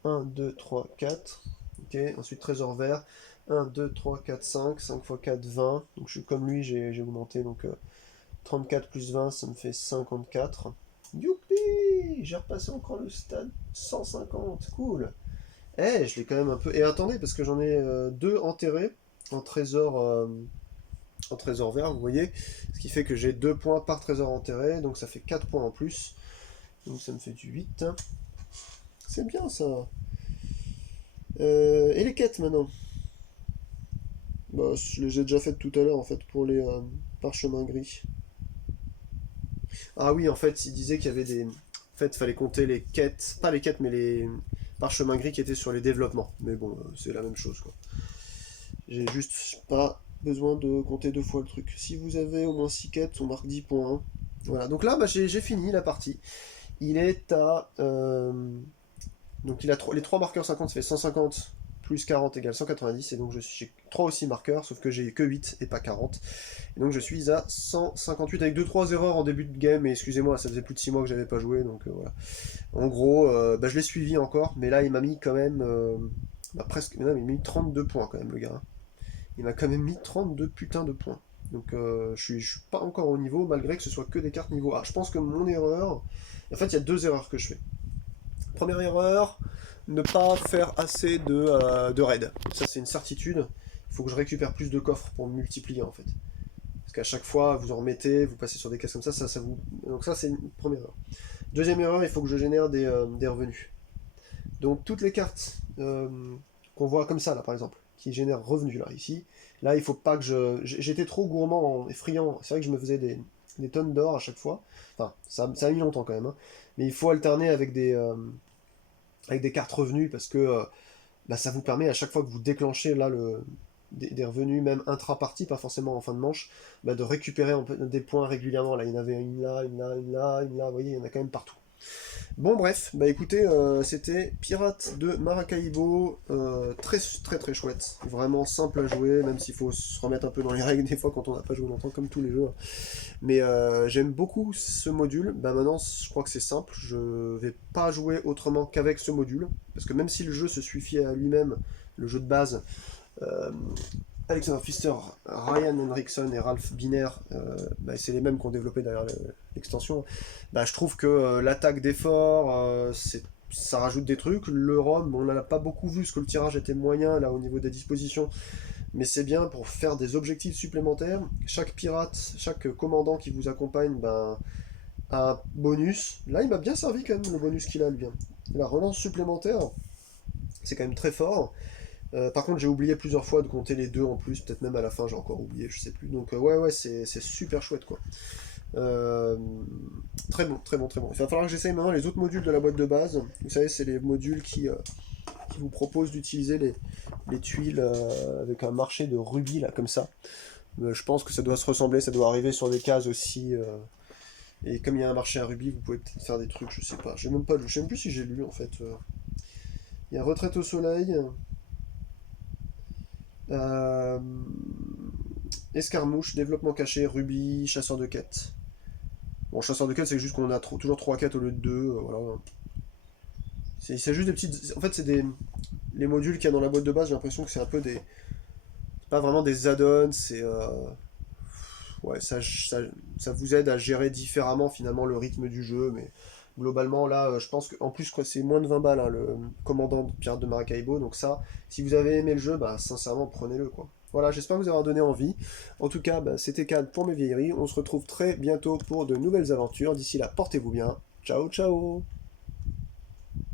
1, 2, 3, 4. Ok. Ensuite, trésor vert. 1, 2, 3, 4, 5. 5 x 4, 20. Donc je suis comme lui, j'ai augmenté. Donc 34 plus 20, ça me fait 54. Youpi! J'ai repassé encore le stade 150. Cool. Eh, je l'ai quand même un peu... Et attendez, parce que j'en ai 2 enterrés en trésor vert, vous voyez. Ce qui fait que j'ai 2 points par trésor enterré, donc ça fait 4 points en plus. Donc ça me fait du 8. C'est bien ça. Et les quêtes maintenant. Bah, je les ai déjà faites tout à l'heure en fait pour les parchemins gris. Ah oui, en fait, il disait qu'il y avait des. En fait, il fallait compter les quêtes, pas les quêtes, mais les parchemins gris qui étaient sur les développements. Mais bon, c'est la même chose quoi. J'ai juste pas besoin de compter deux fois le truc. Si vous avez au moins 6 quêtes, on marque 10 points. Voilà, donc là, bah, j'ai fini la partie. Il est à. Donc il a les 3 marqueurs 50, ça fait 150 plus 40 égale 190. Et donc j'ai 3 aussi marqueurs, sauf que j'ai que 8 et pas 40. Et donc je suis à 158 avec 2-3 erreurs en début de game. Et excusez-moi, ça faisait plus de 6 mois que j'avais pas joué. Donc voilà. En gros, bah, je l'ai suivi encore. Mais là, il m'a mis quand même. Bah, presque. Non, il m'a mis 32 points quand même, le gars. Il m'a quand même mis 32 putains de points. Donc je suis pas encore au niveau, malgré que ce soit que des cartes niveau A. Je pense que mon erreur. En fait, il y a 2 erreurs que je fais. Première erreur, ne pas faire assez de raids. Ça, c'est une certitude. Il faut que je récupère plus de coffres pour me multiplier, en fait. Parce qu'à chaque fois, vous en remettez, vous passez sur des caisses comme ça vous. Donc, ça, c'est une première erreur. Deuxième erreur, il faut que je génère des revenus. Donc, toutes les cartes qu'on voit comme ça, là, par exemple, qui génèrent revenus, là, ici, là, il faut pas que je. J'étais trop gourmand, effrayant. C'est vrai que je me faisais des tonnes d'or à chaque fois. Enfin, ça a mis longtemps quand même. Hein. Mais il faut alterner avec des cartes revenus parce que bah, ça vous permet à chaque fois que vous déclenchez là des revenus, même intra-partie, pas forcément en fin de manche, bah, de récupérer des points régulièrement. Là, il y en avait une là, une là, une là, une là, vous voyez, il y en a quand même partout. Bon bref, bah écoutez, c'était Pirates de Maracaibo, très très très chouette, vraiment simple à jouer, même s'il faut se remettre un peu dans les règles des fois quand on n'a pas joué longtemps, comme tous les jeux. Mais j'aime beaucoup ce module. Bah maintenant, je crois que c'est simple. Je vais pas jouer autrement qu'avec ce module. Parce que même si le jeu se suffit à lui-même, le jeu de base, euh, Alexander Pfister, Ryan Henriksen et Ralph Biner, bah, c'est les mêmes qui ont développé derrière l'extension. Bah, je trouve que l'attaque d'effort, ça rajoute des trucs. Le ROM, on n'en a pas beaucoup vu parce que le tirage était moyen là au niveau des dispositions mais c'est bien pour faire des objectifs supplémentaires. Chaque pirate, chaque commandant qui vous accompagne ben, a un bonus. Là, il m'a bien servi quand même le bonus qu'il a, lui. Hein. La relance supplémentaire, c'est quand même très fort. Par contre, j'ai oublié plusieurs fois de compter les deux en plus, peut-être même à la fin, j'ai encore oublié, je sais plus. Donc, ouais, c'est super chouette quoi. Euh, très bon, très bon, très bon. Il va falloir que j'essaye maintenant les autres modules de la boîte de base. Vous savez, c'est les modules qui vous proposent d'utiliser les tuiles avec un marché de rubis là comme ça. Je pense que ça doit se ressembler, ça doit arriver sur des cases aussi. Et comme il y a un marché à rubis, vous pouvez peut-être faire des trucs, je sais pas. J'ai même pas lu, je sais même plus si j'ai lu en fait. Il y a Retraite au soleil, euh, Escarmouche, Développement caché, Rubis, Chasseur de quêtes. Bon, Chasseur de quêtes, c'est juste qu'on a toujours 3 quêtes au lieu de 2. Voilà. C'est juste des petites. En fait, c'est des. Les modules qu'il y a dans la boîte de base, j'ai l'impression que c'est un peu des. Pas vraiment des add-ons, c'est. Ouais, ça vous aide à gérer différemment finalement le rythme du jeu, mais globalement là, je pense qu'en plus c'est moins de 20 balles hein, le commandant de Pirates de Maracaibo, donc ça, si vous avez aimé le jeu, bah sincèrement prenez-le quoi. Voilà, j'espère vous avoir donné envie. En tout cas, bah, c'était Cad pour mes vieilleries. On se retrouve très bientôt pour de nouvelles aventures. D'ici là, portez-vous bien. Ciao, ciao.